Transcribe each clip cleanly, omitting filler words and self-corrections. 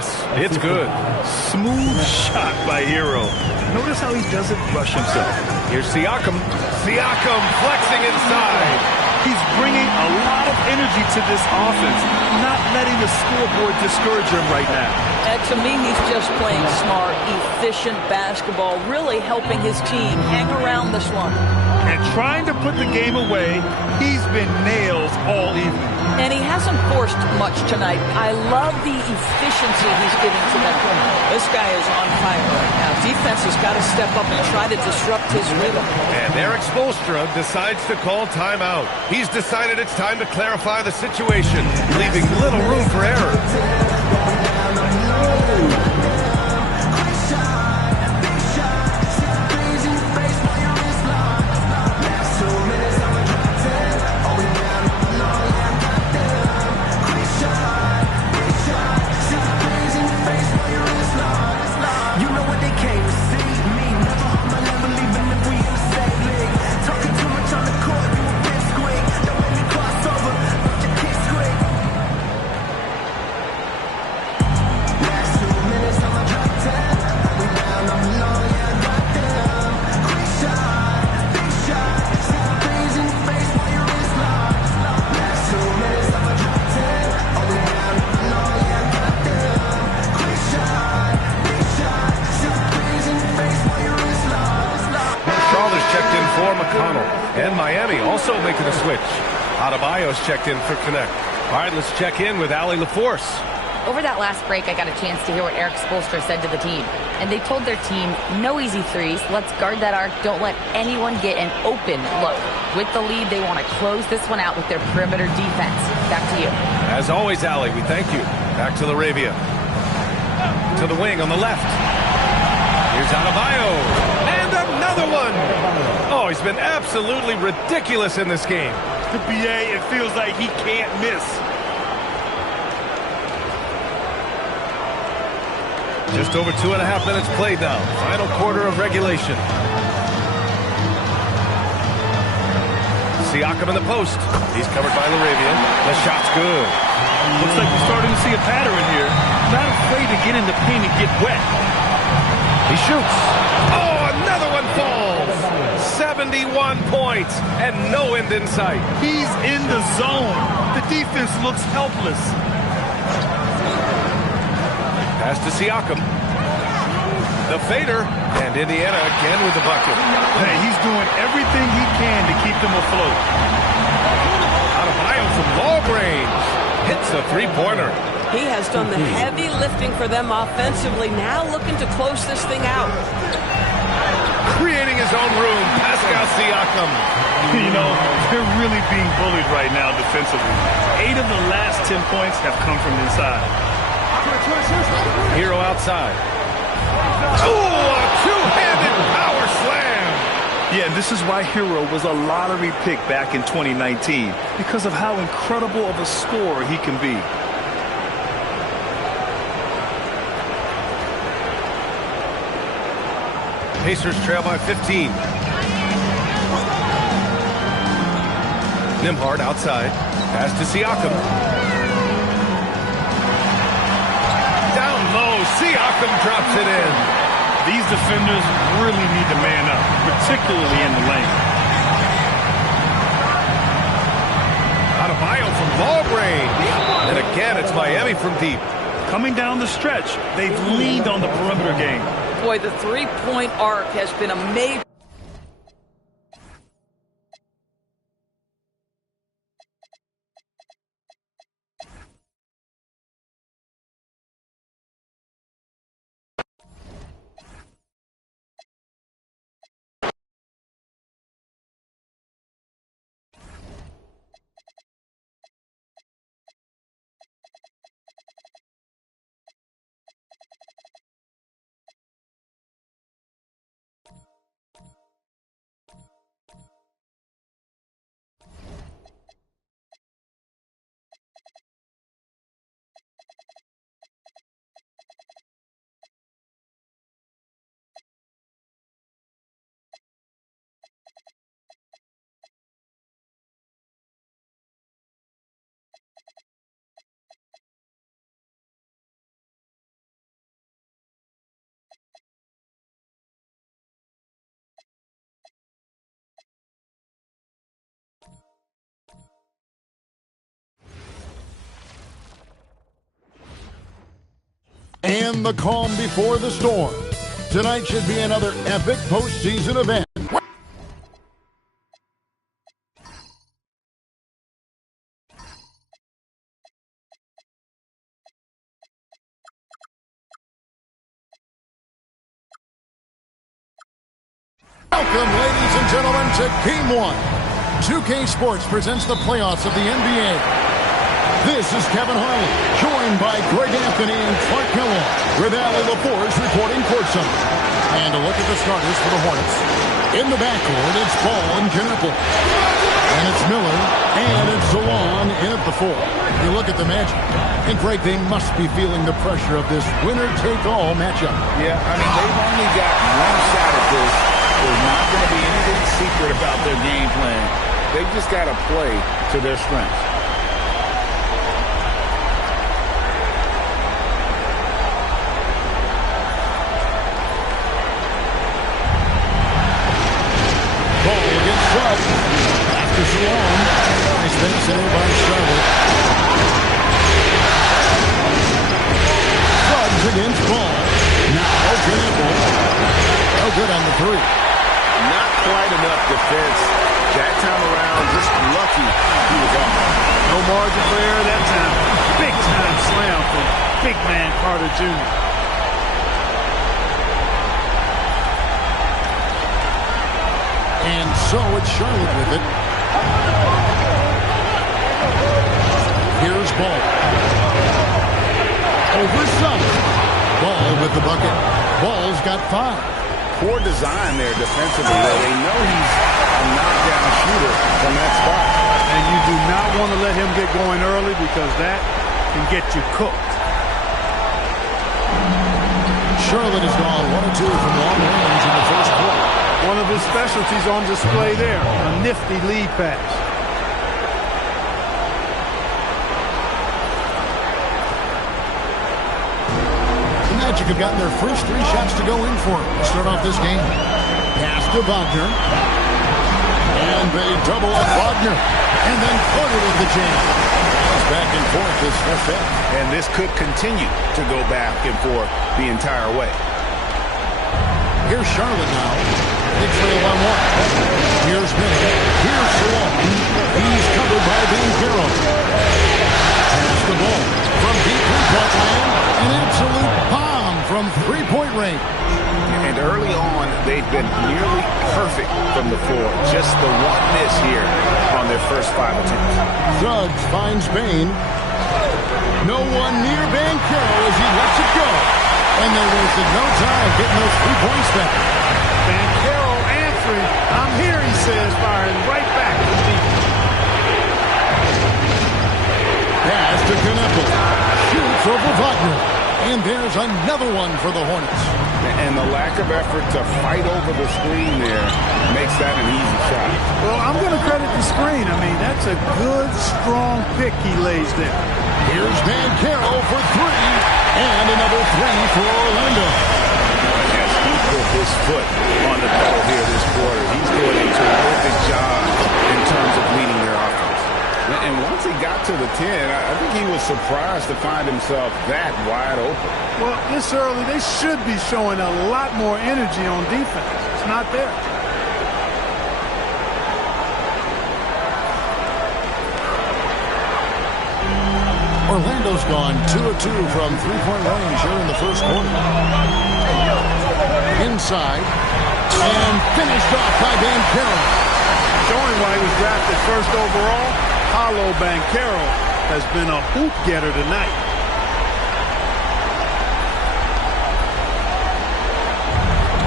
Yes, it's good. Smooth shot by Hero. Notice how he doesn't rush himself. Here's Siakam. Siakam flexing inside. He's bringing a lot of energy to this offense, not letting the scoreboard discourage him right now. And to me, he's just playing smart, efficient basketball, really helping his team hang around this one. And trying to put the game away, he's been nails all evening. And he hasn't forced much tonight. I love the efficiency he's giving to them. This guy is on fire right now. Defense has got to step up and try to disrupt his rhythm. And Erik Spoelstra decides to call timeout. He's decided it's time to clarify the situation, leaving little room for error. And Miami also making a switch. Adebayo's checked in for Connect. All right, let's check in with Allie LaForce. Over that last break, I got a chance to hear what Erik Spoelstra said to the team. And they told their team, no easy threes. Let's guard that arc. Don't let anyone get an open look. With the lead, they want to close this one out with their perimeter defense. Back to you. As always, Allie, we thank you. Back to LaRavia. To the wing on the left. Here's Adebayo. And another one. Oh, he's been absolutely ridiculous in this game. The BA, it feels like he can't miss. Just over 2.5 minutes played now. Final quarter of regulation. Siakam in the post. He's covered by LaRavia. The shot's good. Looks like we're starting to see a pattern here. Not afraid to get in the paint and get wet. He shoots. Oh, another one falls. 71 points and no end in sight. He's in the zone. The defense looks helpless. Pass to Siakam. The fader. And Indiana again with the bucket. Hey, he's doing everything he can to keep them afloat. Adebayo from long range. Hits a three-pointer. He has done the heavy lifting for them offensively. Now looking to close this thing out. Creating his own room. Pascal Siakam. You know, they're really being bullied right now defensively. 8 of the last 10 points have come from inside. Hero outside. Oh, a two-handed power slam. Yeah, this is why Hero was a lottery pick back in 2019, because of how incredible of a scorer he can be. Pacers trail by 15. Nembhard outside. Pass to Siakam. Down low. Siakam drops it in. These defenders really need to man up, particularly in the lane. Adebayo from long range. And again, it's Miami from deep. Coming down the stretch, they've leaned on the perimeter game. Boy, the three-point arc has been a major... and the calm before the storm. Tonight should be another epic postseason event. Welcome, ladies and gentlemen, to Game 1. 2K Sports presents the playoffs of the NBA. This is Kevin Harlan, joined by Greg Anthony and Clark Kellogg, with Allie LaForge reporting courtside. And a look at the starters for the Hornets. In the backcourt, it's Ball and Knueppel. And it's Miller, and it's Zawan in at the 4. You look at the Magic, and Greg, they must be feeling the pressure of this winner-take-all matchup. Yeah, I mean, they've only got one shot at this. There's not going to be anything secret about their game plan. They've just got to play to their strengths. Ball against Suggs. After Zawan. Nice pass in by Charlotte. Suggs against Ball. Now Knueppel. No good on the 3. Not quite enough defense. That time around, just lucky he was off. No margin for error that time. Big time slam from big man Carter Jr. And so it's Charlotte with it. Here's Ball. Over Suggs. Ball with the bucket. Ball's got 5. Poor design there defensively. They know he's a knockdown shooter from that spot. And you do not want to let him get going early because that can get you cooked. Charlotte has gone 1 or 2 from long range in the first quarter. One of his specialties on display there. A nifty lead pass. Magic have gotten their first 3 shots to go in for it to start off this game. Pass to Wagner. And they double up Wagner. And then Carter with the jam. It's back and forth this first half. And this could continue to go back and forth the entire way. Here's Charlotte now. They trail on 1. Here's Miller. Here's Zawan. He's covered by Banchero. Pass the ball from deep three-point land. An absolute bomb from three-point range. And early on, they've been nearly perfect from the floor. Just the one miss here on their first 5 attempts. Suggs finds Bane. No one near Banchero as he lets it go. And they wasted no time getting those 3 points back. Banchero answering. I'm here, he says, firing right back to deep. Pass to Knueppel. Shoots over Wagner. And there's another one for the Hornets. And the lack of effort to fight over the screen there makes that an easy shot. Well, I'm going to credit the screen. I mean, that's a good, strong pick he lays there. Here's Banchero for 3. And another 3 for Orlando. Yes, he put his foot on the pedal here this quarter. He's doing a terrific job in terms of leading their offense. And once he got to the 10, I think he was surprised to find himself that wide open. Well, this early, they should be showing a lot more energy on defense. It's not there. Orlando's gone 2 of 2 from three-point range here in the first quarter. Inside. And finished off by Banchero. Showing why he was drafted first overall, Paolo Banchero has been a hoop getter tonight.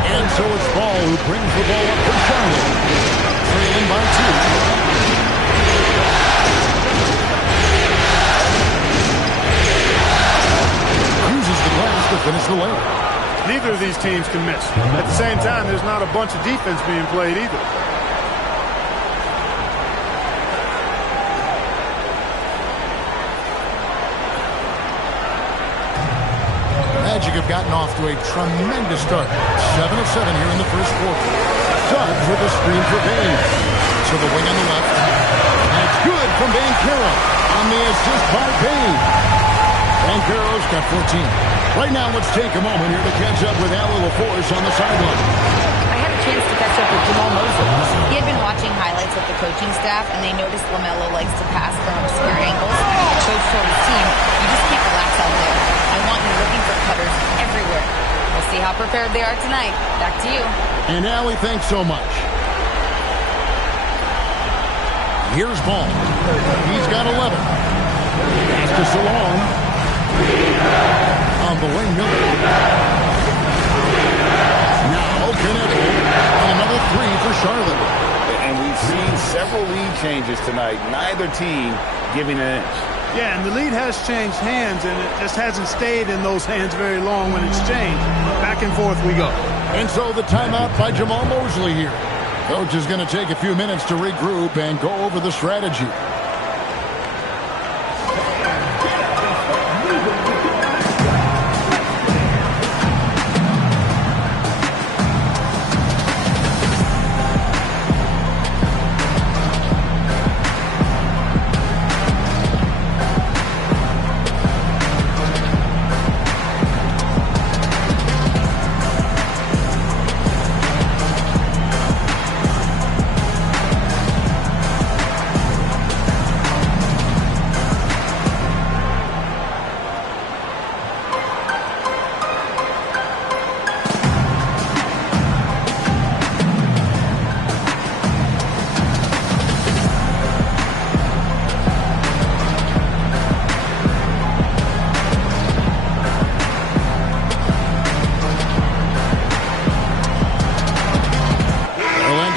And so it's Ball who brings the ball up for Charlotte. Trailing by 2. Uses the glass to finish the layup. Neither of these teams can miss. At the same time, there's not a bunch of defense being played either. Magic have gotten off to a tremendous start. 7 of 7 here in the first quarter. Suggs with a screen for Bane. To the wing on the left. That's good from Banchero on the assist by Bane. Banchero's got 14. Right now, let's take a moment here to catch up with Allie LaForce on the sideline. I had a chance to catch up with Jamal Mosley. He had been watching highlights with the coaching staff, and they noticed LaMelo likes to pass from obscure angles. Coach told his team, you just keep relaxed out there. I want you looking for cutters everywhere. We'll see how prepared they are tonight. Back to you. And Allie, thanks so much. Here's Ball. He's got 11. Pass to Salon. On the wing, Miller. Now, Connecticut. And another three for Charlotte. And we've seen several lead changes tonight. Neither team giving an inch. Yeah, and the lead has changed hands, and it just hasn't stayed in those hands very long when it's changed. Back and forth we go. And so the timeout by Jamal Mosley here. Coach is going to take a few minutes to regroup and go over the strategy.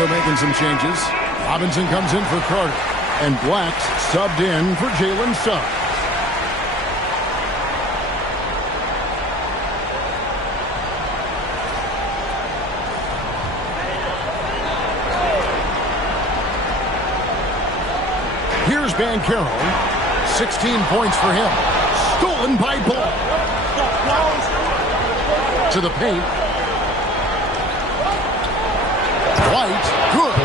Making some changes. Robinson comes in for Carter. And Black's subbed in for Jalen Suggs. Here's Banchero. 16 points for him. Stolen by Ball. To the paint. White, good.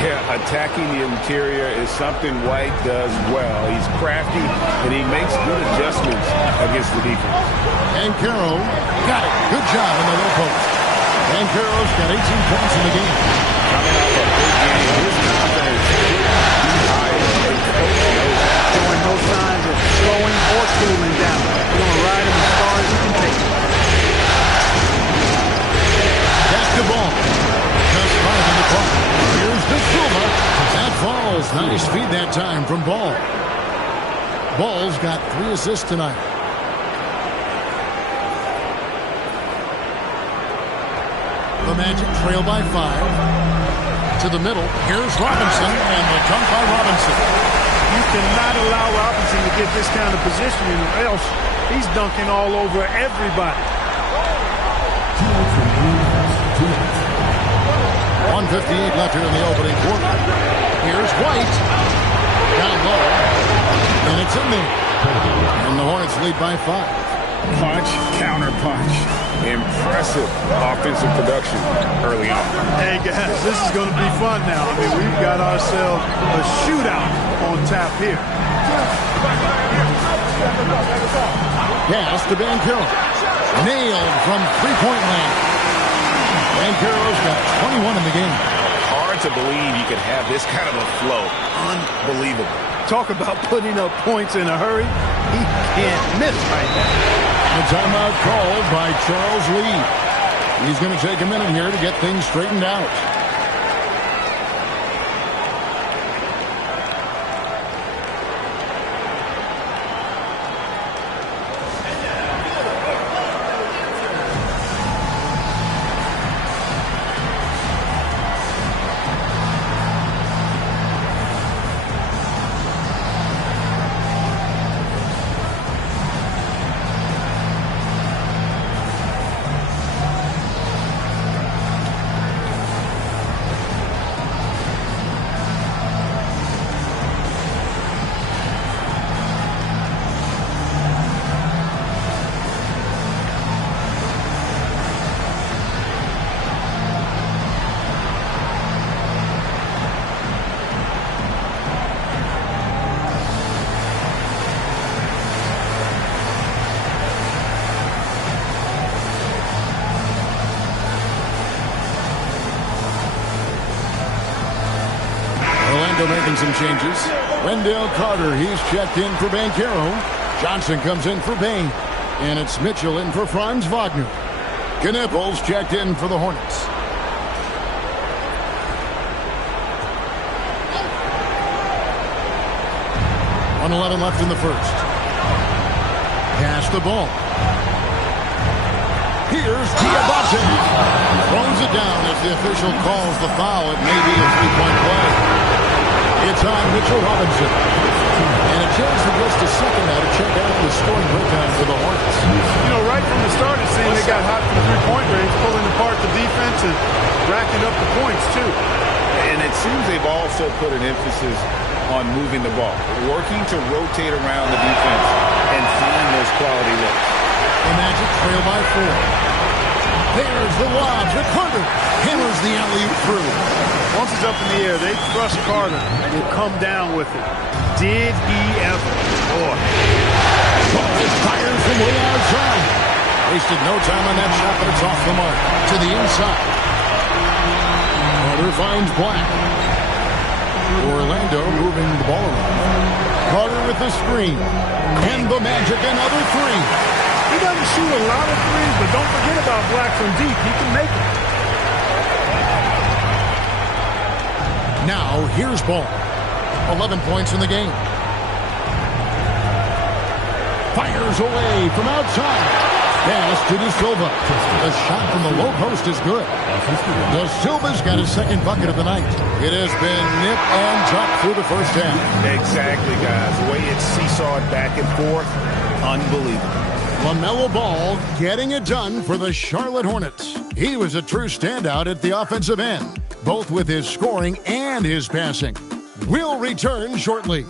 Yeah, attacking the interior is something White does well. He's crafty, and he makes good adjustments against the defense. Banchero got it. Good job in the low post. Banchero's got 18 points in the game. Coming off a big game, his confidence is high. Showing no signs of slowing or cooling down. He's going to ride him as far as he can take it. That's the ball. Just 5 in the clock. Here's the Silva. That falls. Nice feed that time from Ball. Ball's got 3 assists tonight. The Magic trail by 5. To the middle. Here's Robinson, and the dunk by Robinson. You cannot allow Robinson to get this kind of positioning, or else he's dunking all over everybody. 1:58 left here in the opening quarter. Here's White. Down low. And it's in there. And the Hornets lead by 5. Punch, counter punch. Impressive offensive production early on. Hey, guys, this is going to be fun now. I mean, we've got ourselves a shootout on tap here. Pass to Banchero. Nailed from three-point land. Banchero's got 21 in the game. Hard to believe you could have this kind of a flow. Unbelievable. Talk about putting up points in a hurry. He can't miss right now. The timeout called by Charles Lee. He's going to take a minute here to get things straightened out. some changes. Wendell Carter, he's checked in for Banchero. Johnson comes in for Bain. And it's Mitchell in for Franz Wagner. Knipples checked in for the Hornets. .11 left in the first. Pass the ball. Here's Diabate. Throws it down as the official calls the foul. It may be a three-point play. It's on Mitchell Robinson. And a chance for just a second now to check out the scoring breakdown for the Hornets. You know, right from the start, it seemed they got hot from the three-point range, pulling apart the defense and racking up the points, too. And it seems they've also put an emphasis on moving the ball, working to rotate around the defense and find those quality looks. The Magic trail by 4. There's the lob to Carter. Hammers the alley-oop through. Once it's up in the air, they trust Carter and will come down with it. Did he ever? Boy. Fires from way outside. Wasted no time on that shot, but it's off the mark. To the inside. Carter finds Black. Orlando moving the ball around. Carter with the screen. And the Magic another three. He doesn't shoot a lot of threes, but don't forget about Black from deep. He can make it. Now, here's Ball. 11 points in the game. Fires away from outside. Pass to De Silva. The shot from the low post is good. De Silva's got his second bucket of the night. It has been nip and tuck through the first half. Exactly, guys. The way it's seesawed back and forth, unbelievable. LaMelo Ball getting it done for the Charlotte Hornets. He was a true standout at the offensive end, both with his scoring and his passing. We'll return shortly.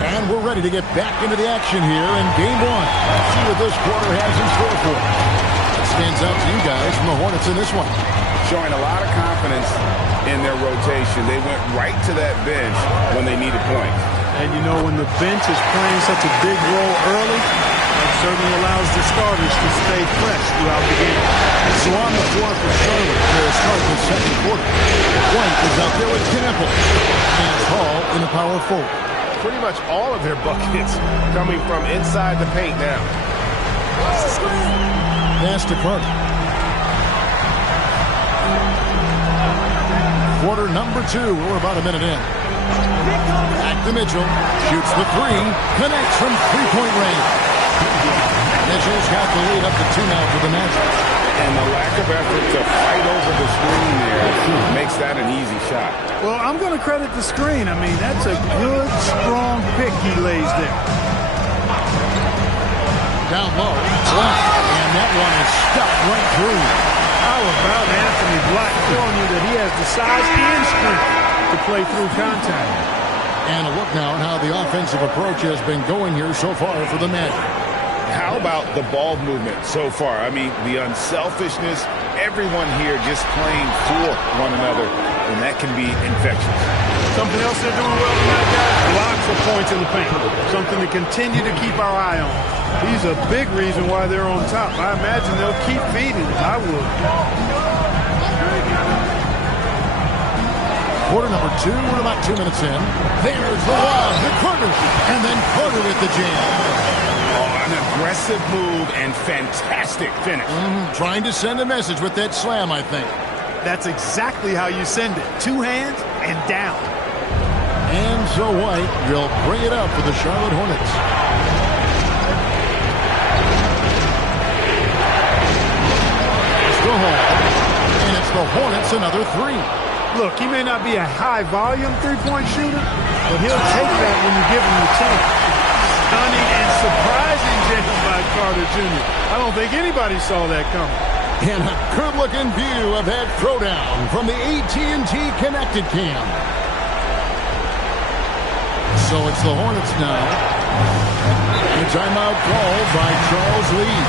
And we're ready to get back into the action here in Game 1. Let's see what this quarter has in store for us. What stands out to you guys from the Hornets in this one? Showing a lot of confidence in their rotation. They went right to that bench when they needed points. And you know, when the bench is playing such a big role early, that certainly allows the starters to stay fresh throughout the game. So on the floor for Charlotte to start the second quarter. White is out there with Knipples. And Hall in the power forward. Pretty much all of their buckets coming from inside the paint now. Pass to Carter. Quarter number 2. We're about a minute in. Back to Mitchell. Shoots the three. Connects from three-point range. Mitchell's got the lead up to 2 now for the Magic. And the lack of effort to fight over the screen there makes that an easy shot. Well, I'm going to credit the screen. I mean, that's a good, strong pick he lays there. Down low. And that one is stuck right through. How about Anthony Black showing you that he has the size and strength to play through contact? And a look now at how the offensive approach has been going here so far for the Magic. How about the ball movement so far? I mean, the unselfishness, everyone here just playing for one another, and that can be infectious. Something else they're doing well tonight, guys, blocks for points in the paint. Something to continue to keep our eye on. He's a big reason why they're on top. I imagine they'll keep feeding him. I would. Quarter number 2, we're about 2 minutes in. There's the lob to Carter, and then Carter with the jam. An aggressive move and fantastic finish. Trying to send a message with that slam, I think. That's exactly how you send it. 2 hands and down. And so White will bring it up for the Charlotte Hornets. It's the Hall, and it's the Hornets another 3. Look, he may not be a high-volume three-point shooter, but he'll take that when you give him the chance. Stunning and surprising jam by Carter Jr. I don't think anybody saw that coming. And a good-looking view of that throwdown from the AT&T Connected Cam. So it's the Hornets now. A timeout called by Charles Lee.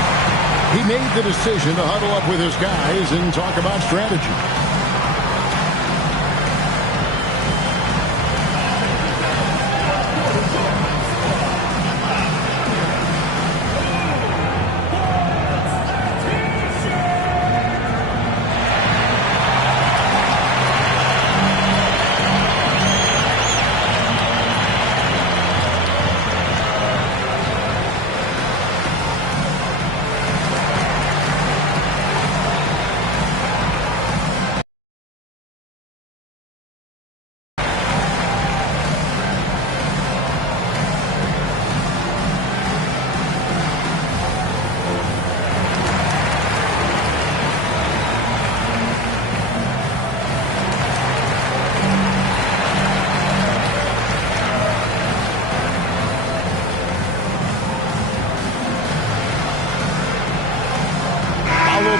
He made the decision to huddle up with his guys and talk about strategy.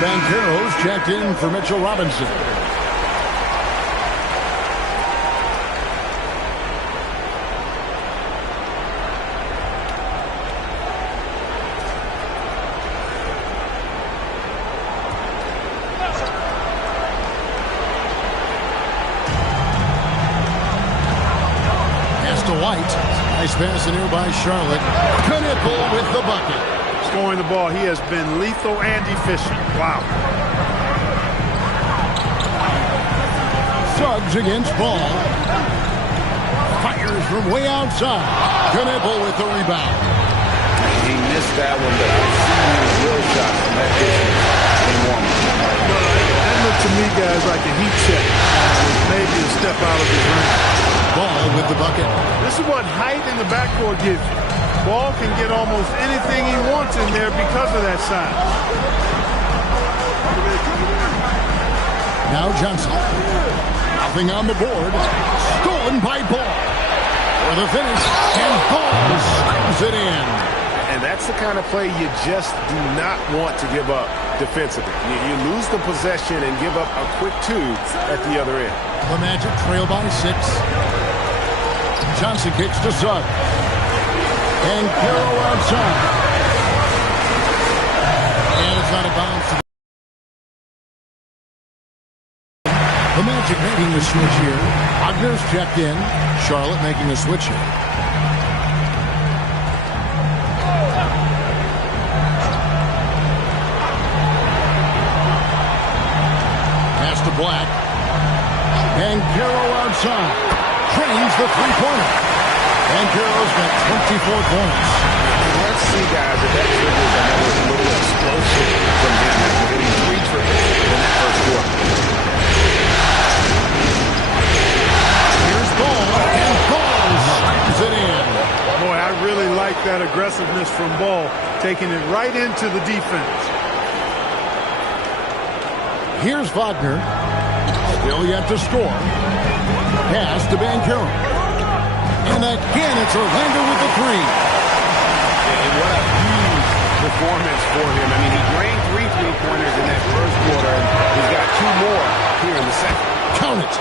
Banchero's checked in for Mitchell Robinson. Pass to White. Nice pass in here by Charlotte. Knipple with the bucket. Scoring the ball, he has been lethal and efficient. Wow. Suggs against Ball. Fires from way outside. Knipple with the rebound. He missed that one, but I've seen his real shot from that distance in warm-up. That looked to me, guys, like a heat check. Maybe a step out of his range. Ball with the bucket. This is what height in the backcourt gives you. Ball can get almost anything he wants in there because of that size. Now Johnson. Nothing on the board. Stolen by Ball. For the finish. And Ball slams it in. And that's the kind of play you just do not want to give up defensively. You lose the possession and give up a quick two at the other end. The Magic trail by 6. Johnson kicks to Suggs. And Carroll outside. And it's out of bounds. The Magic making the switch here. Wagner's checked in. Charlotte making a switch here. Pass to Black. And Carroll outside. Drains the three-pointer. And Carroll's got 24 points. Let's see, guys, if that triggers another little explosive from him after hitting 3 triggers in that first quarter. Here's Ball, and Ball slams it in. Boy, I really like that aggressiveness from Ball, taking it right into the defense. Here's Wagner. Still yet to score. Pass to Banchero. And again, it's Orlando with the 3. And what a huge performance for him. I mean, he drained 3 3-pointers in that first quarter, and he's got 2 more here in the second. Count it.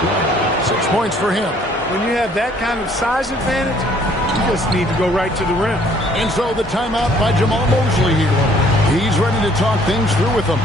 6 points for him. When you have that kind of size advantage, you just need to go right to the rim. And so the timeout by Jamal Mosley here. He's ready to talk things through with them.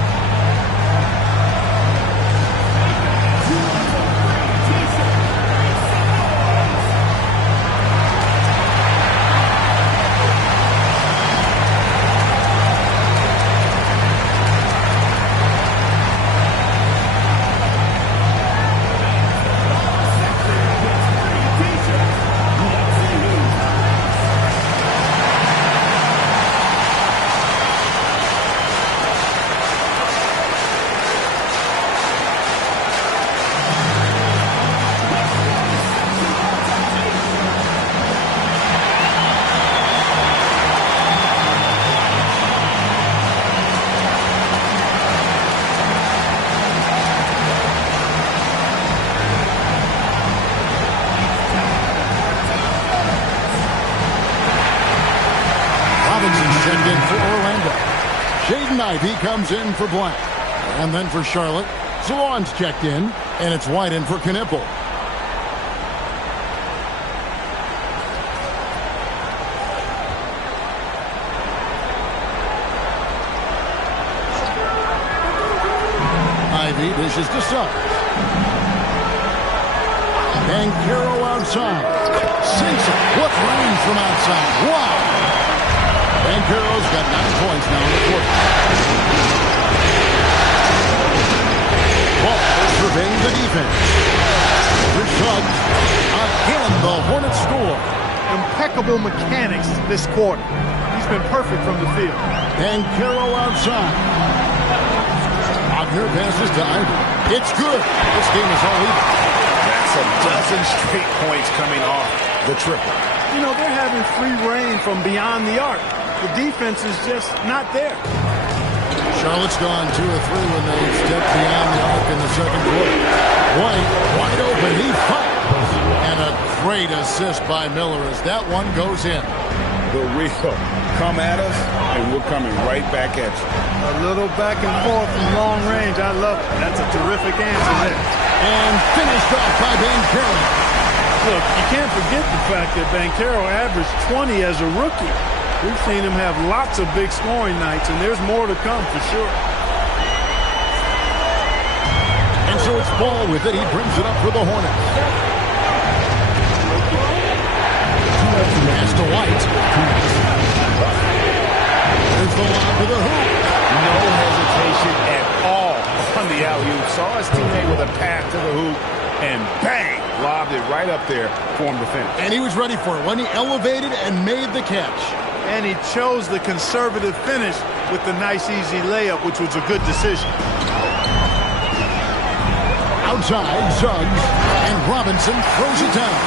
Checked in for Orlando. Jaden Ivey comes in for Black. And then for Charlotte, Zawan's checked in, and it's White in for Knipple. Ivey dishes to Suggs. And Carroll outside. Sinks it. What range from outside. Wow. And Carroll's got 9 points now in the quarter. Ball surveying the defense. Here's Suggs. Again, the Hornets score. Impeccable mechanics this quarter. He's been perfect from the field. And Carroll outside. Wagner passes to Ivey. It's good. This game is all even. That's a dozen straight points coming off the triple. You know, they're having free reign from beyond the arc. The defense is just not there. Charlotte's gone 2 of 3 when they stepped beyond the arc in the second quarter. White, wide open, he fired. And a great assist by Miller as that one goes in. the real. Come at us, and we're coming right back at you. A little back and forth from long range. I love it. That's a terrific answer there. And finished off by Banchero. Look, you can't forget the fact that Banchero averaged 20 as a rookie. We've seen him have lots of big scoring nights, and there's more to come for sure. And so it's Ball with it. He brings it up for the Hornets. Pass to White. There's the lob to the hoop. No hesitation at all on the alley-oop. Saw his teammate with a pass to the hoop, and bang, lobbed it right up there for him to finish. And he was ready for it when he elevated and made the catch. And he chose the conservative finish with the nice, easy layup, which was a good decision. Outside, Suggs, and Robinson throws it down.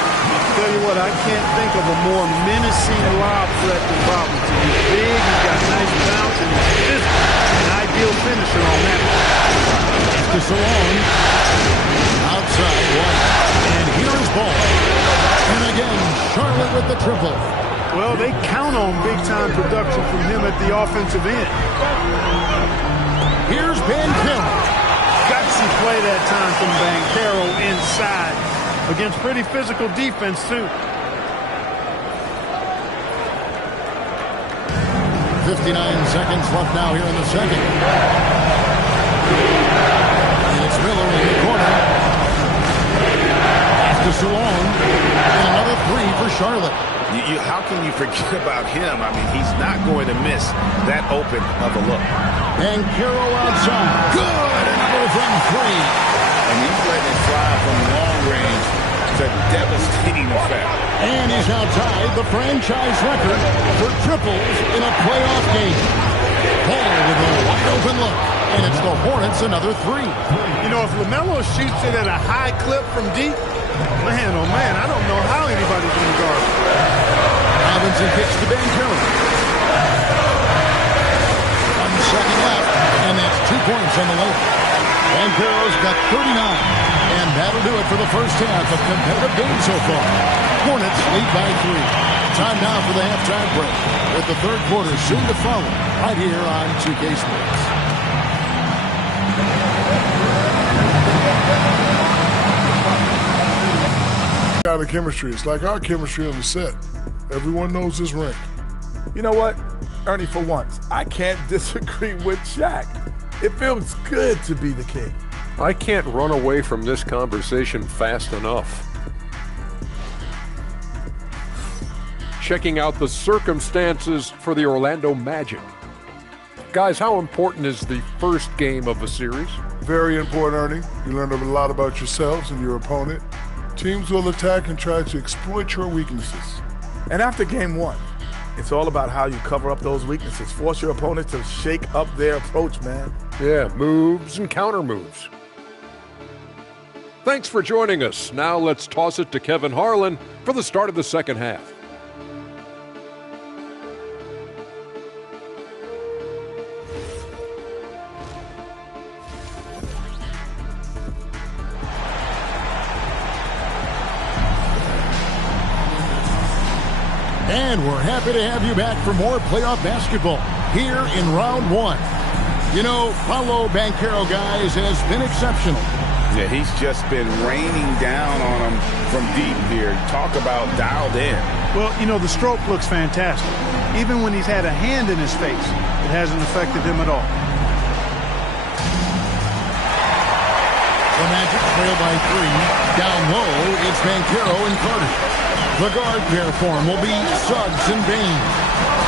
Tell you what, I can't think of a more menacing lob threat than Robinson. He's big, he's got nice bounce, and he's physical. An ideal finisher on that. To Salone. Outside, White. And here is Ball. And again, Charlotte with the triple. Well, they count on big-time production from him at the offensive end. Here's Banchero. Gutsy play that time from Banchero inside against pretty physical defense, too. 59 seconds left now here in the second. And it's Miller in the corner. After Salone. And another three for Charlotte. How can you forget about him? I mean, he's not going to miss that open of a look. Banchero outside. Good! Another from three. And he's letting it fly from long range to devastating effect. And he's outside the franchise record for triples in a playoff game. Ball with a wide open look. And it's the Hornets another three. You know, if LaMelo shoots it at a high clip from deep, man, oh man, I don't know how anybody's going to guard him. Robinson kicks to Banchero. 1 second left, and that's 2 points on the layup. Banchero's got 39, and that'll do it for the first half of competitive game so far. Hornets lead by 3. Time now for the halftime break, with the third quarter soon to follow, right here on 2K Sports. Kind of chemistry. It's like our chemistry on the set. Everyone knows his rank. You know what, Ernie, for once, I can't disagree with Shaq. It feels good to be the king. I can't run away from this conversation fast enough. Checking out the circumstances for the Orlando Magic. Guys, how important is the first game of a series? Very important, Ernie. You learn a lot about yourselves and your opponent. Teams will attack and try to exploit your weaknesses. And after game one, it's all about how you cover up those weaknesses. Force your opponent to shake up their approach, man. Yeah, moves and counter moves. Thanks for joining us. Now let's toss it to Kevin Harlan for the start of the second half. And we're happy to have you back for more playoff basketball here in round one. You know, Paolo Banchero, guys, has been exceptional. Yeah, he's just been raining down on him from deep here. Talk about dialed in. Well, you know, the stroke looks fantastic. Even when he's had a hand in his face, it hasn't affected him at all. The Magic trail by 3. Down low, it's Banchero and Carter. The guard pair for him will be Suggs and Bain.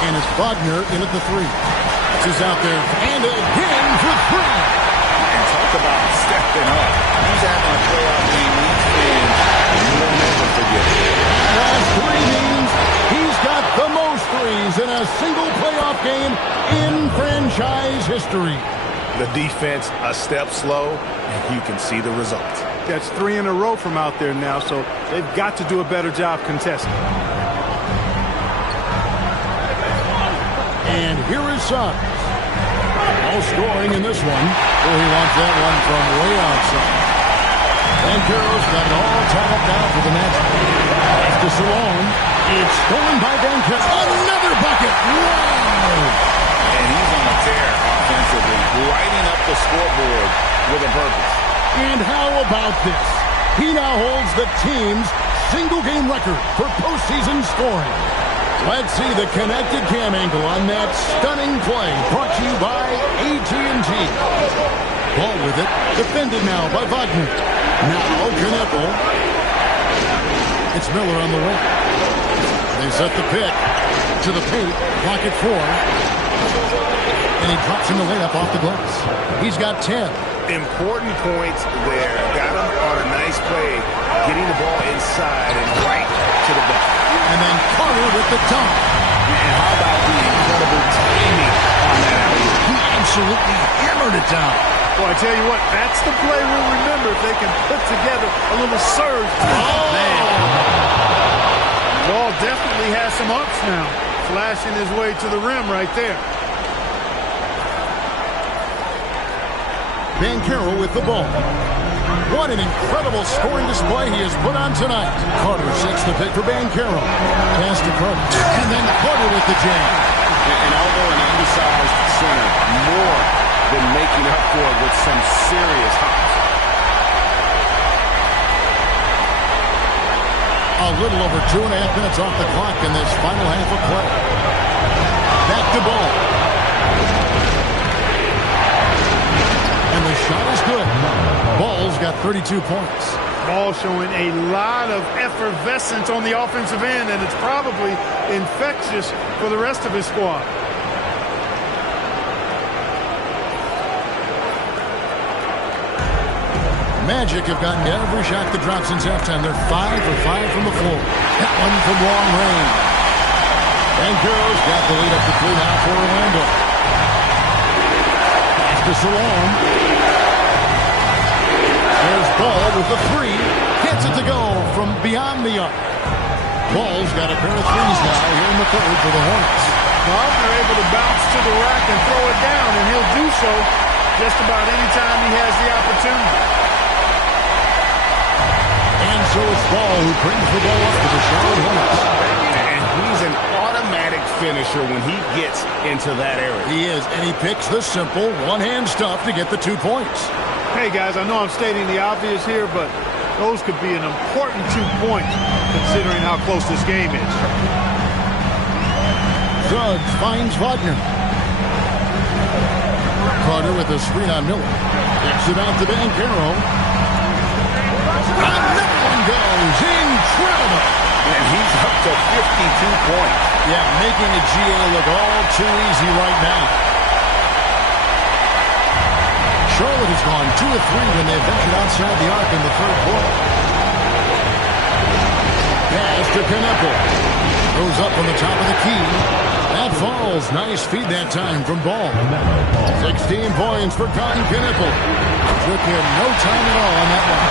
And it's Wagner in at the 3. This is out there. And again for 3. And talk about stepping up. He's having a playoff game. These fans, you will never forget it. Last 3 games, he's got the most threes in a single playoff game in franchise history. The defense a step slow, and you can see the results. That's 3 in a row from out there now, so they've got to do a better job contesting. And here is Suggs. No scoring in this one. Oh, he wants that one from way outside. Banchero's got it all tied up now for the Magic. After Salone, It's stolen by Bankero. Another bucket. Wow. And he's on a tear offensively, lighting up the scoreboard with a purpose. And how about this? He now holds the team's single-game record for postseason scoring. Let's see the connected cam angle on that stunning play, brought to you by AT&T. Ball with it, defended now by Wagner. Now Kneppel. It's Miller on the wing. They set the pick to the paint, clock at 4. And he drops in the layup off the glass. He's got 10. Important points there. Got him on a nice play, getting the ball inside and right to the bucket. And then Carter with the dunk. And how about the incredible timing on that alley-oop? He absolutely hammered it down. Well, I tell you what, that's the play we'll remember if they can put together a little surge. Oh, man. Ball definitely has some ups now. Flashing his way to the rim right there. Bankero with the ball. What an incredible scoring display he has put on tonight. Carter sets the pick for Bankero. Pass to Carter. And then Carter with the jam. And although an undersized center, more than making up for it with some serious hops. A little over 2.5 minutes off the clock in this final half of play. Back to Ball. And the shot is good. Ball's got 32 points. Ball showing a lot of effervescence on the offensive end, and it's probably infectious for the rest of his squad. Magic have gotten every shot that dropped since halftime. They're 5 for 5 from the floor. That one from long range. Bankero's got the lead up to 3 now for Orlando. Pass to Salome. There's Ball with the 3. Gets it to go from beyond the arc. Ball's got a pair of threes now here in the third for the Hornets. Wagner able to bounce to the rack and throw it down, and he'll do so just about any time he has the opportunity. And so it's Ball who brings the ball up to the Charlotte Hornets. And he's an automatic finisher when he gets into that area. He is, and he picks the simple one-hand stuff to get the 2 points. Hey, guys, I know I'm stating the obvious here, but those could be an important 2 points considering how close this game is. Suggs finds Wagner. Carter with a screen on Miller. Kicks it out to Bankero. And that one goes. Incredible. And he's up to 52 points. Yeah, making the GA look all too easy right now. Charlotte has gone 2 of 3 when they've ventured outside the arc in the third quarter. Pass to Kneppel. Goes up on the top of the key. That falls. Nice feed that time from Ball. 16 points for Cotton Kneppel. Took him no time at all on that one.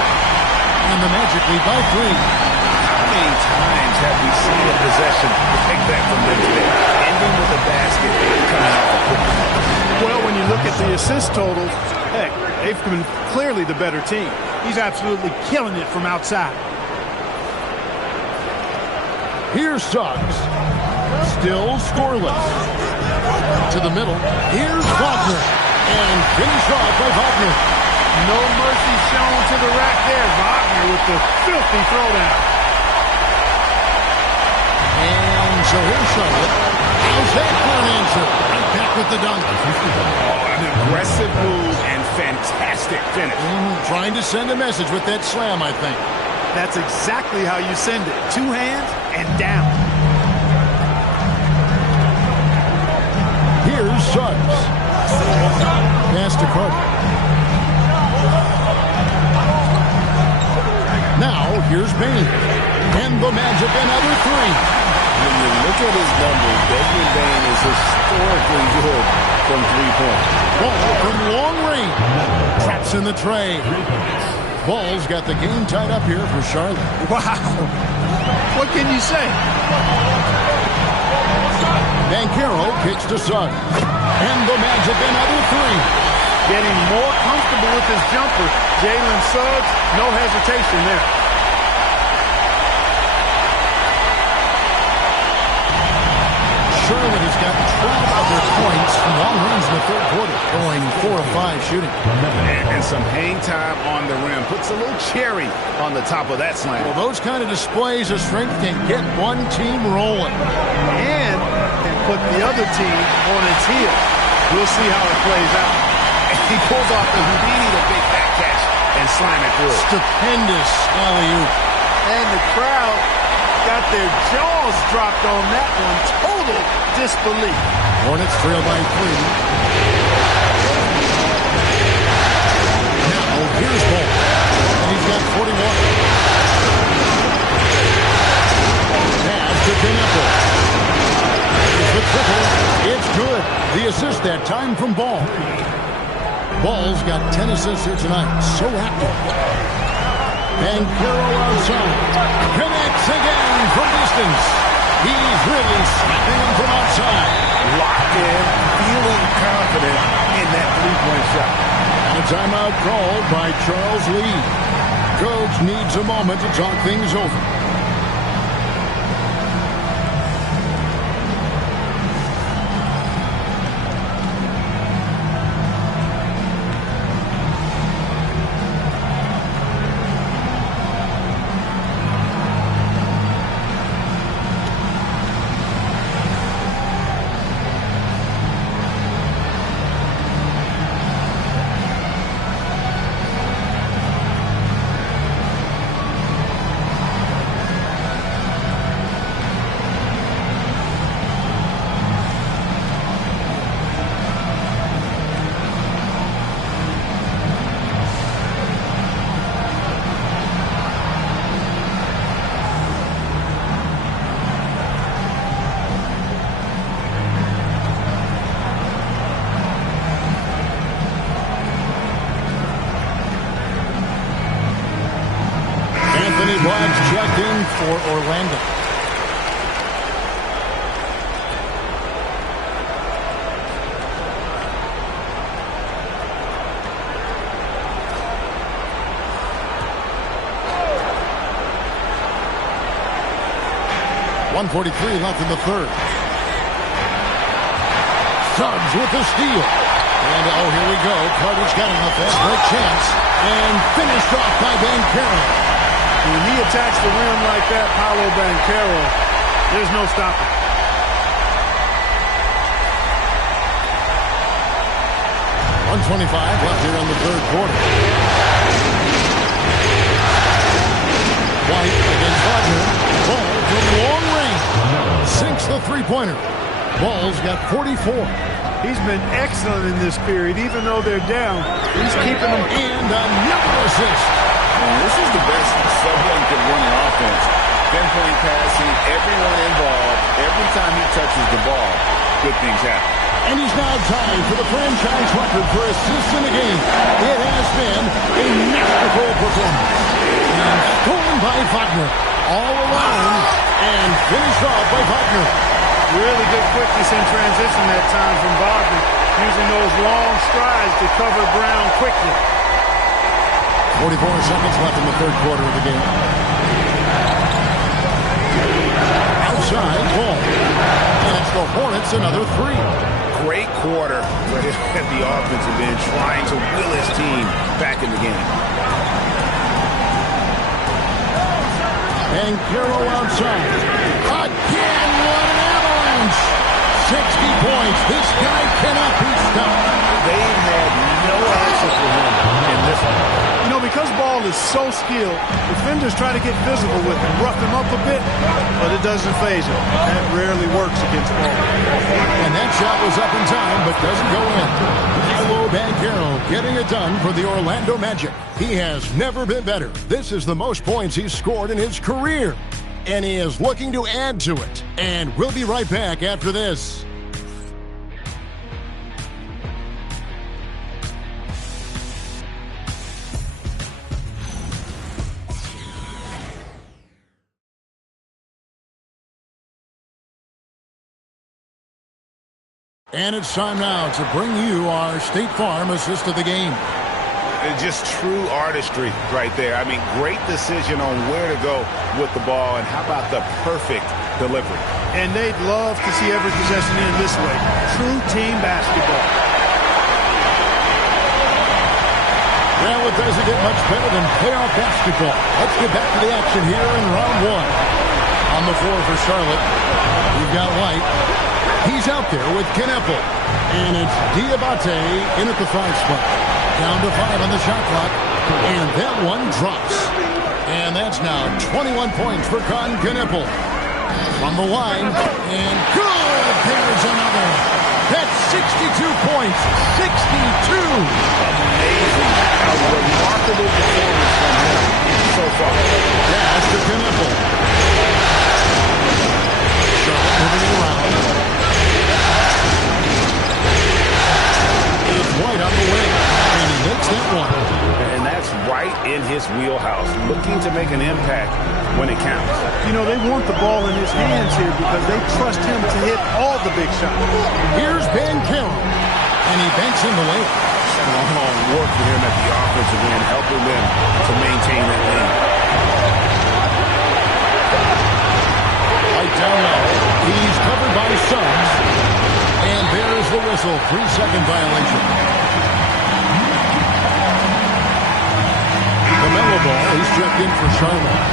And the Magic lead by 3. How many times have we seen a possession take that from them today? Ending with a basket coming off the court. Well, when you look at the assist totals, heck, they've been clearly the better team. He's absolutely killing it from outside. Here's Suggs. Still scoreless. To the middle. Here's Wagner. And finish off by Wagner. No mercy shown to the rack there. Wagner with the filthy throwdown. And so here's Charlotte. How's that for an answer? Right back with the dunk. Oh, an aggressive move and fantastic finish. Trying to send a message with that slam, I think. That's exactly how you send it. 2 hands and down. Here's Suggs. Pass to Carter. Now, here's Bane. And the Magic, another 3. When you look at his numbers, Desmond Bane is historically good from 3-point. Ball from long range. Traps in the tray. Ball's got the game tied up here for Charlotte. Wow. What can you say? Bankero kicks to Suggs. And the Magic, another 3. Getting more comfortable with his jumper. Jalen Suggs, no hesitation there. got 12 of their points from long range in the third quarter, going 4 of 5 shooting. And some hang time on the rim. Puts a little cherry on the top of that slam. Well, those kind of displays of strength can get one team rolling. And can put the other team on its heel. We'll see how it plays out. And he pulls off the Houdini, the big back catch, and slam it through. Stupendous alley-oop. And the crowd got their jaws dropped on that one. Total disbelief. Hornets trail by 3. Now, here's Ball. And he's got 41. Pass to Knappel. Here's the triple. It's good. The assist that time from Ball. Ball's got 10 assists here tonight. So active. And Carroll outside. Connects again from distance. He's really slapping him from outside. Locked in, feeling confident in that three-point shot. And a timeout called by Charles Lee. Coach needs a moment to talk things over. Checked in for Orlando. .143 left in the third. Suggs with the steal. And, oh, here we go. Carter's got an offensive chance. And finished off by Banchero. When he attacks the rim like that, Paolo Banchero, there's no stopping. .125 left here in the third quarter. White against Wagner. Ball from long range. Sinks the three-pointer. Ball's got 44. He's been excellent in this period. Even though they're down, he's keeping them. And another assist. This is the best someone can run an offense. Pinpoint passing, everyone involved. Every time he touches the ball, good things happen. And he's now tied for the franchise record for assists in the game. It has been a masterful performance. And stolen by Wagner. All alone and finished off by Wagner. Really good quickness in transition that time from Wagner. Using those long strides to cover ground quickly. 44 seconds left in the third quarter of the game. Outside, Ball. And it's the Hornets another 3. Great quarter at the offensive end, trying to will his team back in the game. And Carroll outside. Again, what an avalanche! 60 points. This guy cannot be stopped. They had no answer for him in this one. You know, because Ball is so skilled, defenders try to get visible with him, rough him up a bit, but it doesn't faze him. That rarely works against Ball. And that shot was up in time, but doesn't go in. Paolo Banchero getting it done for the Orlando Magic. He has never been better. This is the most points he's scored in his career. And he is looking to add to it. And we'll be right back after this. And it's time now to bring you our State Farm assist of the game. Just true artistry right there. I mean, great decision on where to go with the ball, and how about the perfect delivery? And they'd love to see every possession in this way. True team basketball. Well, it doesn't get much better than playoff basketball. Let's get back to the action here in round one. On the floor for Charlotte, we've got White. He's out there with Kneppel. And it's Diabate in at the 5 spot. Down to 5 on the shot clock. And that one drops. And that's now 21 points for Con Kneppel. From the line. And good! There's another. That's 62 points. 62! Amazing. A remarkable performance from him so far. That's to Kneppel. Charlotte moving it around. It's White on the wing, and he makes that one. And that's right in his wheelhouse, looking to make an impact when it counts. You know, they want the ball in his hands here because they trust him to hit all the big shots. Here's Banchero, and he banks in the lane. Strong work for him at the offensive end, helping them to maintain that lead. Right down low, he's covered by Suggs. And there's the whistle, 3-second violation. The Melo ball, he's checked in for Charlotte.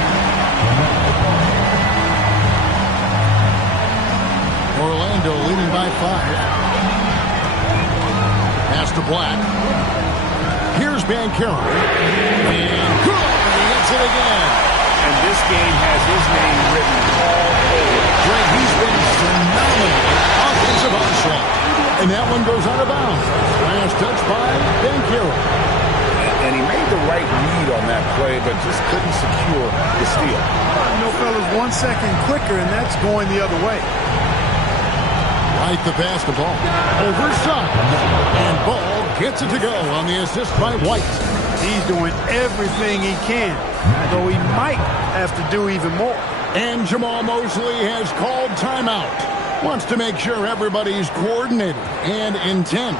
Orlando leading by 5. Pass to Black. Here's Banchero. And good! He hits it again. And this game has his name written all over it. Greg, he's been phenomenal offensive onslaught. And that one goes out of bounds. Last touch by Banchero. And he made the right read on that play, but just couldn't secure the steal. You know, fellas, 1 second quicker, and that's going the other way. Right the basketball. Over Suggs. And Ball gets it to go on the assist by White. He's doing everything he can, though he might have to do even more. And Jamal Mosley has called timeout. Wants to make sure everybody's coordinated and intent.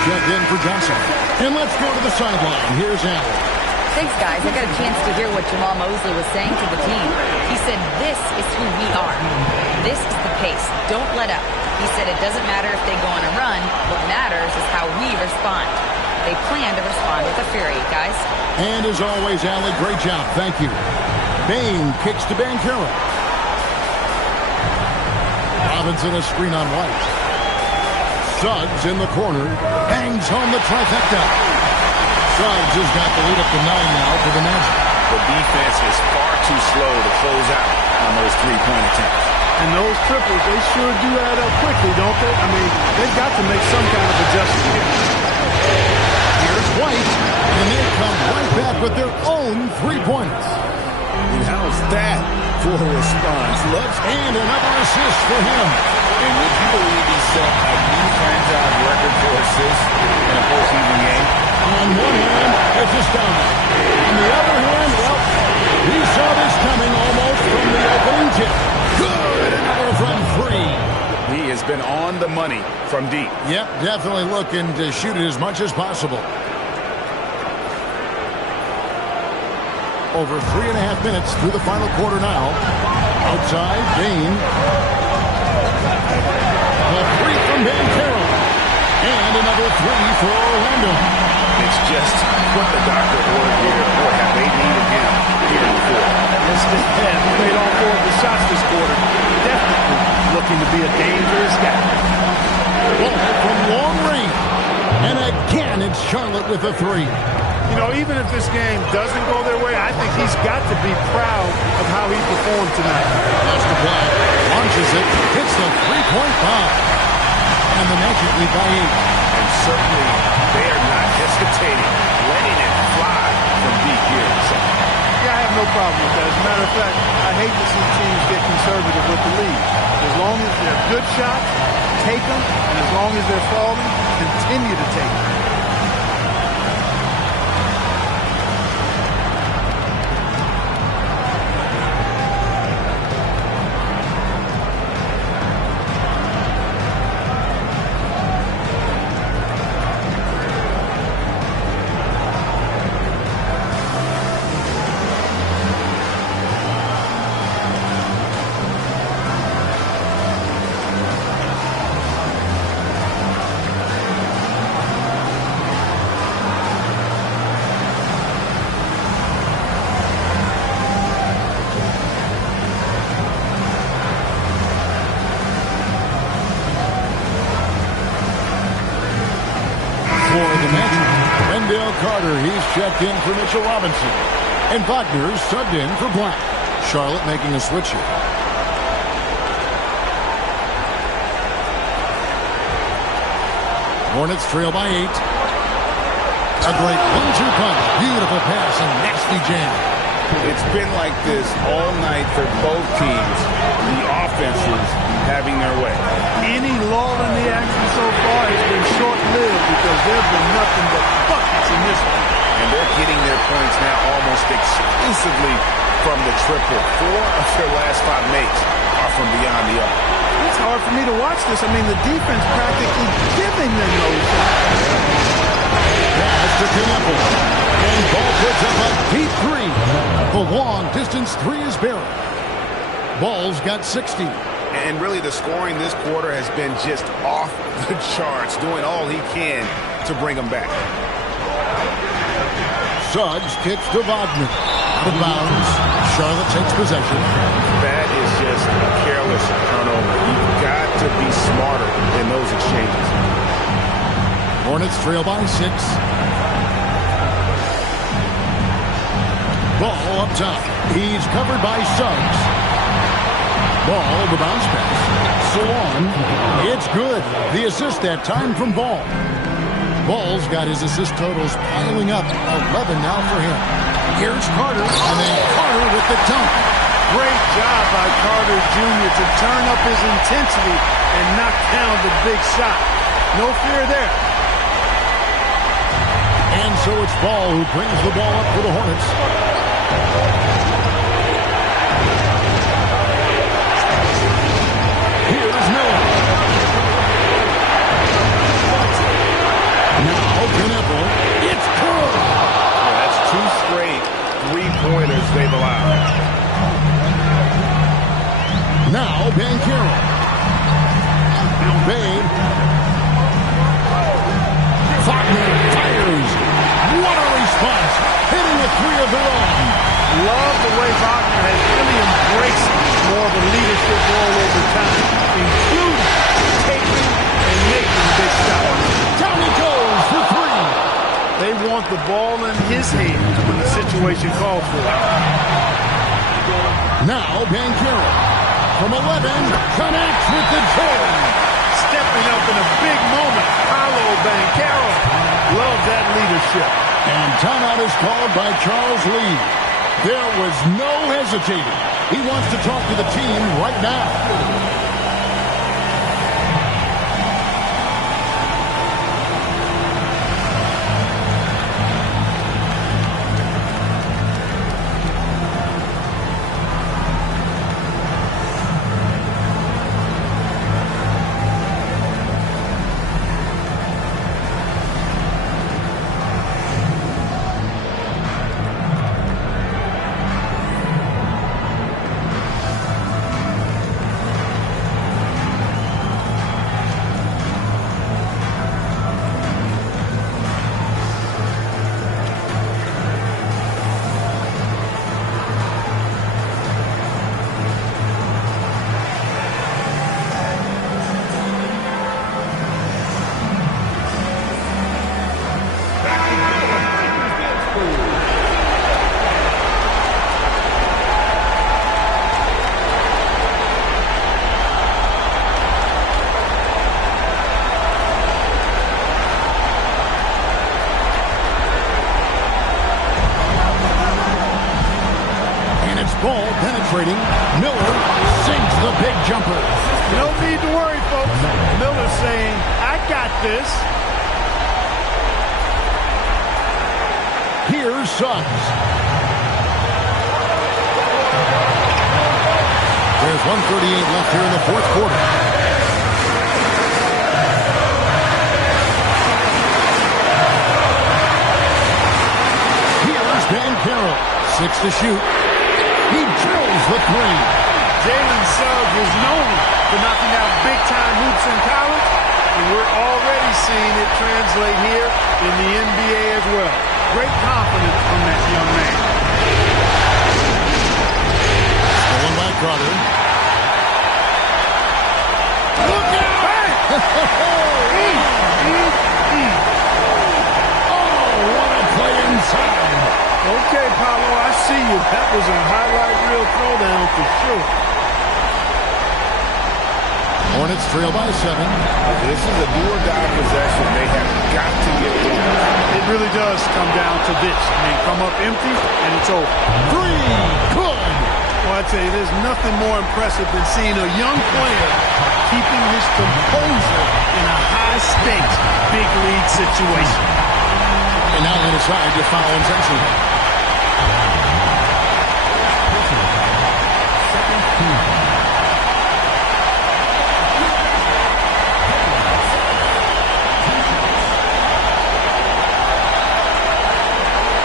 Checked in for Johnson. And let's go to the sideline. Here's Allen. Thanks, guys. I got a chance to hear what Jamal Mosley was saying to the team. He said, this is who we are. This is the pace. Don't let up. He said it doesn't matter if they go on a run. What matters is how we respond. They plan to respond with a fury, guys. And as always, Allen, great job. Thank you. Bain kicks to Banchero. Robinson a screen on White. Suggs in the corner, bangs home the trifecta. Suggs has got the lead up to 9 now for the Magic. The defense is far too slow to close out on those three-point attempts. And those triples, they sure do add up quickly, don't they? I mean, they've got to make some kind of adjustment here. Here's White, and they come right back with their own three-pointers. And how's that for a response? And another assist for him. And would you believe he set a new franchise record for assists in a postseason game? On one hand, it's astounding. On the other hand, well, we saw this coming almost from the opening tip. Good, another from 3. He has been on the money from deep. Yep, definitely looking to shoot it as much as possible. Over 3.5 minutes through the final quarter now. Outside, Bain. A 3 from Banchero. And another 3 for Orlando. It's just what the doctor ordered here. Boy, have they needed him here before. This is played all 4 of the shots this quarter. Definitely looking to be a dangerous guy. Ball from long range. And again, it's Charlotte with a three. You know, even if this game doesn't go their way, I think he's got to be proud of how he performed tonight. That's the play. Launches it. Hits the three-point bomb. And the Magic lead by 8. And certainly they are not hesitating, letting it fly from deep here in the second. Yeah, I have no problem with that. As a matter of fact, I hate to see teams get conservative with the lead. As long as they're good shots, take them. And as long as they're falling, continue to take them. Checked in for Mitchell Robinson. And Wagner subbed in for Black. Charlotte making a switch here. Hornets trail by 8. A great 1-2 punch. Beautiful pass and nasty jam. It's been like this all night for both teams. The offenses having their way. Any lull in the action so far has been short-lived because there have been nothing but buckets in this one. And they're getting their points now almost exclusively from the triple. 4 of their last 5 makes are from beyond the arc. It's hard for me to watch this. I mean, the defense practically giving them those shots. Pass to Knappel. And Ball puts up a deep 3. The long-distance 3 is buried. Ball's got 60. And really the scoring this quarter has been just off the charts, doing all he can to bring them back. Suggs kicks to Wagner. Out of bounds. Charlotte takes possession. That is just a careless turnover. You've got to be smarter in those exchanges. Hornets trail by 6. Ball up top. He's covered by Suggs. Ball, the bounce pass. Salon. It's good. The assist that time from Ball. Ball's got his assist totals piling up. 11 now for him. Here's Carter, and then Carter with the dunk. Great job by Carter Jr. to turn up his intensity and knock down the big shot. No fear there. And so it's Ball who brings the ball up for the Hornets. Here's Miller. Now Knappel. It's good. Well, that's 2 straight 3-pointers they've allowed. Now Banchero. Babe. Wagner fires. What a response. Hitting a 3 of their own. Love the way Wagner has really embraced more of a leadership role over time, including taking and making big shots. Down he goes for 3. They want the ball in his hands when the situation calls for it. Now Banchero. From 11, connects with the jam. Stepping up in a big moment. Paolo Banchero. Love that leadership. And timeout is called by Charles Lee. There was no hesitating. He wants to talk to the team right now. Penetrating. Miller sinks the big jumper. No need to worry, folks. Miller saying, I got this. Here's Suggs. There's 1:38 left here in the fourth quarter. Here's Banchero. 6 to shoot. He drills the three. Jalen Suggs was known for knocking out big-time hoops in college, and we're already seeing it translate here in the NBA as well. Great confidence from that young man. Stolen by Crowder. Look out! Oh, what a play inside. Okay, Paolo, I see you. That was a highlight reel throwdown for sure. Hornets trail by 7. This is a do-or-die possession. They have got to get it. It really does come down to this. I mean, come up empty, and it's over. 3. Good. Well, I tell you, there's nothing more impressive than seeing a young player keeping his composure in a high-stakes, big-league situation. And now they decide to foul intentionally.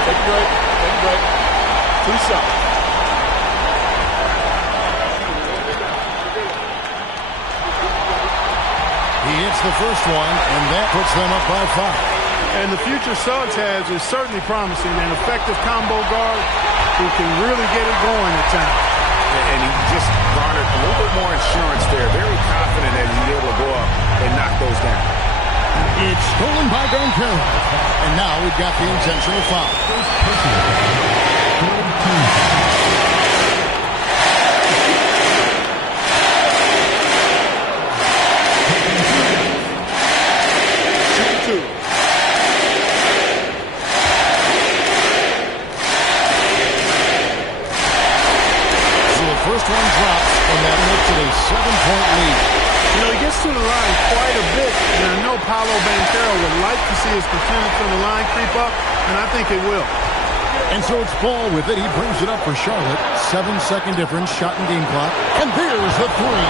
Take a break. 2 shots. He hits the first one, and that puts them up by 5. And the future Suggs has is certainly promising, an effective combo guard who can really get it going at times. And he just garnered a little bit more insurance there. Very confident that he's able to go up and knock those down. It's stolen by Banchero. And now we've got the intentional foul. First one drops, and that makes it a 7-point lead. You know, he gets to the line quite a bit, and I know Paolo Banchero would like to see his percentage from the line creep up, and I think it will. And so it's Ball with it. He brings it up for Charlotte. 7-second difference, shot and game clock. And there's the three.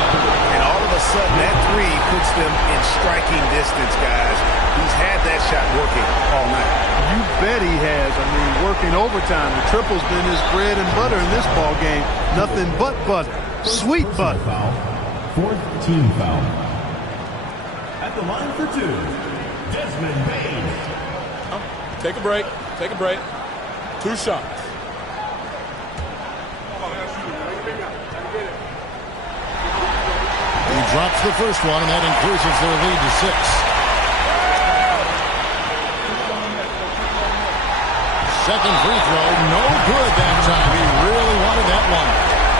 And all of a sudden, that three puts them in striking distance, guys. He's had that shot working all night. You bet he has. I mean, working overtime. The triple's been his bread and butter in this ball game. Nothing but butter. Sweet butter. Foul. Fourth team foul. At the line for 2, Desmond Bane. Take a break. 2 shots. He drops the first one, and that increases their lead to 6. Second free throw, no good that time. He really wanted that one.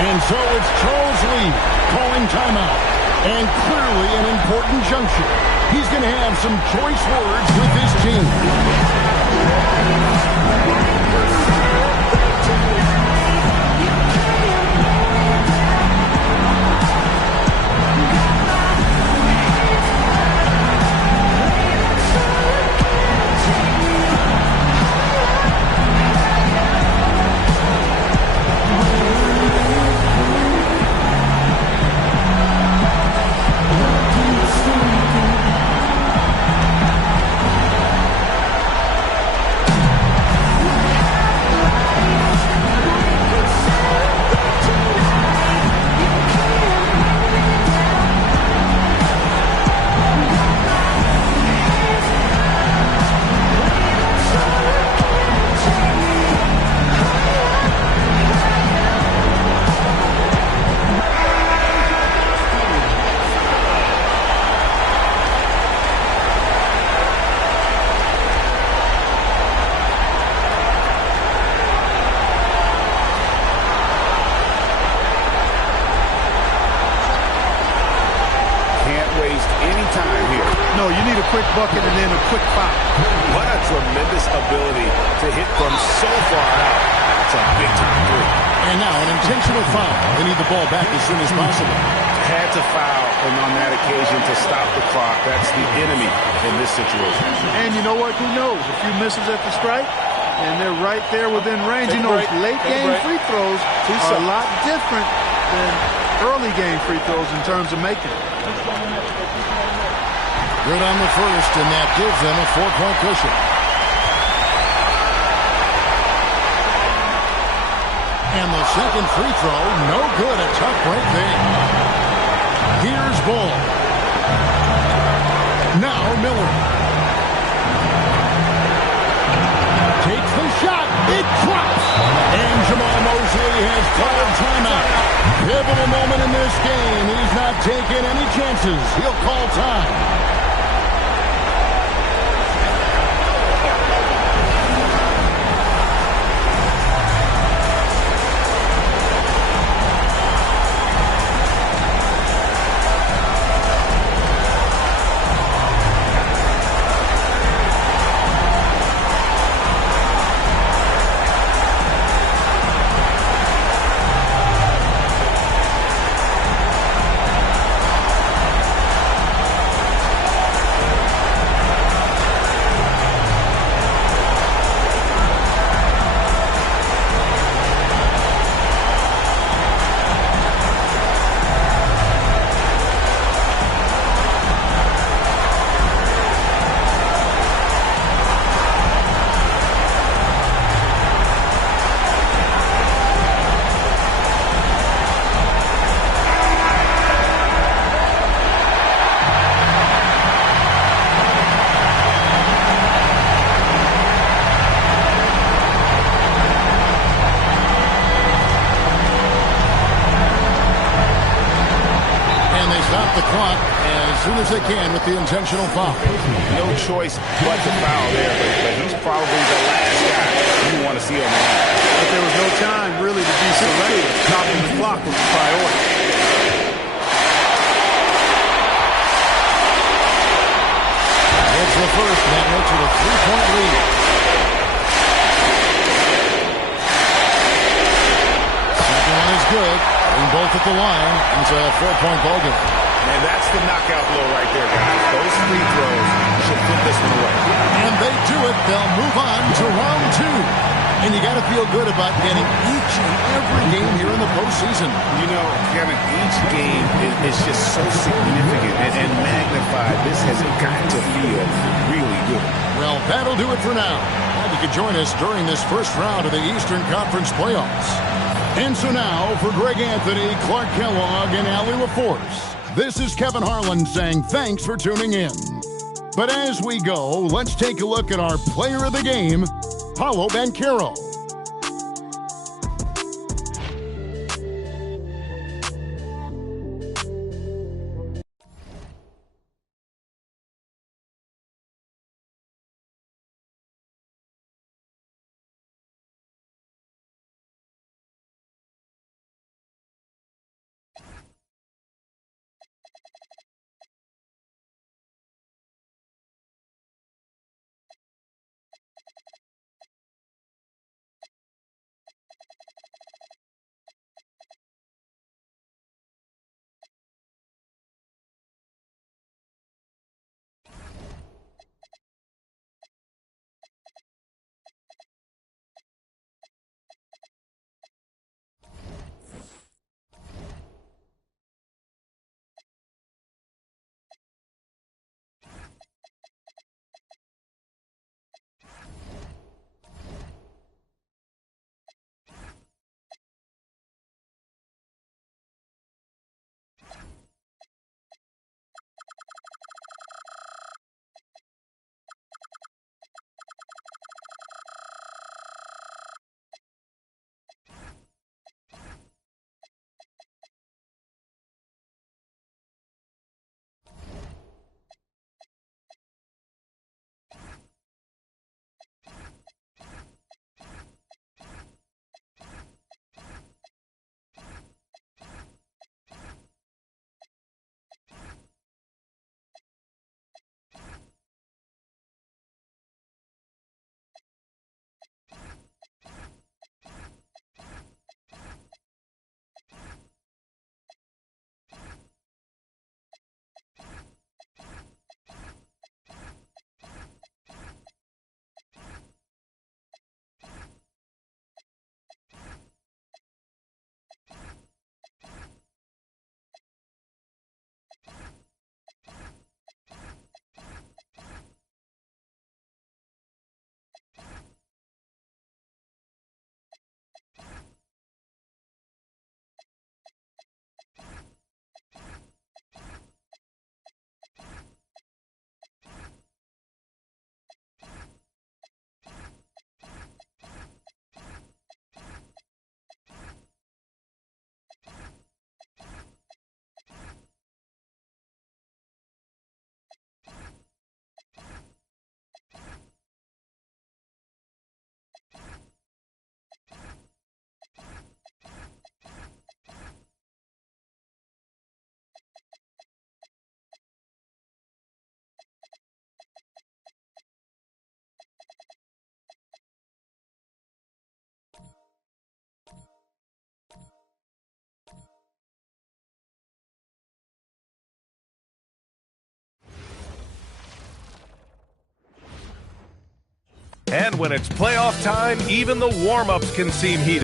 And so it's Charles Lee calling timeout. And clearly an important juncture. He's going to have some choice words with his team. No, you need a quick bucket and then a quick foul. What a tremendous ability to hit from so far out. It's a big-time three. And now an intentional foul. They need the ball back as soon as possible. Had to foul, and on that occasion to stop the clock. That's the enemy in this situation. And you know what? Who knows? A few misses at the stripe, and they're right there within range. You know, late-game free throws are a lot different than early-game free throws in terms of making it. Good on the first, and that gives them a 4-point cushion. And the second free throw, no good. A tough break there. Here's Bull. Now Miller. Takes the shot. It drops. And Jamal Mosley has called timeout. Pivotal moment in this game. He's not taking any chances. He'll call time. The clock as soon as they can with the intentional foul. No choice but to foul there, but he's probably the last guy you want to see on the line. But there was no time really to be selective. Topping the clock was the priority. It's the first, and that makes it a 3-point lead. Second one is good. Bring both at the line. It's a 4-point ball game. And that's the knockout blow right there, guys. Those free throws should put this one away. And they do it. They'll move on to round 2. And you got to feel good about getting each and every game here in the postseason. You know, Kevin, each game is just so significant and magnified. This has got to feel really good. Well, that'll do it for now. Glad you could join us during this first round of the Eastern Conference playoffs. And so now, for Greg Anthony, Clark Kellogg, and Allie LaForce, this is Kevin Harlan saying thanks for tuning in. But as we go, let's take a look at our player of the game, Paolo Banchero. And when it's playoff time, even the warm-ups can seem heated.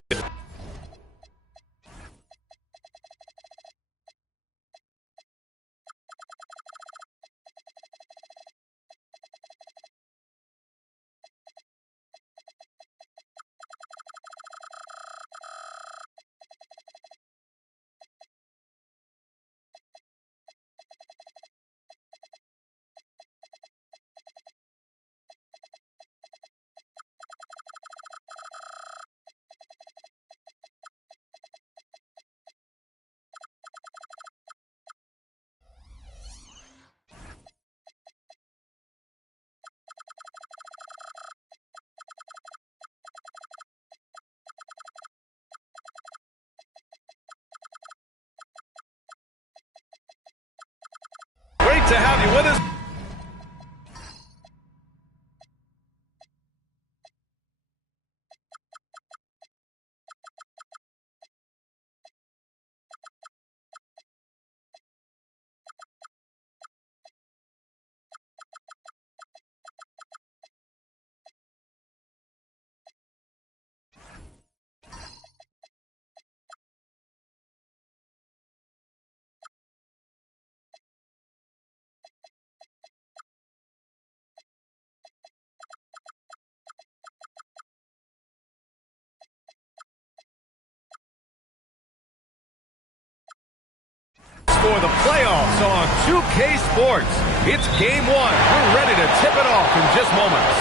Great to have you with us. For the playoffs on 2K Sports. It's game one. We're ready to tip it off in just moments.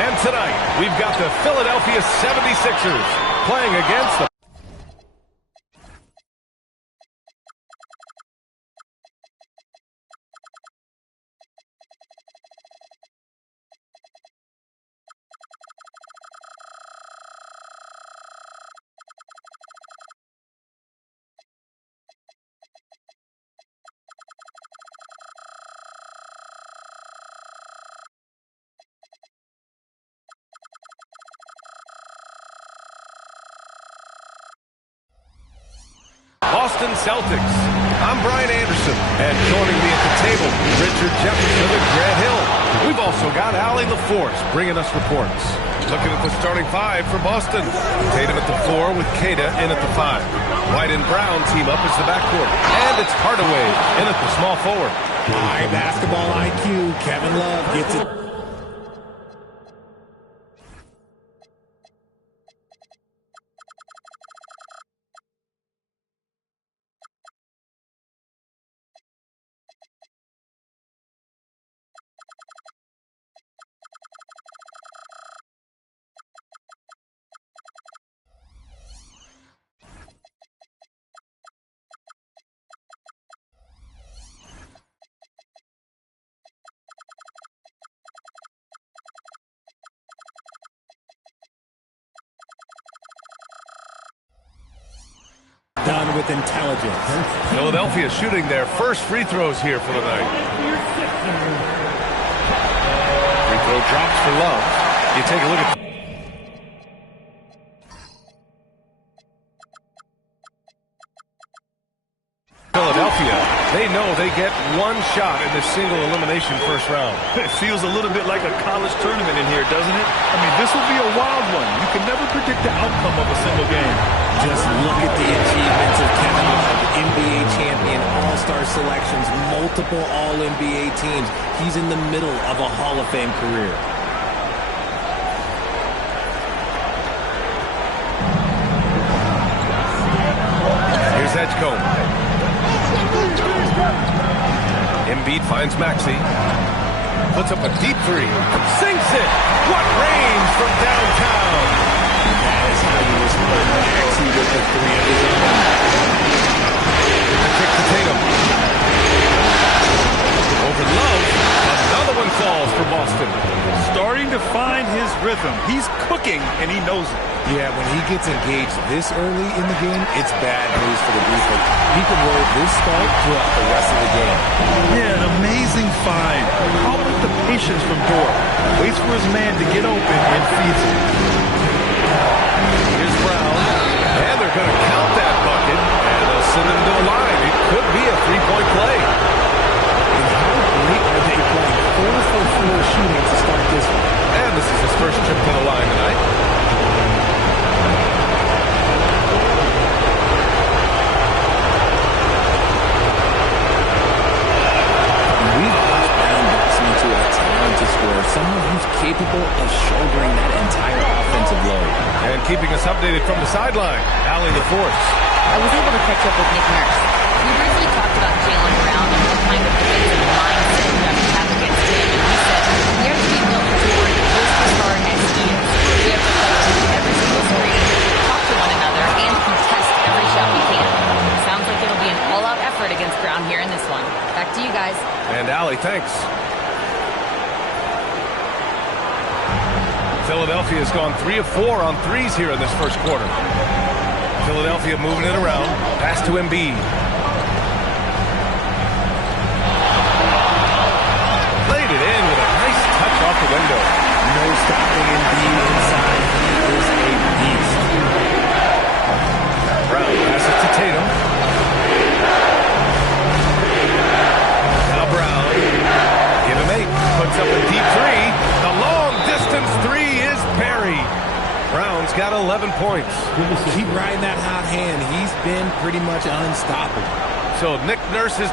And tonight, we've got the Philadelphia 76ers playing against the Boston Celtics. I'm Brian Anderson, and joining me at the table, Richard Jefferson and Grant Hill. We've also got Allie LaForce bringing us reports. Looking at the starting five for Boston. Tatum at the 4 with Kata in at the 5. White and Brown team up as the backcourt. And it's Hardaway in at the small forward. High basketball IQ. Kevin Love gets it. Done with intelligence. Philadelphia shooting their first free throws here for the night. Free throw drops for Love. You take a look at Philadelphia. They know they get one shot in this single elimination first round. It feels a little bit like a college tournament in here, doesn't it? I mean, this will be a wild one. You can never predict the outcome of a single game. Just look at the achievements of Kevin Love, NBA champion, all-star selections, multiple all-NBA teams. He's in the middle of a Hall of Fame career. Here's Edgecombe. Embiid finds Maxey. Puts up a deep three. Sinks it. What range from downtown. That is how you respond. Maxey with the 3 of his own. The kick to Tatum. Over Love. Another one falls for Boston. Starting to find his rhythm. He's cooking, and he knows it. Yeah, when he gets engaged this early in the game, it's bad news for the defense. He can roll this start throughout the rest of the game. Yeah, an amazing find. Call it the patience from Dort. Waits for his man to get open and feeds him. Here's Brown. And they're going to count that bucket. And they'll send him to the line. It could be a three-point play. And how great are they playing 4-for-4 shooting to start this one? And this is his first trip to the line tonight. Someone who's capable of shouldering that entire offensive load. And keeping us updated from the sideline, Allie LaForce. I was able to catch up with Nick Nurse. We briefly talked about Jaylen Brown and what kind of defensive mindset we have to have against him. And he said, we have to be willing to work just as hard as he is. We have to fight to every single screen, talk to one another, and contest every shot we can. Sounds like it'll be an all-out effort against Brown here in this one. Back to you guys. And Allie, thanks. Philadelphia has gone 3 of 4 on threes here in this first quarter. Philadelphia moving it around. Pass to Embiid. Played it in with a nice touch off the window. No stopping Embiid inside. He is a beast. Brown passes to Tatum. Now Brown. Give him 8. Puts up a deep 3. The long distance 3 is buried. Brown's got 11 points. Keep riding that hot hand. He's been pretty much unstoppable. So Nick Nurse is...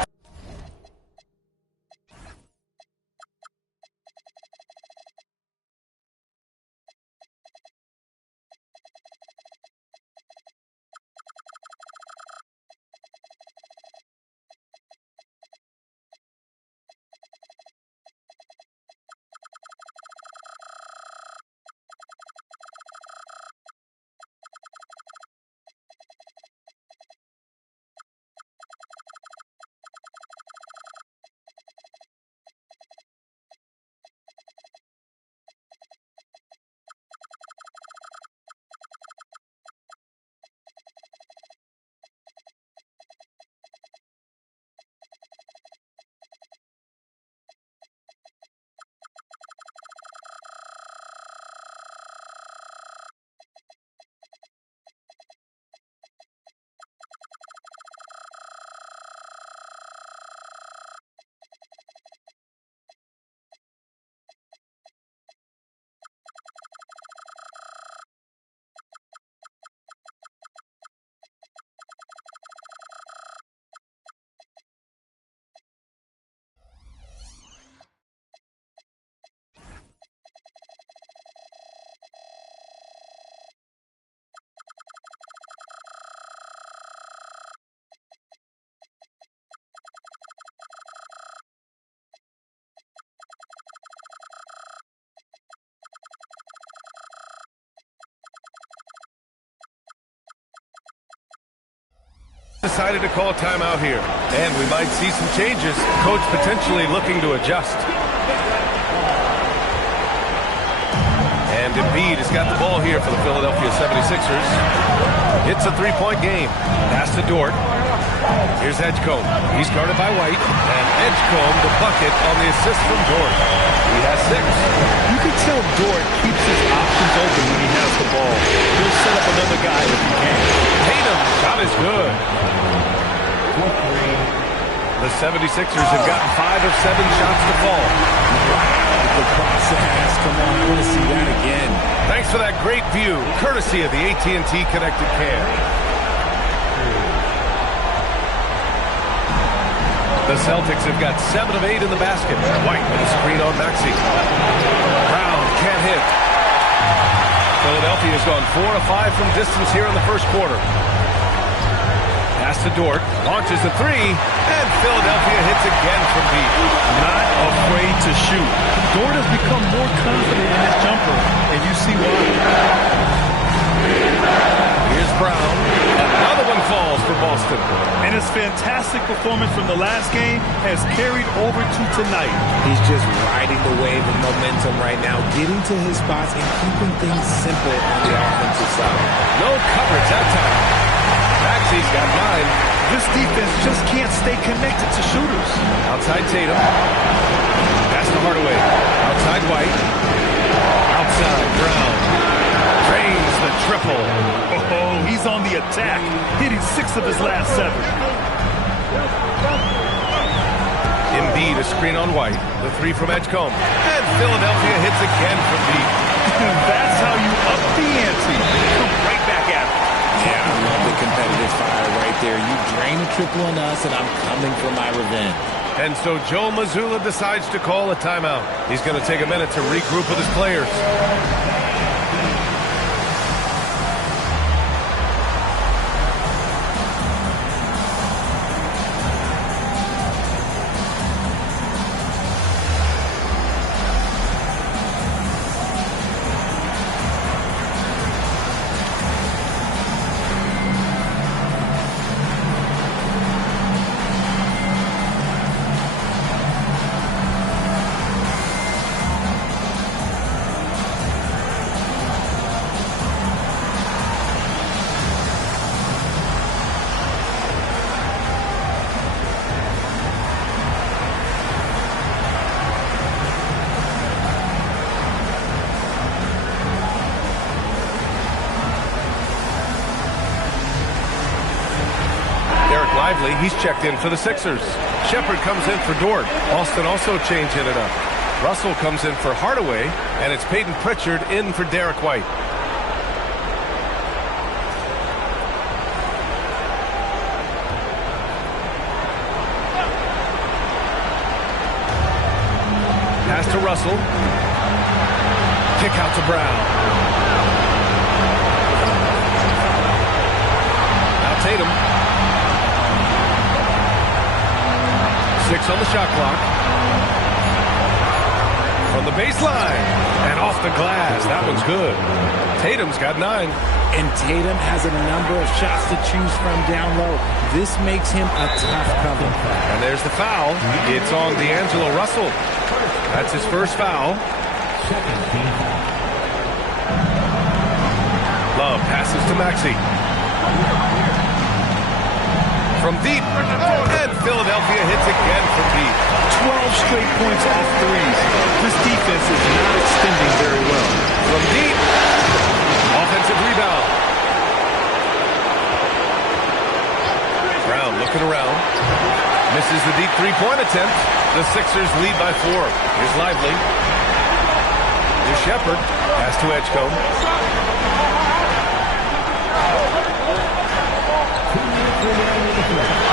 decided to call a timeout here. And we might see some changes. Coach potentially looking to adjust. And Embiid has got the ball here for the Philadelphia 76ers. It's a three-point game. Pass to Dort. Here's Edgecombe. He's guarded by White. And Edgecombe, the bucket on the assist from Dort. He has 6. You can tell Dort keeps his options open when he has the ball. He'll set up another guy if he can. Tatum, shot is good. The 76ers have gotten 5 of 7 shots to fall. The process. Come on, I want to see that again. Thanks for that great view, courtesy of the AT&T Connected Cam. The Celtics have got 7 of 8 in the basket. White with a screen on Maxey. Brown can't hit. Philadelphia has gone 4 of 5 from distance here in the first quarter. Pass to Dort, launches a 3, and Philadelphia hits again from deep. Not afraid to shoot. Dort has become more confident in his jumper, and you see why. Here's Brown. Another one falls for Boston. And his fantastic performance from the last game has carried over to tonight. He's just riding the wave of momentum right now, getting to his spots and keeping things simple on the offensive side. No coverage that time. Maxey's got 9. This defense just can't stay connected to shooters. Outside Tatum. Pass to Hardaway. Outside White. Outside Brown. Drains the triple. Oh, he's on the attack, hitting 6 of his last 7. Embiid a screen on White. The 3 from Edgecombe. And Philadelphia hits again from deep. That's how you up the ante. Come right back at it. Yeah, I love the competitive fire right there. You drain a triple on us, and I'm coming for my revenge. And so Joe Mazzulla decides to call a timeout. He's going to take a minute to regroup with his players. Lively, he's checked in for the Sixers. Shepard comes in for Dort. Austin also changing it up. Russell comes in for Hardaway, and it's Peyton Pritchard in for Derek White. Pass to Russell. Kick out to Brown. Now Tatum. 6 on the shot clock. From the baseline. And off the glass. That one's good. Tatum's got 9. And Tatum has a number of shots to choose from down low. This makes him a tough cover. And there's the foul. It's on D'Angelo Russell. That's his first foul. Love passes to Maxey. From deep, and Philadelphia hits again from deep. 12 straight points off threes. This defense is not extending very well. From deep, offensive rebound. Brown looking around. Misses the deep three-point attempt. The Sixers lead by 4. Here's Lively. Here's Shepard. Pass to Edgecombe.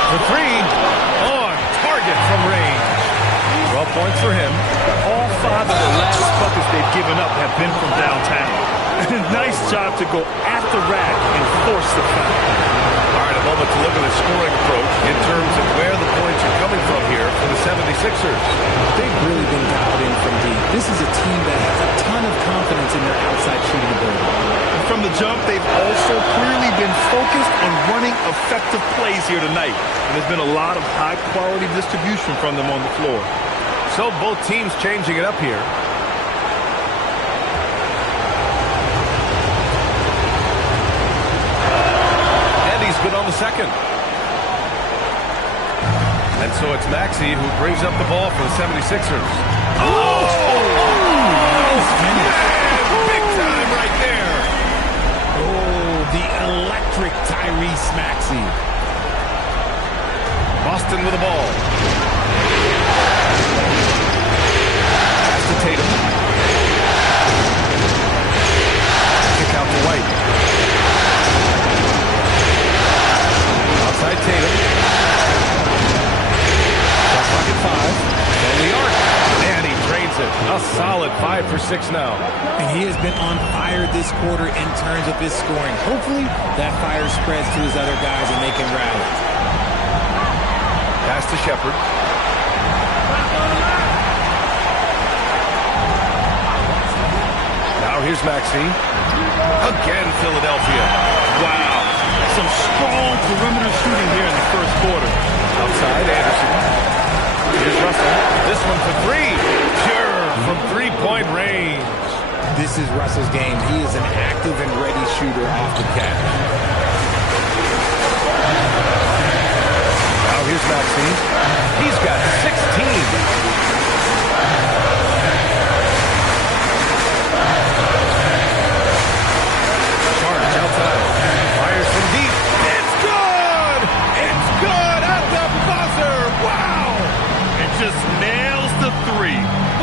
For 3, on target from range. 12 points for him. All 5 of the last buckets they've given up have been from downtown. Nice job to go at the rack and force the foul. All right, a moment to look at the scoring approach in terms of where the points are coming from here for the 76ers. They've really been dialed in from deep. This is a team that has a ton of confidence in their outside shooting ability. From the jump, they've also clearly been focused on running effective plays here tonight. And there's been a lot of high-quality distribution from them on the floor. So both teams changing it up here. And he's good on the second. And so it's Maxey who brings up the ball for the 76ers. Oh! Nice finish. Big time right there. Oh, the electric Tyrese Maxey. Boston with the ball. Pass to Tatum. Kick out to White. Outside Tatum. Shot clock at 5. From the arc. And he drains it. A solid 5 for 6 now. And he has been on fire this quarter in terms of his scoring. Hopefully that fire spreads to his other guys and they can rally. Pass to Shepard. Now here's Maxey. Again, Philadelphia. Wow. Some strong perimeter shooting here in the first quarter. Outside, Anderson. Here's Russell. This one for 3. Sure, from three-point range. This is Russell's game. He is an active and ready shooter off the catch. Now here's Maxey. He's got 16. Charge outside. Fires from deep. It's good! It's good at the buzzer! Wow! And just nails the 3.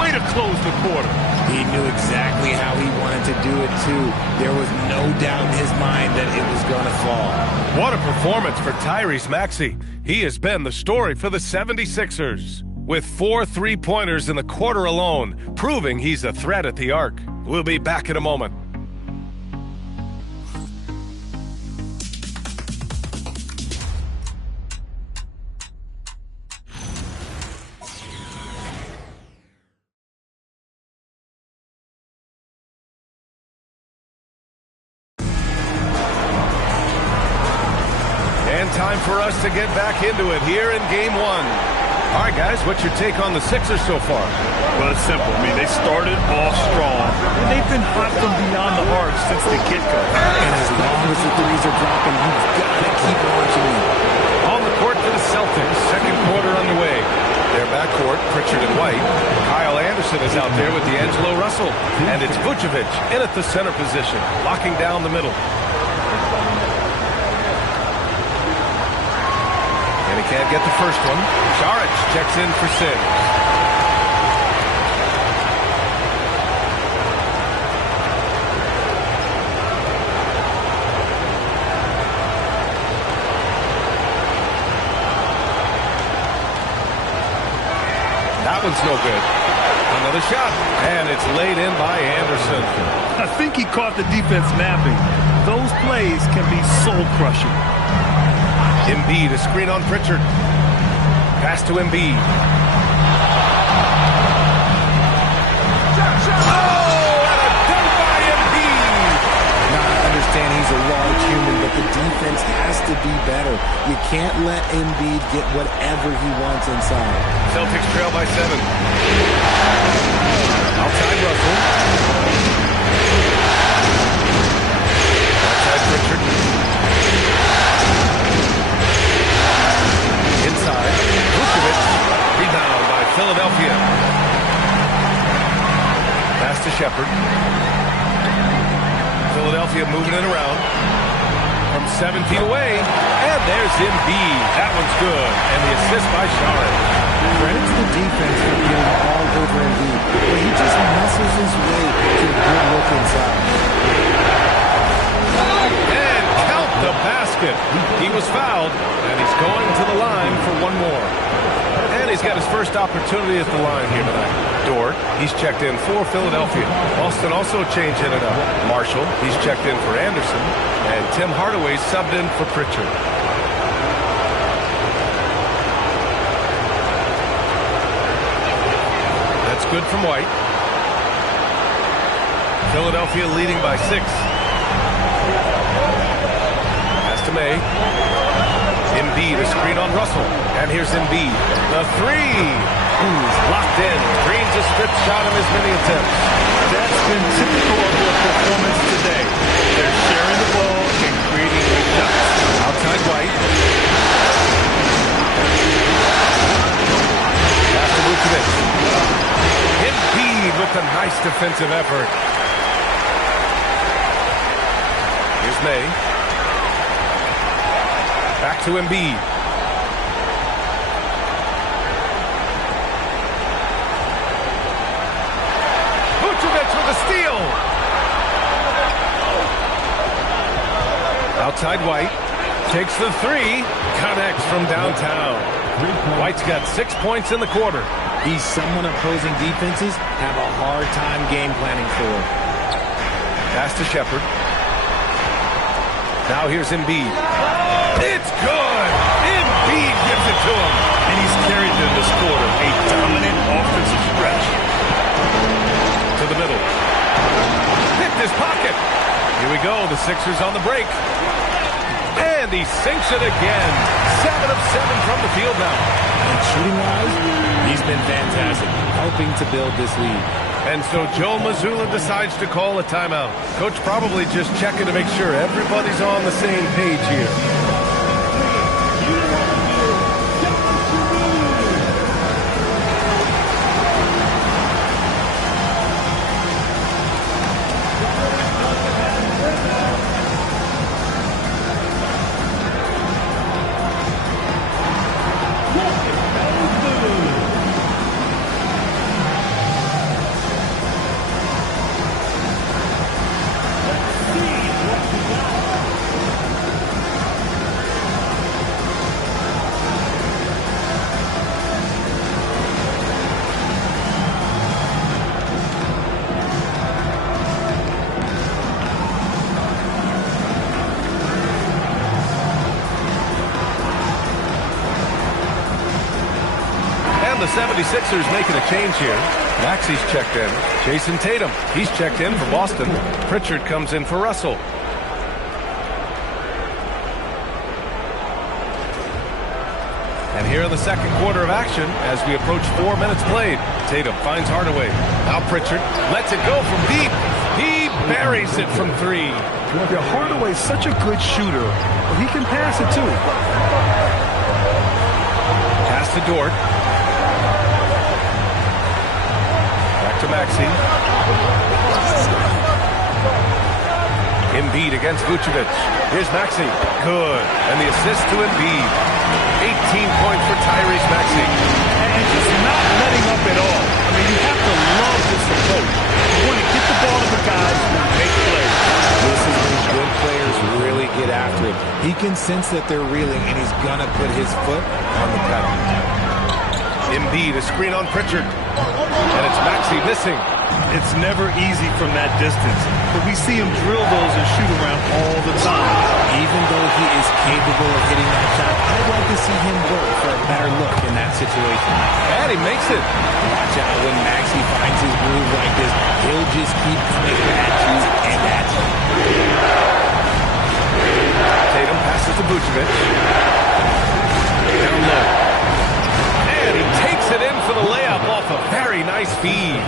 Way to close the quarter. He knew exactly how he wanted to do it too. There was no doubt in his mind that it was going to fall. What a performance for Tyrese Maxey. He has been the story for the 76ers. With 4 3-pointers in the quarter alone, proving he's a threat at the arc. We'll be back in a moment. And time for us to get back into it here in Game 1. All right, guys, what's your take on the Sixers so far? Well, it's simple. I mean, they started off strong, and they've been hot from beyond the arc since the get-go. And as long as the threes are dropping, you've got to keep launching them. On the court for the Celtics, second quarter underway. Their backcourt, Pritchard and White. Kyle Anderson is out there with D'Angelo Russell. And it's Vucevic in at the center position, locking down the middle. And he can't get the first one. Saric checks in for Sims. That one's no good. Another shot. And it's laid in by Anderson. I think he caught the defense napping. Those plays can be soul-crushing. Embiid, a screen on Pritchard. Pass to Embiid. Oh, and a dunk by Embiid! Now, I understand he's a large human, but the defense has to be better. You can't let Embiid get whatever he wants inside. Celtics trail by 7. Outside Russell. Outside Pritchard. Inside, Vucevic, rebound by Philadelphia. Pass to Shepherd. Philadelphia moving it around. From 7 feet away, and there's Embiid. That one's good, and the assist by Saric. Credit to the defense for getting all over Embiid, but he just muscles his way to a good look inside. And count the basket. He was fouled, and he's going to the line for one more. And he's got his first opportunity at the line here tonight. Dort, he's checked in for Philadelphia. Austin also changing it up. Marshall, he's checked in for Anderson. And Tim Hardaway subbed in for Pritchard. That's good from White. Philadelphia leading by 6. Pass to May. Embiid, a screen on Russell. And here's Embiid. The 3. He's locked in. Green's his 5th shot in as many attempts. That's been typical of their performance today. They're sharing the ball and creating good shots. Outside White. Pass to Vucevic. Embiid with a nice defensive effort. Here's May. Back to Embiid. Vucevic with a steal. Outside White. Takes the 3. Connects from downtown. White's got 6 points in the quarter. He's someone opposing defenses have a hard time game planning for. Pass to Shepherd. Now here's Embiid. It's good! Embiid gives it to him. And he's carried them this quarter. A dominant offensive stretch. To the middle. Picked his pocket. Here we go. The Sixers on the break. And he sinks it again. 7 of 7 from the field now. And shooting-wise, he's been fantastic, helping to build this lead. And so Joe Mazzulla decides to call a timeout. Coach probably just checking to make sure everybody's on the same page here. the 76ers making a change here. Maxey's checked in. Jason Tatum, he's checked in for Boston. Pritchard comes in for Russell. And here in the second quarter of action, as we approach 4 minutes played, Tatum finds Hardaway. Now Pritchard lets it go from deep. He buries it from 3. Yeah, Hardaway's such a good shooter, but he can pass it too. Pass to Dort. Back to Maxey. Embiid against Vucevic. Here's Maxey. Good. And the assist to Embiid. 18 points for Tyrese Maxey. And just not letting up at all. I mean, you have to love this approach. You want to get the ball to the guys who make plays. This is when good players really get after it. He can sense that they're reeling, and he's going to put his foot on the pedal. Embiid, a screen on Pritchard. And it's Maxey missing. It's never easy from that distance, but we see him drill those and shoot around all the time. Even though he is capable of hitting that shot, I'd like to see him work for a better look in that situation. And he makes it. Watch out when Maxey finds his groove like this. He'll just keep coming at you and at you. Tatum passes to Vucevic. Down low. And he takes it in for the layup off a very nice feed.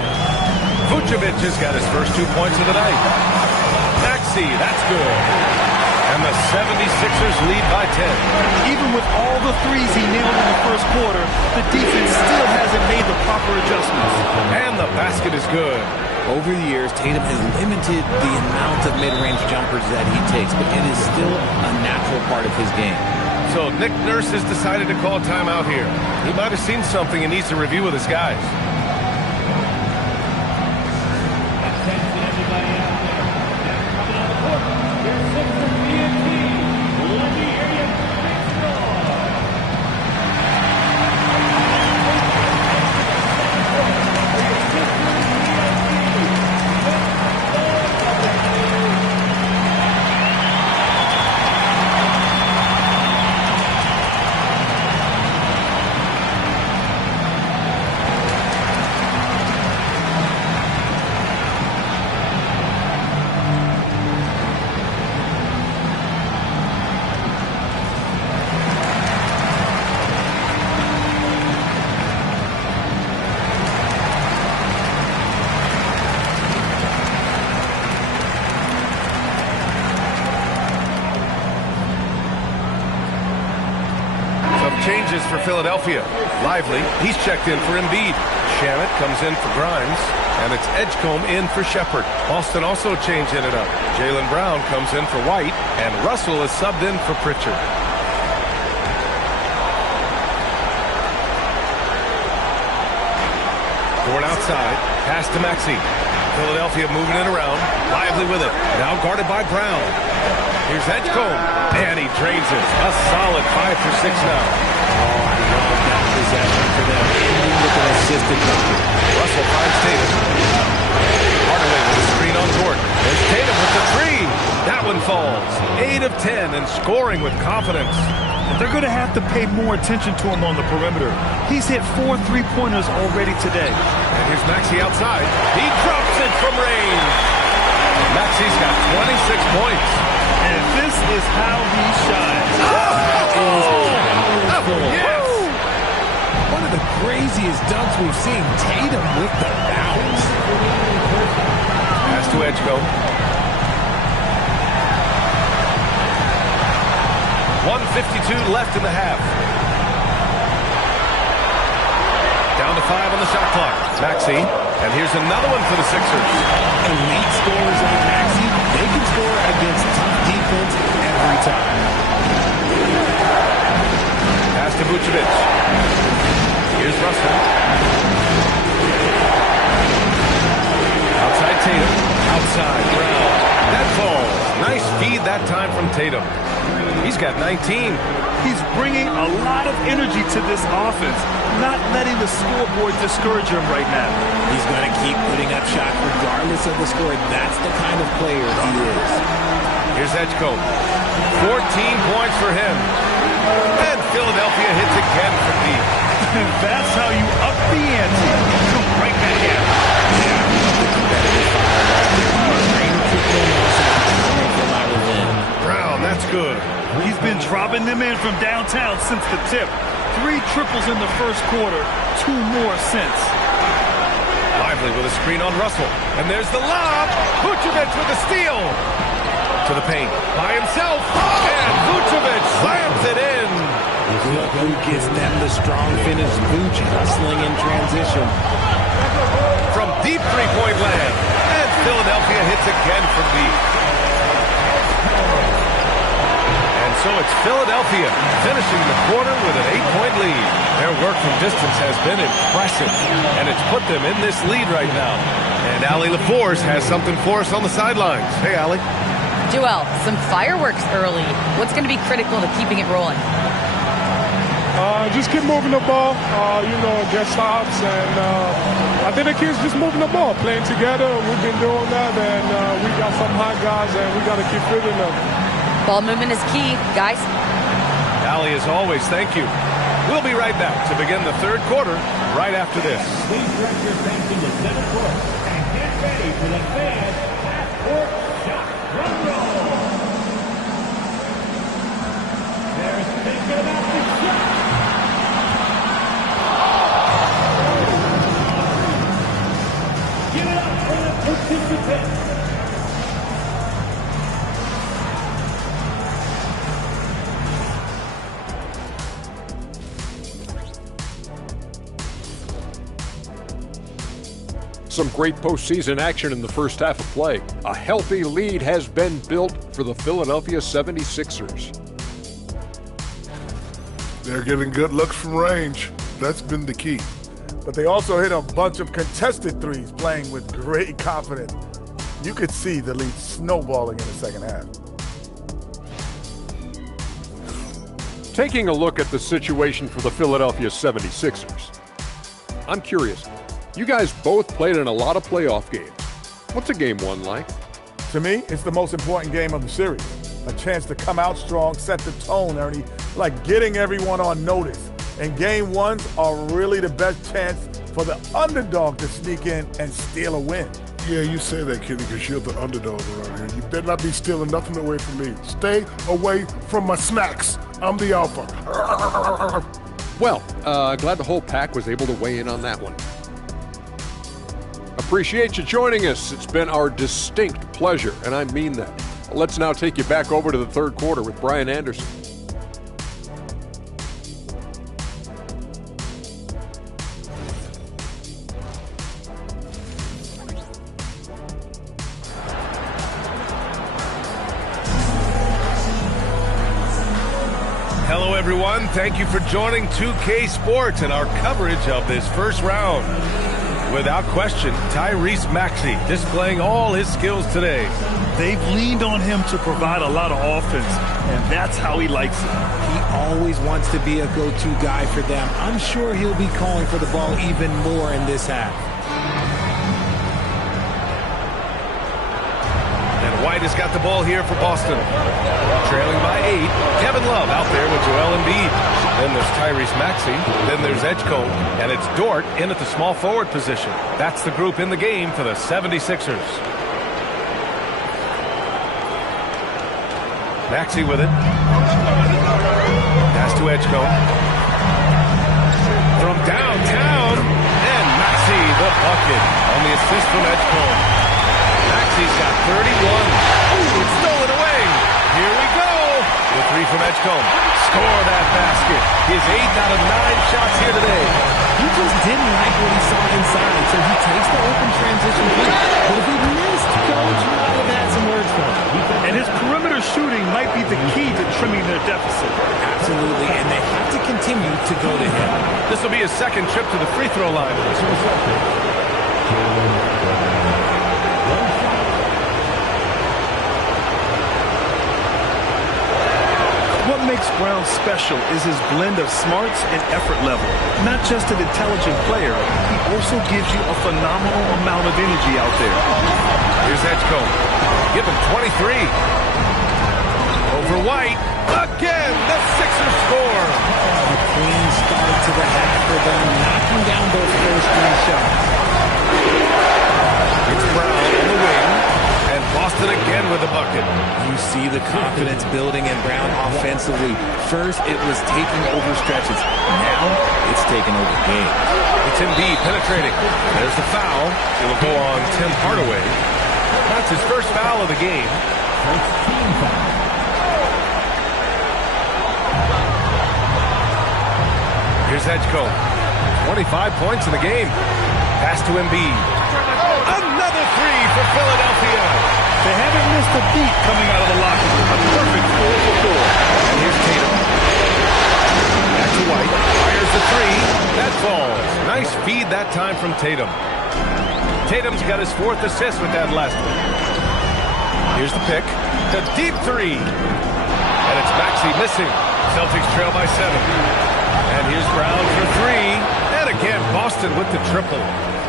Vucevic has got his first 2 points of the night. Maxey, that's good. And the 76ers lead by 10. Even with all the threes he nailed in the first quarter, the defense still hasn't made the proper adjustments. And the basket is good. Over the years, Tatum has limited the amount of mid-range jumpers that he takes, but it is still a natural part of his game. So Nick Nurse has decided to call timeout here. He might have seen something and needs to review with his guys. Changes for Philadelphia. Lively, he's checked in for Embiid. Shamit comes in for Grimes. And it's Edgecombe in for Shepherd. Boston also changing it up. Jaylen Brown comes in for White. And Russell is subbed in for Pritchard. Dort outside. Pass to Maxey. Philadelphia moving it around. Lively with it. Now guarded by Brown. Here's Edgecombe. And he drains it. A solid 5 for 6 now. Oh, I love that possession for them. With an assisted bucket. Russell finds Tatum. Hardaway with a screen on Dort. There's Tatum with the 3. That one falls. 8 of 10 and scoring with confidence. They're going to have to pay more attention to him on the perimeter. He's hit 4 3-pointers already today. And here's Maxey outside. He drops it from range. Maxey's got 26 points. And this is how he shines. Yes! One of the craziest dunks we've seen. Tatum with the bounce. Pass to Edgecombe. 1:52 left in the half. Down to 5 on the shot clock. Maxey. And here's another one for the Sixers. Elite scorers like Maxey, they can score against tough defense every time. Pass to Vucevic. Here's Russell. Outside Tatum. Outside Brown. That falls. Nice feed that time from Tatum. He's got 19. He's bringing a lot of energy to this offense, not letting the scoreboard discourage him right now. He's going to keep putting up shots regardless of the score. That's the kind of player he is. Here's Edgecombe. 14 points for him. And Philadelphia hits again from deep. And that's how you up the ante to break that gap. Brown, that's good. He's been dropping them in from downtown since the tip. 3 triples in the first quarter, 2 more since. Lively with a screen on Russell. And there's the lob. Vucevic with the steal. To the paint by himself. And Vucevic slams it in. Look who gets them the strong finish. Vuce hustling in transition. From deep three-point land. And Philadelphia hits again from deep. And so it's Philadelphia finishing the quarter with an 8-point lead. Their work from distance has been impressive, and it's put them in this lead right now. And Allie LaForce has something for us on the sidelines. Hey, Allie. Joel, some fireworks early. What's going to be critical to keeping it rolling? Just keep moving the ball, get stops, and I think the kids just moving the ball, playing together. We've been doing that, and we got some hot guys, and we got to keep fitting them. Ball movement is key, guys. Allie, as always, thank you. We'll be right back to begin the third quarter right after this. Please direct your attention to center court and get ready for the fans half-court shot. Drum roll. They're thinking about the shot. Give it up for the participants. Some great postseason action in the first half of play. A healthy lead has been built for the Philadelphia 76ers. They're getting good looks from range. That's been the key. But they also hit a bunch of contested threes, playing with great confidence. You could see the lead snowballing in the second half. Taking a look at the situation for the Philadelphia 76ers. I'm curious. You guys both played in a lot of playoff games. What's a game one like? To me, it's the most important game of the series. A chance to come out strong, set the tone, Ernie, like getting everyone on notice. And game ones are really the best chance for the underdog to sneak in and steal a win. Yeah, you say that, Kenny, because you're the underdog around here. You better not be stealing nothing away from me. Stay away from my smacks. I'm the alpha. Well, glad the whole pack was able to weigh in on that one. Appreciate you joining us. It's been our distinct pleasure, and I mean that. Let's now take you back over to the third quarter with Brian Anderson. Hello, everyone. Thank you for joining 2K Sports and our coverage of this first round. Without question, Tyrese Maxey displaying all his skills today. They've leaned on him to provide a lot of offense, and that's how he likes it. He always wants to be a go-to guy for them. I'm sure he'll be calling for the ball even more in this half. And White has got the ball here for Boston. Trailing by 8. Kevin Love out there with Joel Embiid. Then there's Tyrese Maxey. Then there's Edgecombe. And it's Dort in at the small forward position. That's the group in the game for the 76ers. Maxey with it. Pass to Edgecombe. From downtown. And Maxey the bucket on the assist from Edgecombe. Maxey's got 31. Ooh, it's stolen away. Here we go. The three from Edgecombe. Score that basket. His 8 out of 9 shots here today. He just didn't like what he saw inside, so he takes the open transition play. But if he missed, Coach might have had some words for him. And his perimeter shooting might be the key to trimming their deficit. Absolutely, and they have to continue to go to him. This will be his second trip to the free throw line. What makes Brown special is his blend of smarts and effort level. Not just an intelligent player, he also gives you a phenomenal amount of energy out there. Here's Edgecombe. Give him 23. Over White. Again, the Sixers score. A clean start to the half for them, knocking down those first 3 shots. It's Brown on the wing, and Boston again with a bucket. You see the confidence building in Brown offensively. First, it was taking over stretches. Now, it's taking over games. It's Embiid penetrating. There's the foul. It will go on Tim Hardaway. That's his first foul of the game. Here's Edgecombe. 25 points in the game. Pass to Embiid. Another 3 for Philadelphia. They haven't missed a beat coming out of the locker room. A perfect 4 for 4. And here's Tatum. Back to White. Fires the 3. That falls. Nice feed that time from Tatum. Tatum's got his 4th assist with that last one. Here's the pick. The deep 3. And it's Maxey missing. Celtics trail by 7. And here's Brown for 3. And again, Boston with the triple.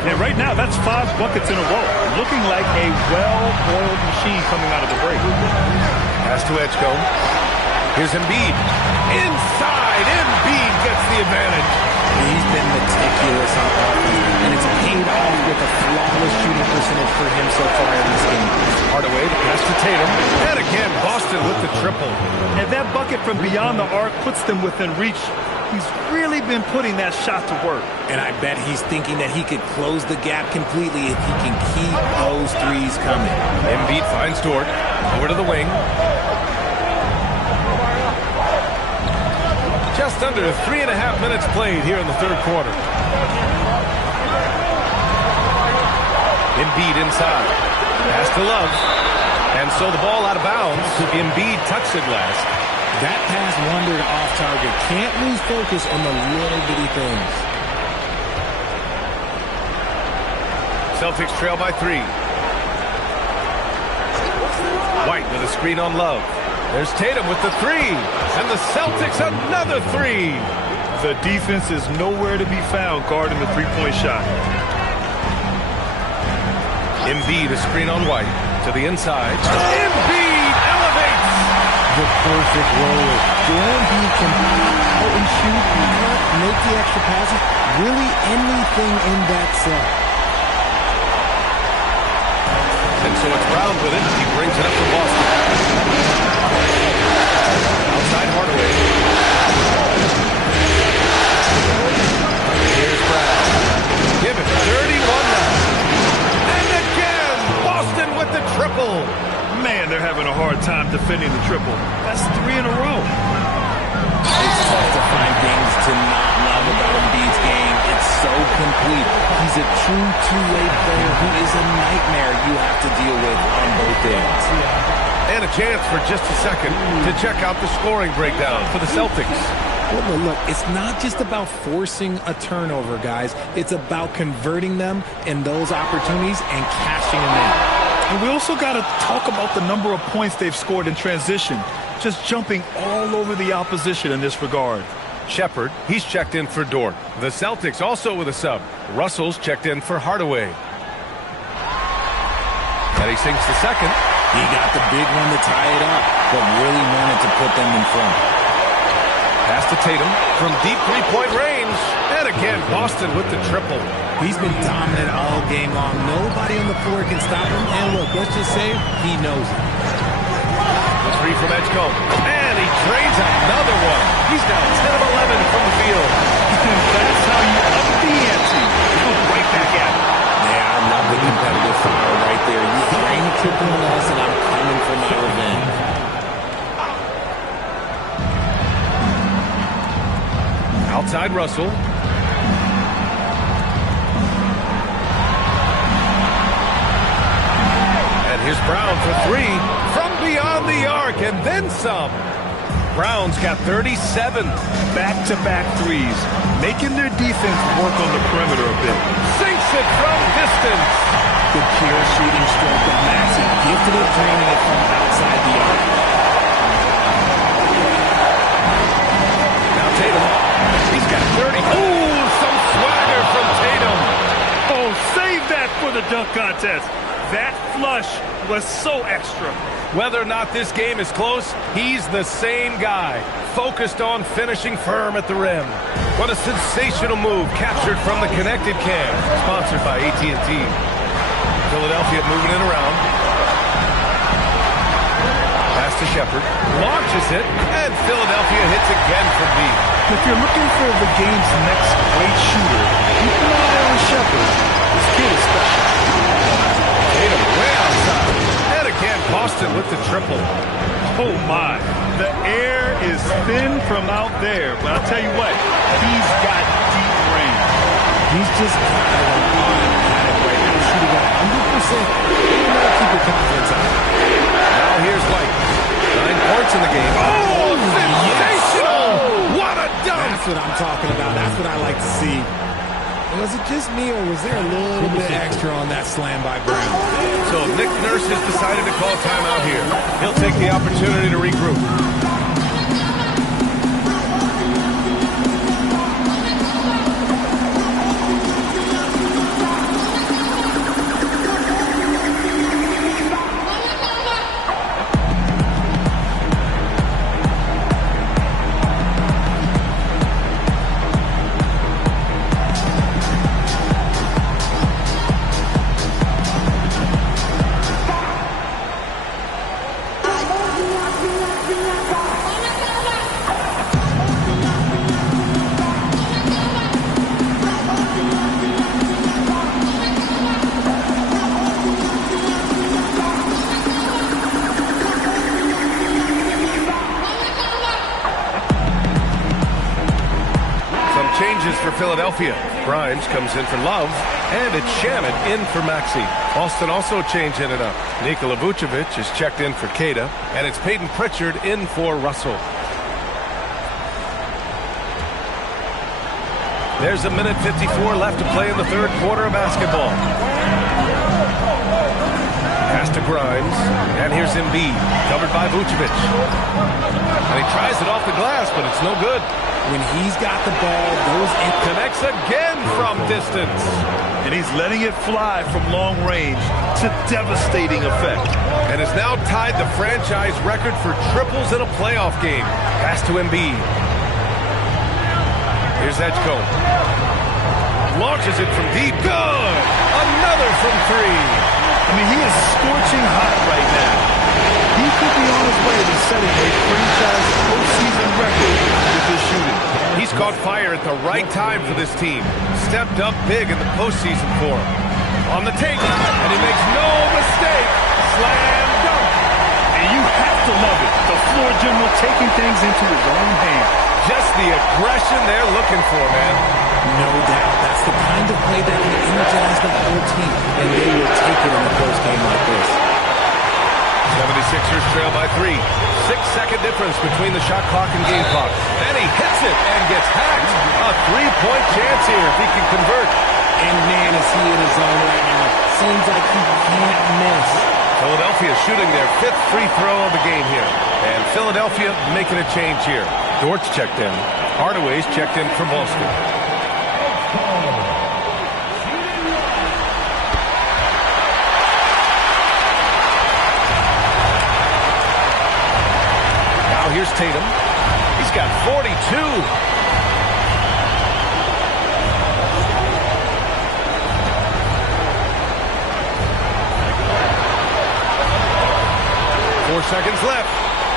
And right now, that's 5 buckets in a row. Looking like a well-oiled machine coming out of the break. Pass to Edgecombe. Here's Embiid. Inside, Embiid gets the advantage. He's been meticulous on offense, and it's paid off with a flawless shooting percentage for him so far in this game. Hardaway, the pass to Tatum. And again, Boston with the triple. And that bucket from beyond the arc puts them within reach. He's really been putting that shot to work. And I bet he's thinking that he could close the gap completely if he can keep those 3s coming. Embiid finds Dort. Over to the wing. Just under 3.5 minutes played here in the 3rd quarter. Embiid inside. Pass to Love. And so the ball out of bounds. Embiid touched it last. That pass wandered off target. Can't lose focus on the little bitty things. Celtics trail by 3. White with a screen on Love. There's Tatum with the 3. And the Celtics another 3. The defense is nowhere to be found guarding the 3-point shot. Embiid a screen on White. To the inside. Embiid elevates. The perfect roll. Joel Embiid can pop out and shoot, cut, make the extra passes. Really anything in that set. And so it's Brown with it. He brings it up to Boston. Outside Hardaway. Here's Brown. Give it 31 now. And again, Boston with the triple. Man, they're having a hard time defending the triple. That's 3 in a row. It's tough to find things to not love about Embiid's game. It's so complete. He's a true two-way player who is a nightmare you have to deal with on both ends. And a chance for just a second to check out the scoring breakdown for the Celtics. Well, look, it's not just about forcing a turnover, guys. It's about converting them in those opportunities and cashing them in. And we also got to talk about the number of points they've scored in transition. Just jumping all over the opposition in this regard. Shepherd, he's checked in for Dort. The Celtics also with a sub. Russell's checked in for Hardaway. And he sinks the second. He got the big one to tie it up, but really wanted to put them in front. Pass to Tatum from deep 3-point range. And again, Boston with the triple. He's been dominant all game long. Nobody on the floor can stop him. And look, let's just say he knows it. The 3 from Edgecombe. And he drains another one. He's now 10 of 11 from the field. That's how you up the ante. Goes right back at it. Yeah, I love the competitive fire right there. You drain a triple on us, and I'm coming for my revenge. Outside Russell. And here's Brown for 3 from beyond the arc, and then some. Brown's got 37. Back-to-back threes, making their defense work on the perimeter a bit. Sinks it from distance. The pure shooting stroke of Maxey, gifted at draining it from outside the arc. Now Tatum. He's got 30. Ooh, some swagger from Tatum. Oh, save that for the dunk contest. That flush was so extra. Whether or not this game is close, he's the same guy, focused on finishing firm at the rim. What a sensational move captured from the connected cam. Sponsored by AT&T. Philadelphia moving it around. Pass to Shepard. Launches it. And Philadelphia hits again from deep. If you're looking for the game's next great shooter, keep an eye on Shepard. This kid is special. Tatum way outside. And again, Boston with the triple. Oh, my. The air is thin from out there, but I'll tell you what, he's got deep range. He's just kind of automatic right now, shooting at 100%. You know, keep your confidence up. Now here's White. 9 points in the game. Oh, sensational! What a dunk! That's what I'm talking about. That's what I like to see. Was it just me, or was there a little bit extra on that slam by Brown? So Nick Nurse has decided to call timeout here. He'll take the opportunity to regroup. For Philadelphia. Grimes comes in for Love, and it's Shamet in for Maxey. Boston also changing it up. Nikola Vucevic is checked in for Queta, and it's Peyton Pritchard in for Russell. There's a minute 54 left to play in the third quarter of basketball. Pass to Grimes, and here's Embiid, covered by Vucevic. And he tries it off the glass, but it's no good. When he's got the ball, goes in. Connects again from distance. And he's letting it fly from long range to devastating effect. And has now tied the franchise record for triples in a playoff game. Pass to Embiid. Here's Edgecombe. Launches it from deep. Good! Another from three. I mean, he is scorching hot right now. He could be on his way to setting a franchise postseason record with his shooting. He's caught fire at the right time for this team. Stepped up big in the postseason for him. On the take, and he makes no mistake. Slam dunk. And you have to love it. The floor general taking things into his own hands. Just the aggression they're looking for, man. No doubt. That's the kind of play that can energize the whole team, and they will take it in a close game like this. 76ers trail by 3. 6-second difference between the shot clock and game clock. And he hits it and gets hacked. A three-point chance here if he can convert. And man, is he in his zone right now. Seems like he can't miss. Philadelphia shooting their 5th free throw of the game here. And Philadelphia making a change here. Dort's checked in. Hardaway's checked in for Boston. Here's Tatum. He's got 42. Four seconds left.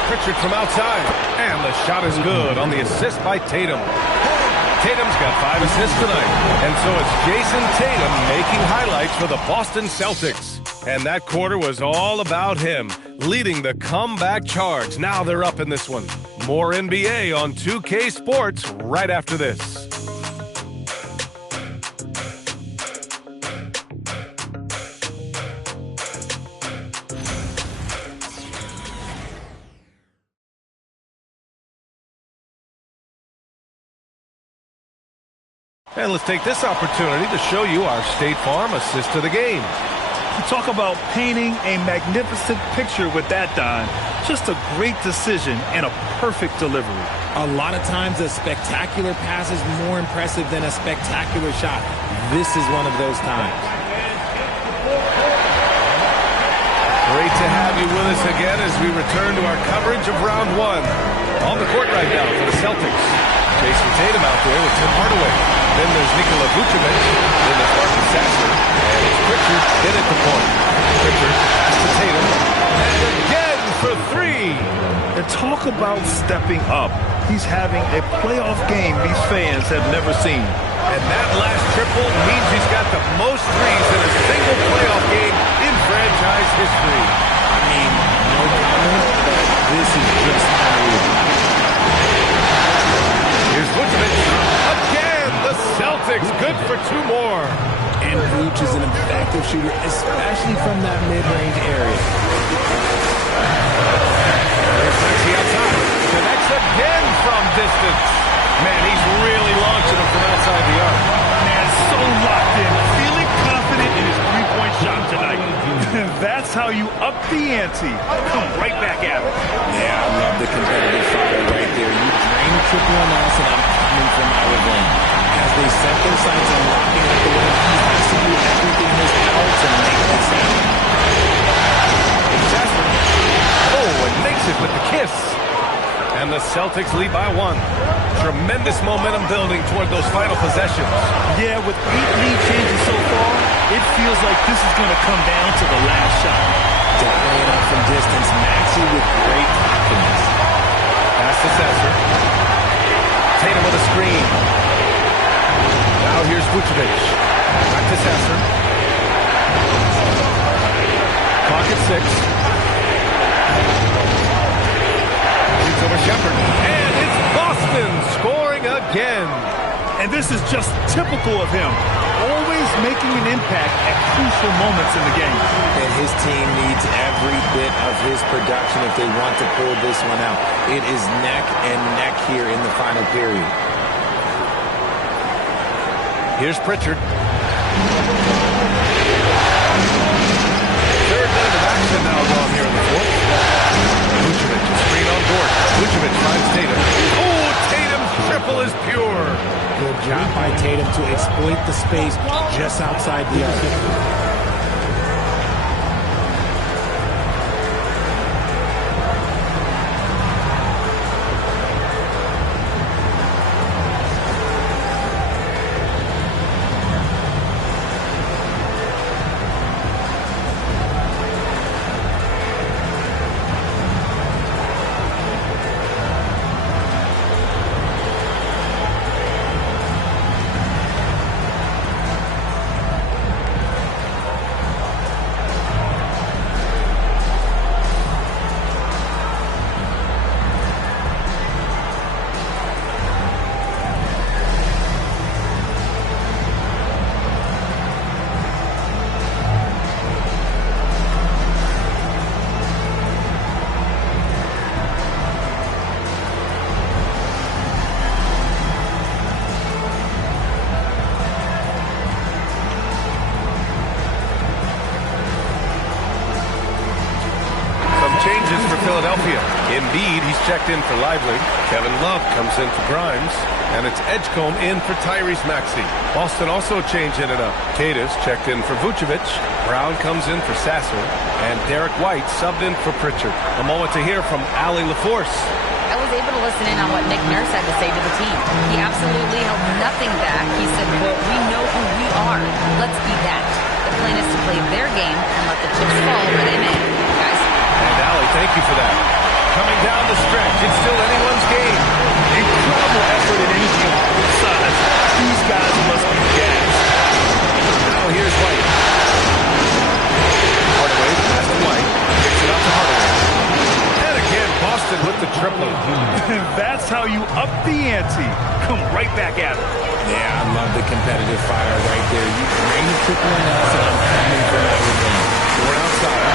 Pritchard from outside. And the shot is good on the assist by Tatum. Tatum's got 5 assists tonight. And so it's Jason Tatum making highlights for the Boston Celtics. And that quarter was all about him, leading the comeback charge. Now they're up in this one. More NBA on 2K Sports right after this. And let's take this opportunity to show you our State Farm assist to the game. You talk about painting a magnificent picture with that, Don. Just a great decision and a perfect delivery. A lot of times a spectacular pass is more impressive than a spectacular shot. This is one of those times. Great to have you with us again as we return to our coverage of round 1. On the court right now for the Celtics. Jason Tatum out there with Tim Hardaway. Then there's Nikola Vucevic. Then there's Marcus Sasser. And it's Pritchard in at the point. Pritchard pass to Tatum. And again for three. And talk about stepping up. He's having a playoff game these fans have never seen. And that last triple means he's got the most threes in a single playoff game in franchise history. I mean, no comment, but this is just unbelievable. Here's Vucevic. Again, the Celtics good for two more. And Vuce is an effective shooter, especially from that mid-range area. There's Maxey outside. Connects again from distance. Man, he's really launching him from outside the arc. Man, so locked in. Feeling confident in his three-point shot tonight. That's how you up the ante. Come right back at him. Yeah, I love the competitive fire right there. You drain a triple on us, and I'm coming for my revenge. As they set their sights on locking up the win, he has to do everything in his power to make this happen. Jasper. Oh, and makes it with the kiss. And the Celtics lead by one. Tremendous momentum building toward those final possessions. Yeah, with 8 lead changes so far, it feels like this is going to come down to the last shot. Dialing up from distance, Maxey with great confidence. Pass to Sasser. Tatum with a screen. Now here's Vucevic. Back to Sasser. Clock at 6. Shoots over Shepherd. And it's Boston scoring again. And this is just typical of him. Always making an impact at crucial moments in the game. And his team needs every bit of his production if they want to pull this one out. It is neck and neck here in the final period. Here's Pritchard. Third minute of action now gone here in the fourth. Vucevic, screen on board. Vucevic finds Tatum. Oh, Tatum's triple is pure. Good job by Tatum to exploit the space just outside the arc. Changes for Philadelphia. Embiid, he's checked in for Lively. Kevin Love comes in for Grimes. And it's Edgecombe in for Tyrese Maxey. Boston also changing it up. Cadiz checked in for Vucevic. Brown comes in for Sasser. And Derek White subbed in for Pritchard. A moment to hear from Allie LaForce. I was able to listen in on what Nick Nurse had to say to the team. He absolutely held nothing back. He said, quote, "We know who we are. Let's be that." The plan is to play their game and let the chips fall where they may. Guys. And Allie, thank you for that. Coming down the stretch, it's still anyone's game. Incredible effort at any team on both sides. These guys must be gassed. Now here's White. Hardaway, pass to White. Kicks it out to Hardaway. And again, Boston with the triple. That's how you up the ante. Come right back at it. Yeah, I love the competitive fire right there. You drain the triple on us, and I'm coming for my revenge. Short outside.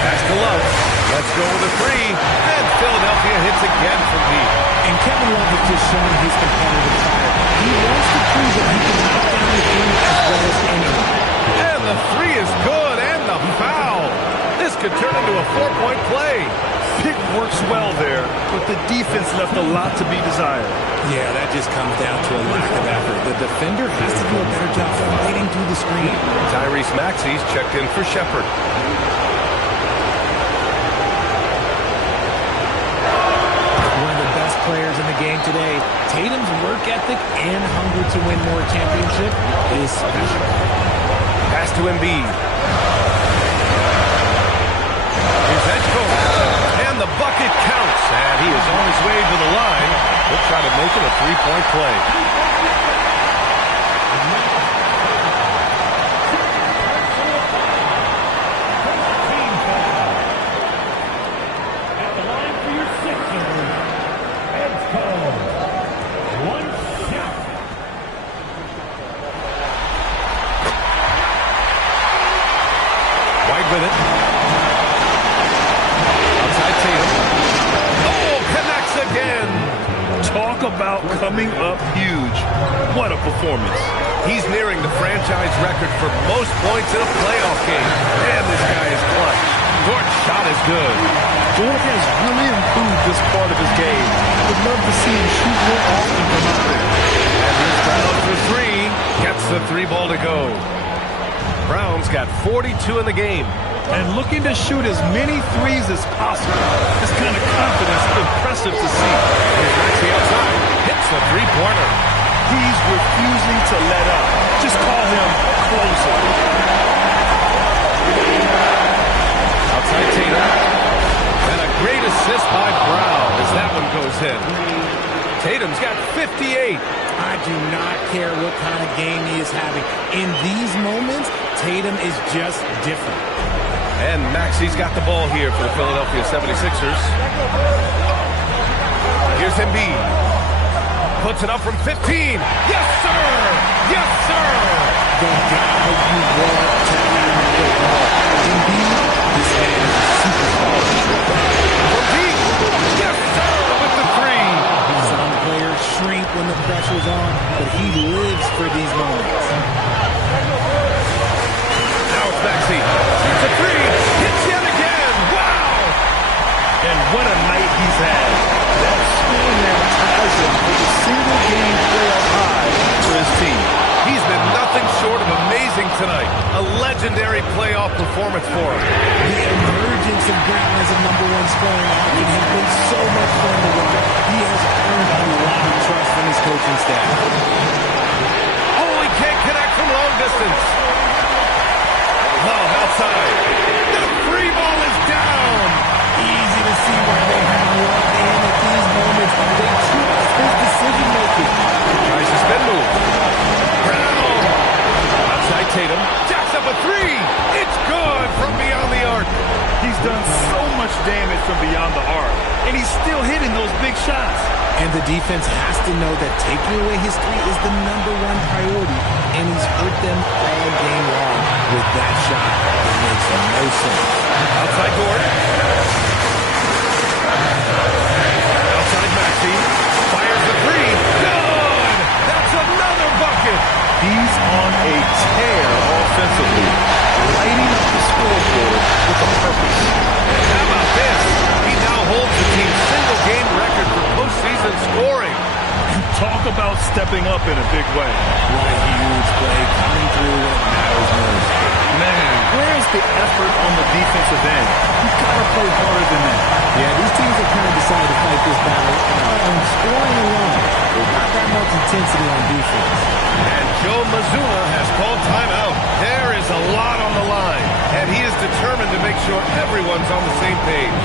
Pass to Love. Let's go with a three. And Philadelphia hits again from deep. And Kevin Love has just shown his competitive fire. He wants to prove that he can knock down the three as well as anyone. And the three is good, and the foul. This could turn into a 4-point play. Pick works well there, but the defense left a lot to be desired. Yeah, that just comes down to a lack of effort. The defender has to do a better job fighting through the screen. Tyrese Maxey's checked in for Shepherd. One of the best players in the game today. Tatum's work ethic and hunger to win more championship is special. Pass to Embiid. Here's Edgecoat. And the bucket counts. And he is on his way to the line. He'll try to make it a three-point play. With it. Outside Tatum. Oh, connects again. Talk about coming up huge. What a performance. He's nearing the franchise record for most points in a playoff game. And this guy is clutch. Dort's shot is good. Dort has really improved this part of his game. Would love to see him shoot more often from out there. And here's Brown for three. Gets the three ball to go. Brown's got 42 in the game. And looking to shoot as many threes as possible. This kind of confidence is impressive to see. Here's Maxey outside. Hits the three-pointer. He's refusing to let up. Just call him closer. Outside Tatum. And a great assist by Brown as that one goes in. Tatum's got 58. I do not care what kind of game he is having. In these moments, Tatum is just different. And Maxey's got the ball here for the Philadelphia 76ers. Here's Embiid. Puts it up from 15. Yes, sir! Yes, sir! The guy you want to have the ball. Embiid, this man is a superstar. Embiid! Yes, sir! With the three. Some players shrink when the pressure's on, but he lives for these moments. Now it's Maxey. Shoots a three. Hits yet again. Wow! And what a night he's had. That score now ties him for the single-game playoff high for his team. He's been nothing short of amazing tonight. A legendary playoff performance for him. The emergence of Brown as a number one scoring option has been so much fun to watch. He has earned a lot of trust from his coaching staff. Oh, he can't connect from long distance. Love outside. The free ball is down. Easy to see why they have Love in at these moments. They trust his decision-making. Tries to spin move. Brown. Outside Tatum. Jacks up a three. It's good from beyond the arc. He's done so much damage from beyond the arc, and he's still hitting those big shots. And the defense has to know that taking away his three is the number one priority, and he's hurt them all game long with that shot. It makes no sense. Outside Dort. Outside Maxey. Fires the three. Good! That's another bucket. He's on a tear offensively, lighting up the scoreboard with a purpose. And how about this? He now holds the team's single-game record for postseason scoring. Talk about stepping up in a big way. What a huge play coming through when it matters most. Man, where's the effort on the defensive end? You've got to play harder than that. Yeah, these teams have kind of decided to fight this battle on scoring alone. There's not that much intensity on defense. And Joe Mazzulla has called timeout. There is a lot on the line, and he is determined to make sure everyone's on the same page.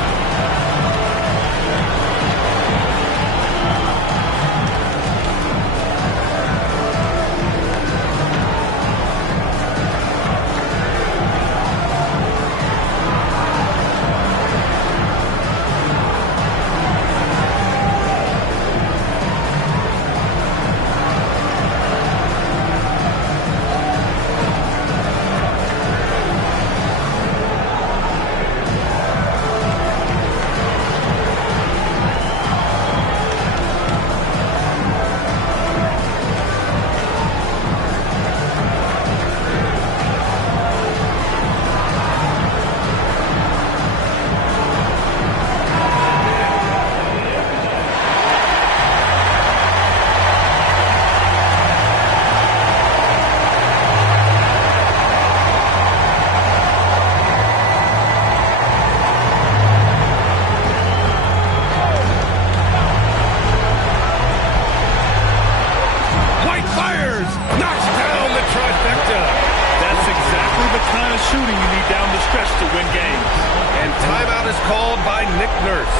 Nurse.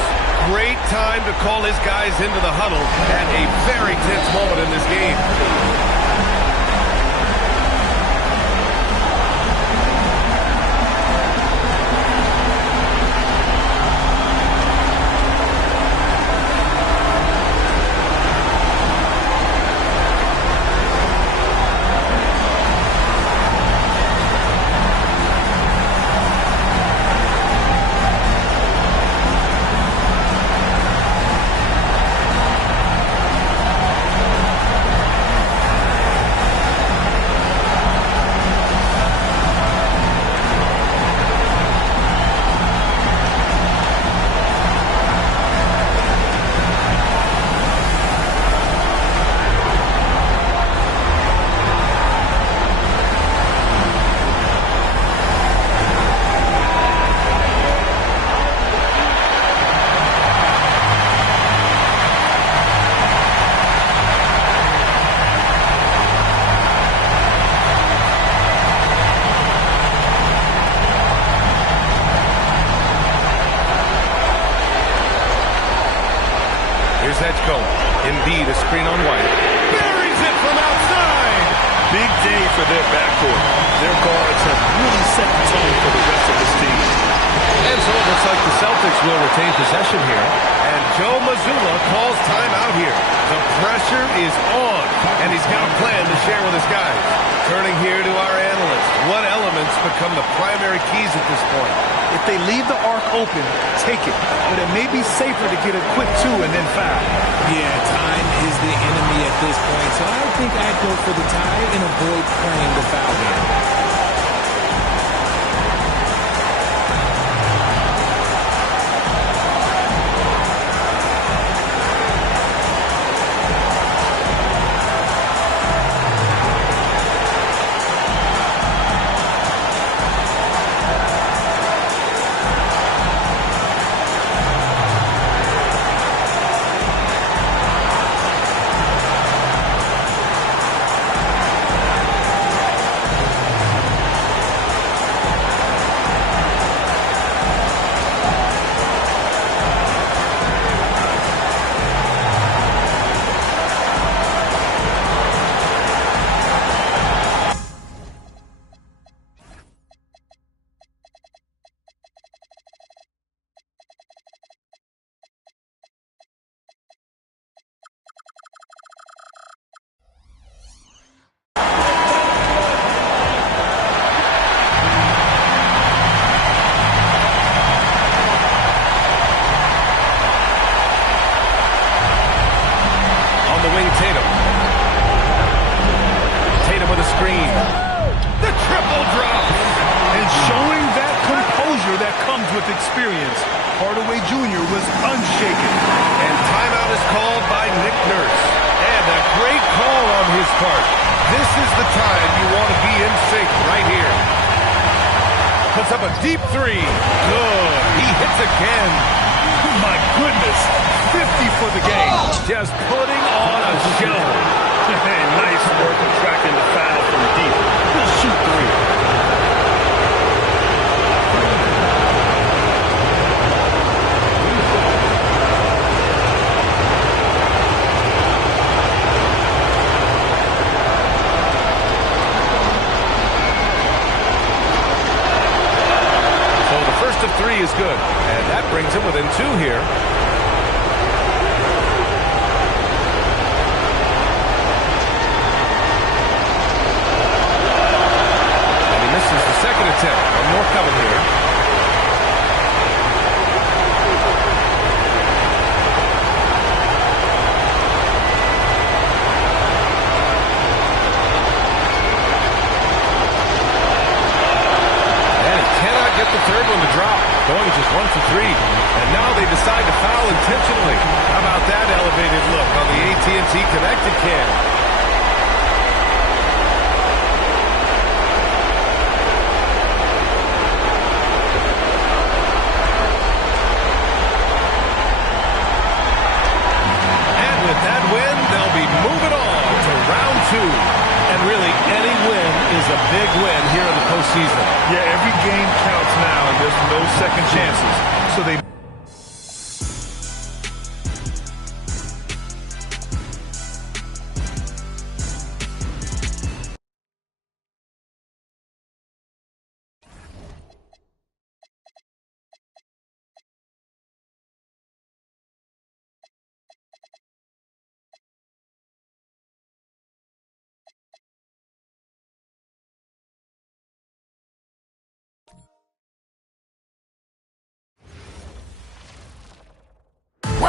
Great time to call his guys into the huddle at a very tense moment in this game. Embiid, a screen on White. Buries it from outside. Big day for their backcourt. Their guards have really set the tone for the rest of this team. And so it looks like the Celtics will retain possession here. And Joe Mazzulla calls timeout here. The pressure is on, and he's got a plan to share with his guys. Turning here to our analyst. What elements become the primary keys at this point? If they leave the arc open, take it. But it may be safer to get a quick 2 and then foul. Yeah, time is the enemy at this point. So I think I'd go for the tie and avoid playing the foul game. Experience. Hardaway Jr. was unshaken. And timeout is called by Nick Nurse. And a great call on his part. This is the time you want to be in sync right here. Puts up a deep 3. Good. He hits again. My goodness. 50 for the game. Just putting on a show. Nice work attracting the foul from deep. He'll shoot 3. Of 3 is good, and that brings him within 2 here. And he misses the second attempt. One more coming here. Get the third one to drop, going just 1 for 3. And now they decide to foul intentionally. How about that elevated look on the AT&T Connected Cam? And with that win, they'll be moving on to round 2. And really, any win is a big win here in the postseason. Yeah, every game counts now, and there's no second chances. So they...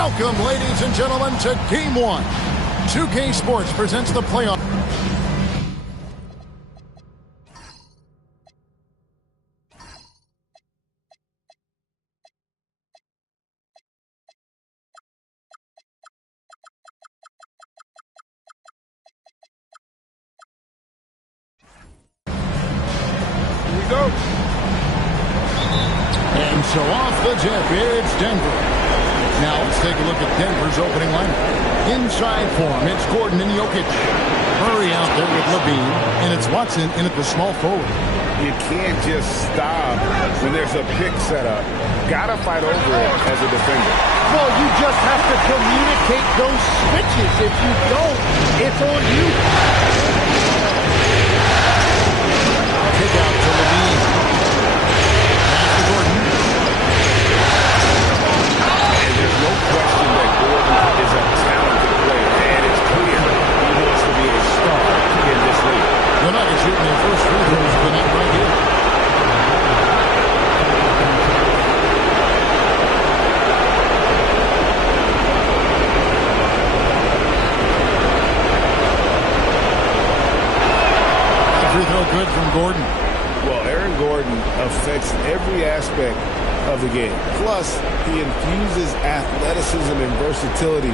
Welcome, ladies and gentlemen, to Game 1. 2K Sports presents the playoff. Here we go. And so off the jet, it's Denver. Now let's take a look at Denver's opening lineup. Inside form, it's Gordon and Jokic. Murray out there with Levine, and it's Watson in at the small forward. You can't just stop when there's a pick set up. Gotta fight over it as a defender. Well, you just have to communicate those switches. If you don't, it's on you. Kick out to Levine. Pass to Gordon. And there's no question that Gordon is a talented player, and it's clear he wants to be a star in this league. The Nuggets shooting their first free throws of the night right here. Free throw good from Gordon. Well, Aaron Gordon affects every aspect of the game. Plus, he infuses athleticism and versatility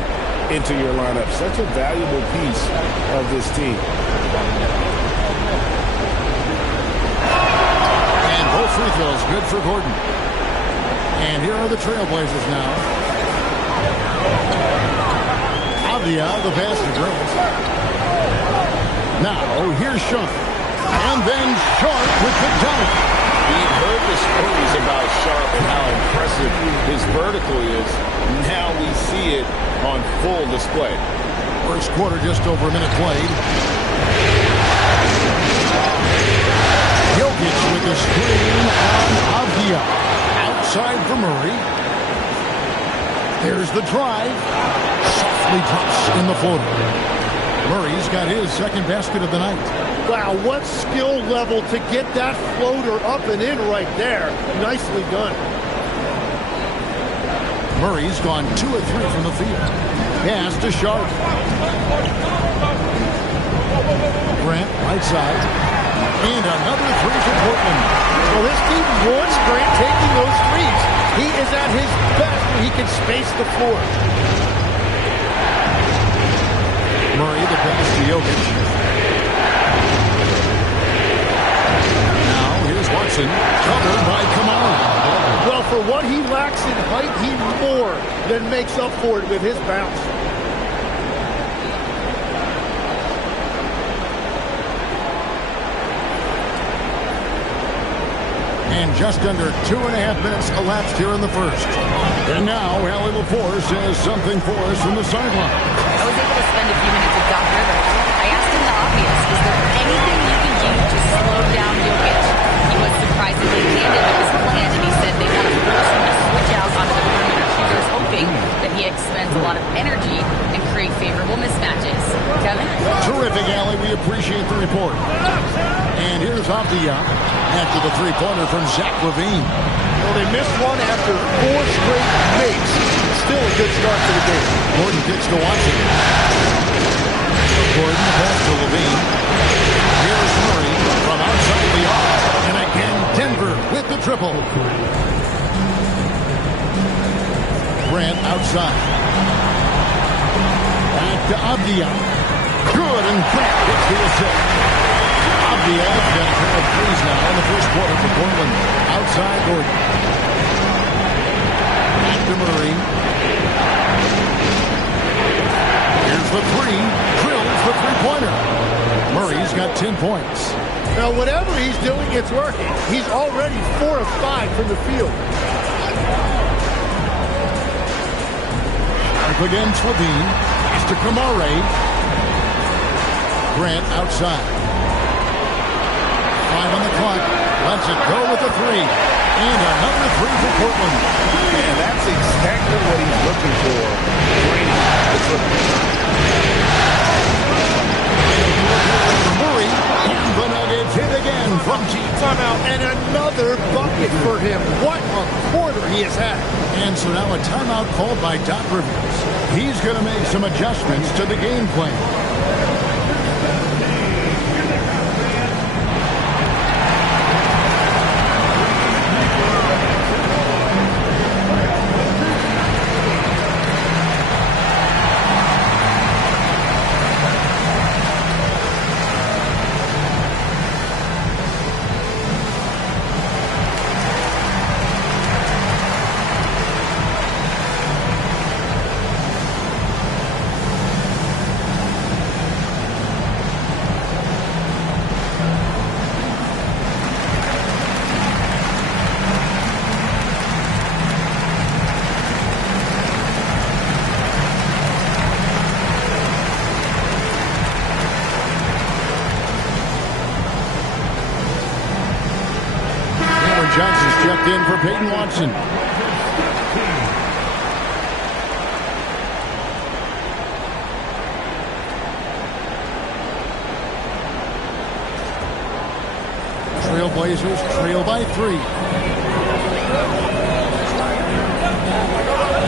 into your lineup. Such a valuable piece of this team. And both free throws good for Gordon. And here are the Trailblazers now. Avdia, the pass to Grant. Now, here's Sharp. And then Sharp with the dunk. We've heard the stories about Sharp and how impressive his vertical is. Now we see it on full display. First quarter, just over a minute played. Jokic with the screen on Avdia. Outside for Murray. There's the drive. Softly drops in the floater. Murray's got his second basket of the night. Wow, what skill level to get that floater up and in right there. Nicely done. Murray's gone 2 of 3 from the field. Pass to Sharp. Grant, right side. And another three for Portland. Well, this team wants Grant taking those threes. He is at his best when he can space the floor. Murray, the pass to Jokic. Now, here's Watson, covered by Kamara. Well, for what he lacks in height, he more than makes up for it with his bounce. And just under 2.5 minutes elapsed here in the first. And now, Allie LaForce has something for us from the sideline. I was able to spend a few minutes with Doc Rivers. I asked him the obvious. Is there anything you can do to slow down Jokic? He was surprisingly candid with his plan, and he said they want to force him to switch out onto the perimeter shooters, hoping that he expends a lot of energy and create favorable mismatches. Kevin? Terrific, Allie. We appreciate the report. And here's Avdia after the three-pointer from Zach LaVine. Well, they missed one after 4 straight makes. Still a good start to the game. Gordon kicks to Watson. Gordon pass to LaVine. Here's Murray from outside the arc. And again, Denver with the triple. Grant outside. Back to Avdia. Good, and Grant gets the assist. Avdia got a pair of threes now in the first quarter for Portland. Outside Gordon. Back to Murray. Here's the three. Drills the three-pointer. Murray's got 10 points. Now, whatever he's doing, it's working. He's already 4 of 5 from the field. Up against Levine. Pass to Kamara. Grant outside. 5 on the clock. Lets it go with the three. And another three for Portland. And that's exactly what he's looking for. Murray, and the Nuggets hit again from deep. Timeout, and another bucket for him. What a quarter he has had. And so now a timeout called by Doc Rivers. make some adjustments to the game plan. Johnson's checked in for Peyton Watson. Trailblazers trail by 3.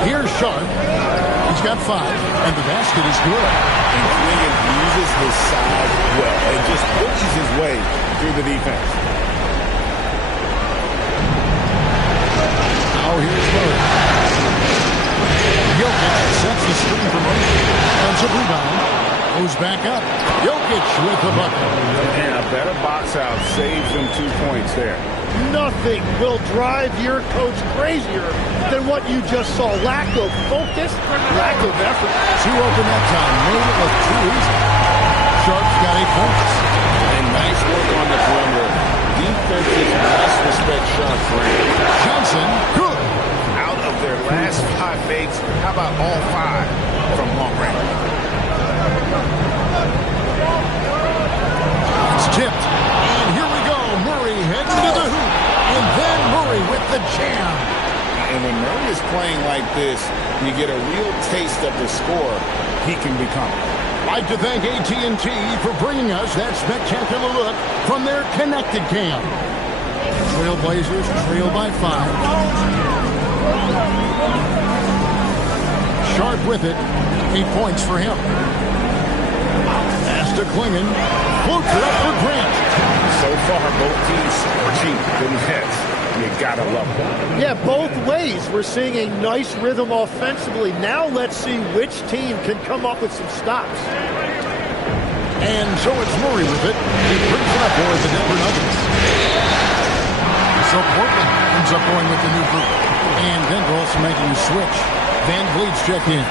Here's Sharp. He's got 5, and the basket is good. And Clingan uses his size well and just pushes his way through the defense. Now here's Murray. Jokic sets the screen for Murray. Comes a rebound. Goes back up. Jokic with the bucket. And a better box out saves them 2 points there. Nothing will drive your coach crazier than what you just saw. Lack of focus, lack of effort. 2 open that time. Made it look too easy. Sharp's got 8 points. And nice work on the perimeter. Defenses must respect Sharp's range. Johnson, good. Out of their last 5 fakes, how about all 5 from long range? It's tipped. And here we go. Murray heading to the hoop. And then Murray with the jam. And when Murray is playing like this, you get a real taste of the scorer he can become. I'd like to thank AT&T for bringing us that spectacular look from their connected cam. Trailblazers trail by 5. Sharp with it. 8 points for him. Pass to Clingan. Floats it up for Grant. So far, both teams scorching the nets. You gotta love it. Yeah, both ways. We're seeing a nice rhythm offensively. Now let's see which team can come up with some stops. And so it's Murray with it. He brings it up for the Denver Nuggets. So Portland ends up going with the new group. And Denver also making a switch. Van Vliet's checked in.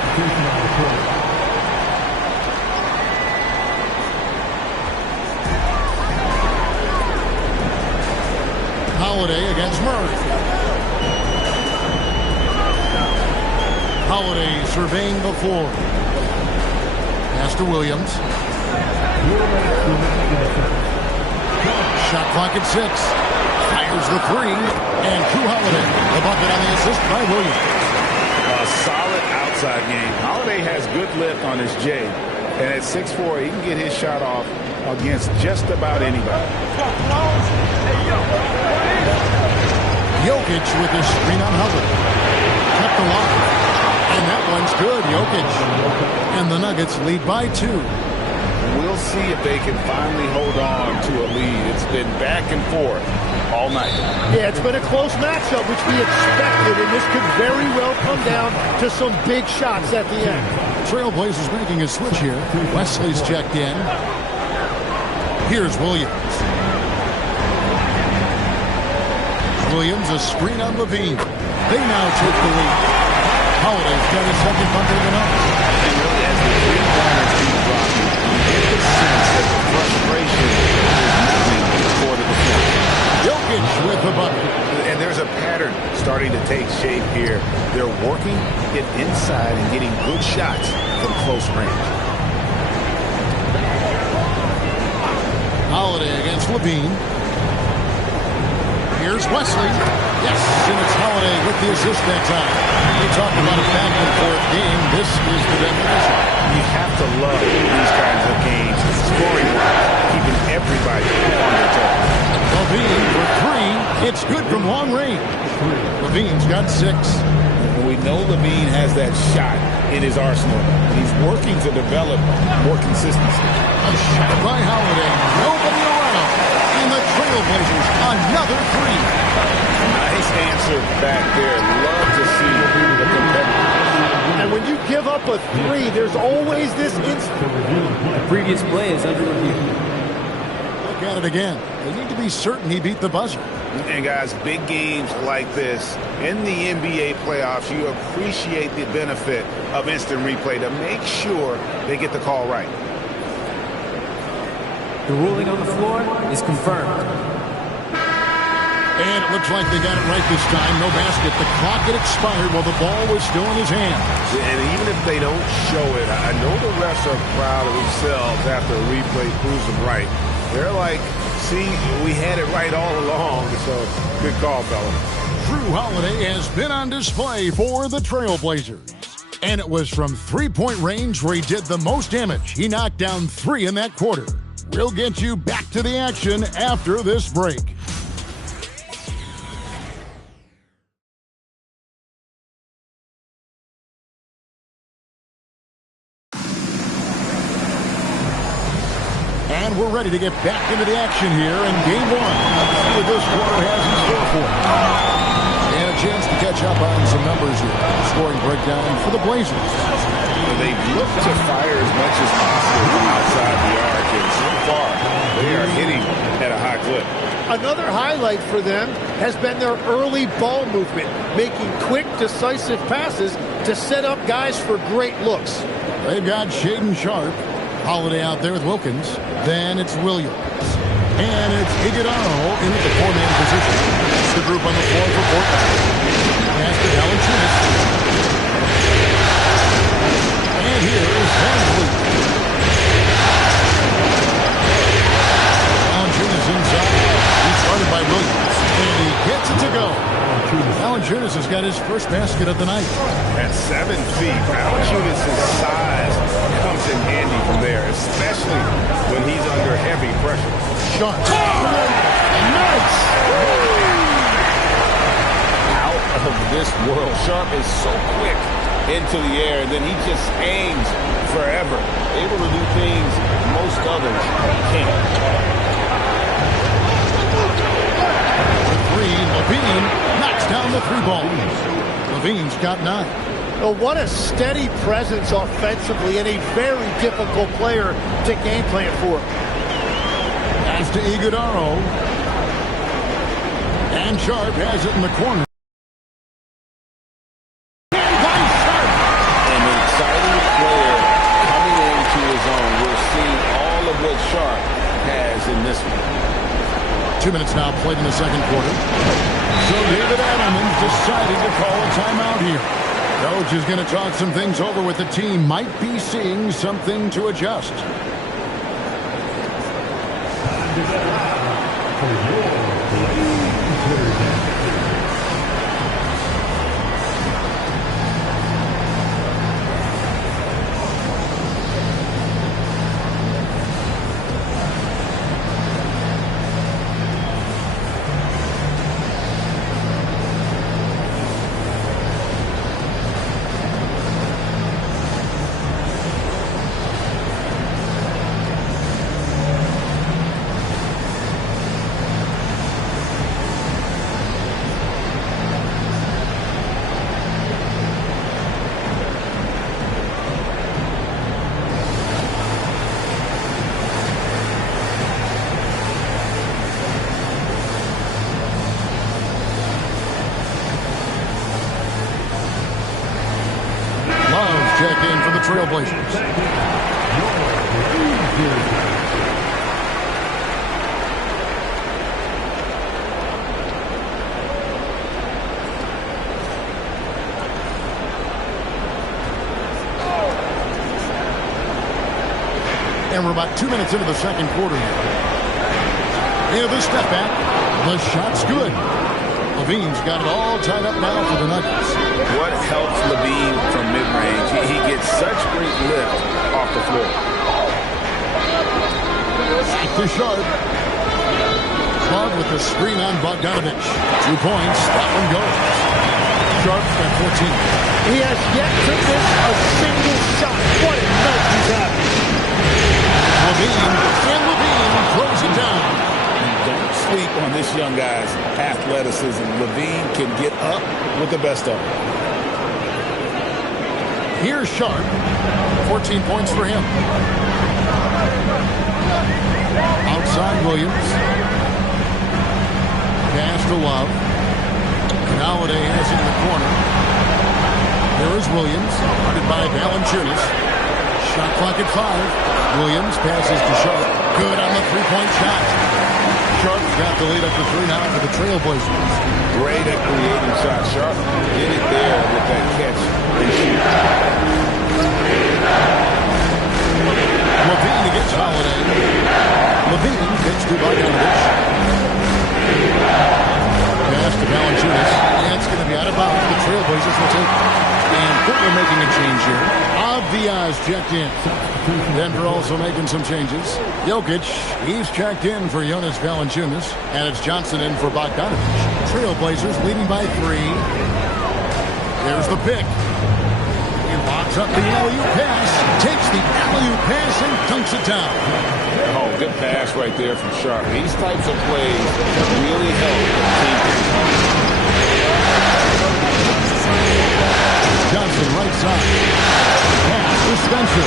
Holiday against Murray. Holiday surveying the floor. Pass to Williams. Shot clock at 6. Fires the 3. And Drew Holiday. The bucket on the assist by Williams. A solid outside game. Holiday has good lift on his J. And at 6'4", he can get his shot off against just about anybody. Jokic with his screen on Hubbard. Kept alive. And that one's good, Jokic. And the Nuggets lead by 2. We'll see if they can finally hold on to a lead. It's been back and forth all night. Yeah, it's been a close matchup, which we expected, and this could very well come down to some big shots at the end. Trailblazers making a switch here. Wesley's checked in. Here's Williams. Williams, a screen on Levine. They now take the lead. Holiday's got his second bucket of the night. And really, as the 3-pointers keep dropping, you get the sense that the frustration is mounting toward the defense. Jokic with the bucket. And there's a pattern starting to take shape here. They're working it inside and getting good shots from close range. Holiday against Levine. Here's Wesley. Yes, and it's Holiday with the assist that time. We talked about a back-and-forth game. This is the definition. You have to love these kinds of games, scoring-wise, keeping everybody on their toes. Levine for 3. It's good from long range. Levine's got 6. We know LaVine has that shot in his arsenal. He's working to develop more consistency. A shot by Holiday. Nobody around. And the Trailblazers, another three. Nice answer back there. Love to see the competitiveness. And when you give up a three, there's always this instant. The previous play is under review. Look at it again. They need to be certain he beat the buzzer. And guys, big games like this in the NBA playoffs, you appreciate the benefit of instant replay to make sure they get the call right. The ruling on the floor is confirmed. And it looks like they got it right this time. No basket. The clock had expired while the ball was still in his hands. And even if they don't show it, I know the refs are proud of themselves after a replay proves them right. They're like, see, we had it right all along. So, good call, fella. Jrue Holiday has been on display for the Trailblazers. And it was from three-point range where he did the most damage. He knocked down 3 in that quarter. We'll get you back to the action after this break. And we're ready to get back into the action here in Game 1. Let's see what this quarter has in store for us. And a chance to catch up on some numbers here. Scoring breakdown for the Blazers. They look to fire as much as possible from outside the arc, and so far they are hitting at a high clip. Another highlight for them has been their early ball movement, making quick, decisive passes to set up guys for great looks. They've got Shaedon Sharpe. Holiday out there with Wilkins. Then it's Williams. And it's Iguodala in the 4-man position. The group on the floor for Portland. Pass to Valanciunas. And here is Van Vliet. Valanciunas inside. He's started by Williams. And he gets it to go. Valanciunas has got his first basket of the night. At 7 feet, Valanciunas' size comes in handy from there, especially when he's under heavy pressure. Sharpe. Nice! Out of this world. Sharpe is so quick into the air, and then he just aims forever. Able to do things most others can't. LaVine knocks down the 3 ball. LaVine's got 9. Oh, what a steady presence offensively and a very difficult player to game plan for. Pass to Iguodala. And Sharpe has it in the corner. An exciting player coming into his own. We're seeing all of what Sharpe has in this one. 2 minutes now played in the second quarter. So David Adelman decided to call a timeout here. Coach is going to talk some things over with the team. Might be seeing something to adjust. Check in for the Trailblazers. And we're about 2 minutes into the second quarter here. Here's the step back. The shot's good. LaVine's got it all tied up now for the Nuggets. What helps LaVine from mid-range? He gets such great lift off the floor. Back to Sharpe. Claude with the screen on Bogdanovich. 2 points. That one goes. Sharp's got 14. He has yet to miss a single shot. What a night he's having. Levine throws it down. Don't sleep on this young guy's athleticism. Levine can get up with the best of them. Here's Sharp. 14 points for him. Outside Williams. Pass to Love. And Holiday has it in the corner. There is Williams, guarded by Valanciunas. Shot clock at 5. Williams passes to Sharp. Good on the three-point shot. Sharp's got the lead up to 3 now for the Trailblazers. Great at creating shots. Sharp did it there with that catch and shoot. Levine against Holiday. Levine gets to Bogdanovich. Pass to Valanciunas. And it's going to be out of bounds. The Trailblazers will take it. And Portland making a change here. Diaz checked in. Denver also making some changes. Jokic, he's checked in for Jonas Valanciunas. And it's Johnson in for Bogdanovich. Trailblazers leading by 3. There's the pick. He locks up the alley-oop pass. Takes the alley-oop pass and dunks it down. Oh, good pass right there from Sharp. These types of plays really help the team. Johnson right side. Pass to Spencer.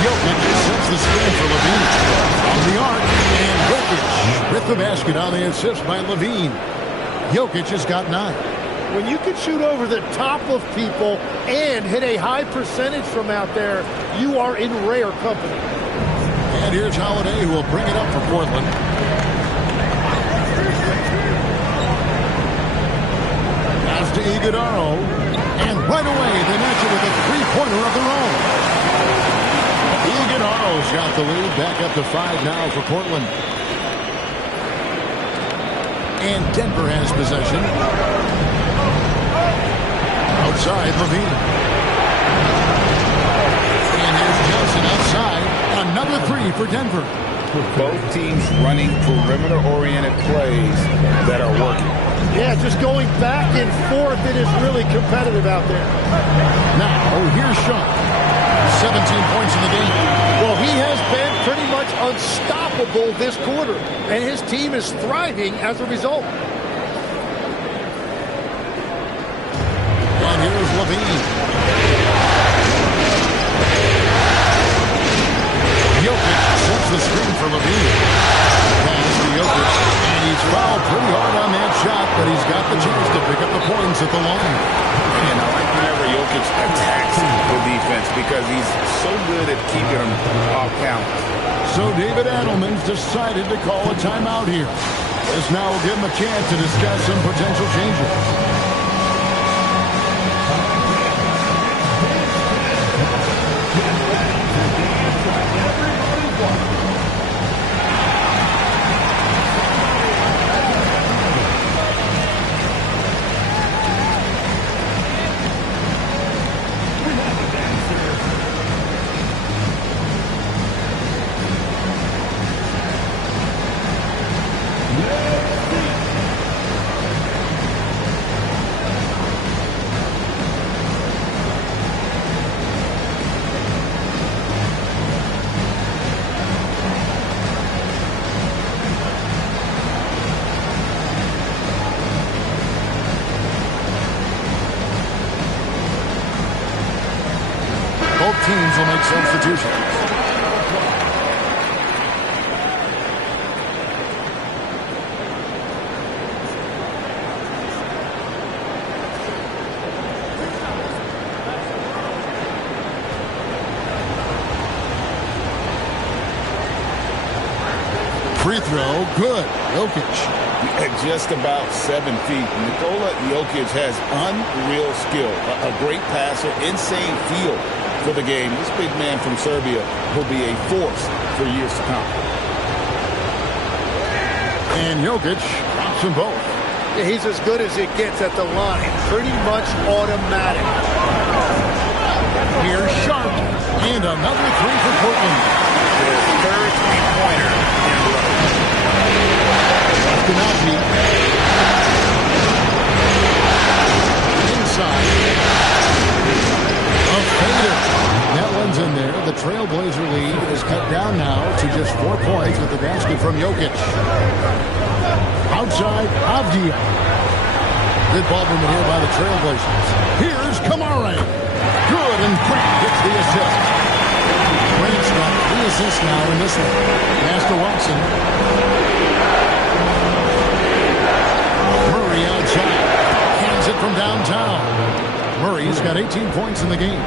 Jokic sets the screen for Levine. On the arc, and Jokic with the basket on the assist by Levine. Jokic has got 9. When you can shoot over the top of people and hit a high percentage from out there, you are in rare company. And here's Holiday, who will bring it up for Portland. Pass to Iguodaro. And right away, they match it with a three-pointer of their own. Iguodaro's got the lead. Back up to 5 now for Portland. And Denver has possession. Outside, Levine. And here's Johnson outside. Another 3 for Denver. Both teams running perimeter-oriented plays that are working. Yeah, just going back and forth. It is really competitive out there. Now, here's Sharp. 17 points in the game. Well, he has been pretty much unstoppable this quarter, and his team is thriving as a result. And here's Levine. Jokic sets the screen for Levine. Pass to Jokic, and he's fouled pretty hard on that shot, but he's got the chance to pick up the points at the line. And I like whenever Jokic attacks the defense because he's so good at keeping them off count. So David Adelman's decided to call a timeout here. This now will give him a chance to discuss some potential changes. Both teams will make substitutions. Free throw, good. Jokic. At just about 7 feet, Nikola Jokic has unreal skill. A great passer, insane feel for the game. This big man from Serbia will be a force for years to come. And Jokic drops them both. Yeah, he's as good as it gets at the line. Pretty much automatic. Here's Sharp. And another 3 for Portland. Their third three-pointer in a row. Eskenazi. And the Trailblazer lead is cut down now to just 4 points with the basket from Jokic. Outside, Avdia. Good ball movement here by the Trailblazers. Here's Kamara. Good, and Grant gets the assist. Grant's got 3 assists now in this one. Pass to Watson. Murray outside. Hands it from downtown. Murray's got 18 points in the game.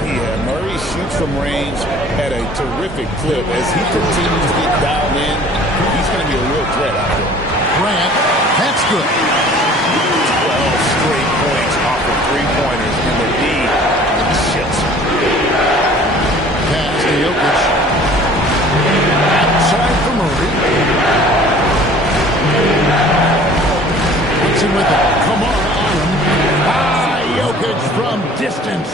Yeah, Murray shoots from range at a terrific clip. As he continues to get dialed in, he's going to be a real threat out there. Grant, that's good. 12 straight points off of 3-pointers, and the lead shifts. Pass to Jokic. Outside for Murray. Watson with it. Kamara on him. Jokic from distance.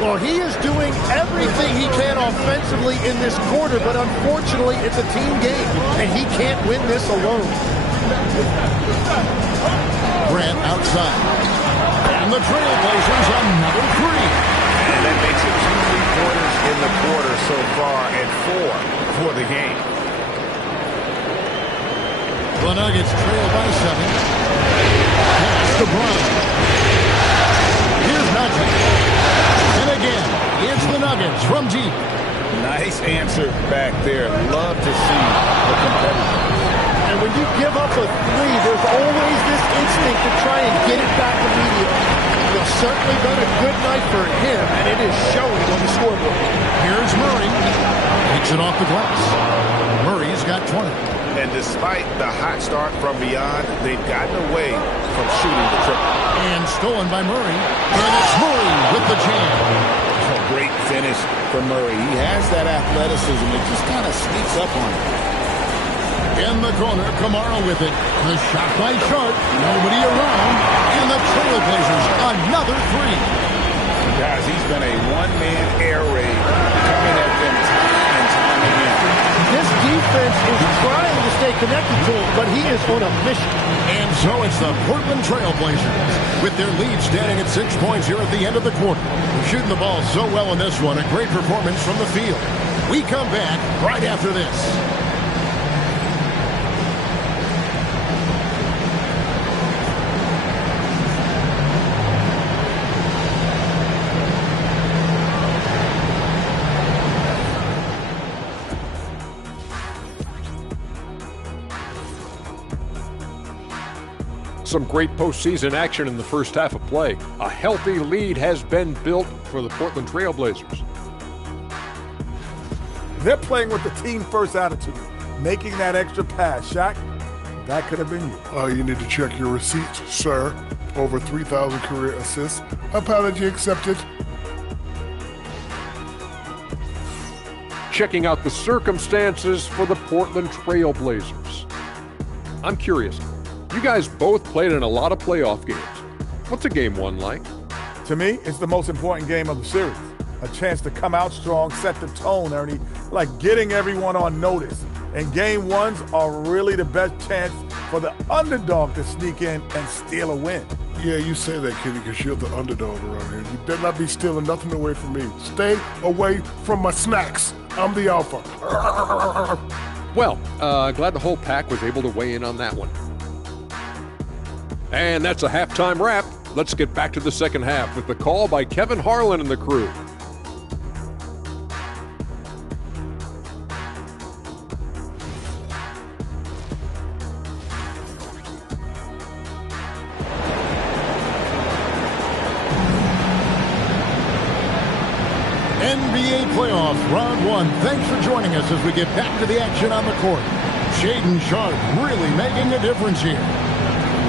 Well, he is doing everything he can offensively in this quarter, but unfortunately, it's a team game, and he can't win this alone. Grant outside. And the Trailblazers another 3. And that makes it 2 3-pointers in the quarter so far and 4 for the game. The Nuggets trail by 7. Pass to Brown. Here's Nugget. And again, it's the Nuggets from deep. Nice answer back there. Love to see the competitors. And when you give up a 3, there's always this instinct to try and get it back immediately. It's certainly been a good night for him, and it is showing on the scoreboard. Here's Murray. Takes it off the glass. Murray's got 20. And despite the hot start from beyond, they've gotten away from shooting the triple. And stolen by Murray. And it's Murray with the jam. A great finish for Murray. He has that athleticism. It just kind of sneaks up on him. In the corner, Kamara with it. The shot by Sharp. Nobody around. And the Trailblazers another 3. Guys, he's been a one-man air raid coming at them time and time again. This defense is trying to stay connected to him, but he is on a mission. And so it's the Portland Trailblazers with their lead standing at 6 points here at the end of the quarter. Shooting the ball so well in this one. A great performance from the field. We come back right after this. Some great postseason action in the first half of play. A healthy lead has been built for the Portland Trailblazers. They're playing with the team-first attitude, making that extra pass. Shaq, that could have been you. You need to check your receipts, sir. Over 3,000 career assists. Apology accepted. Checking out the circumstances for the Portland Trailblazers. I'm curious. You guys both played in a lot of playoff games. What's a game 1 like? To me, it's the most important game of the series. A chance to come out strong, set the tone, Ernie, like getting everyone on notice. And game 1s are really the best chance for the underdog to sneak in and steal a win. Yeah, you say that, Kenny, because you're the underdog around here. You better not be stealing nothing away from me. Stay away from my snacks. I'm the alpha. Well, glad the whole pack was able to weigh in on that one. And that's a halftime wrap. Let's get back to the second half with the call by Kevin Harlan and the crew. NBA playoff round 1. Thanks for joining us as we get back to the action on the court. Shaedon Sharpe really making a difference here.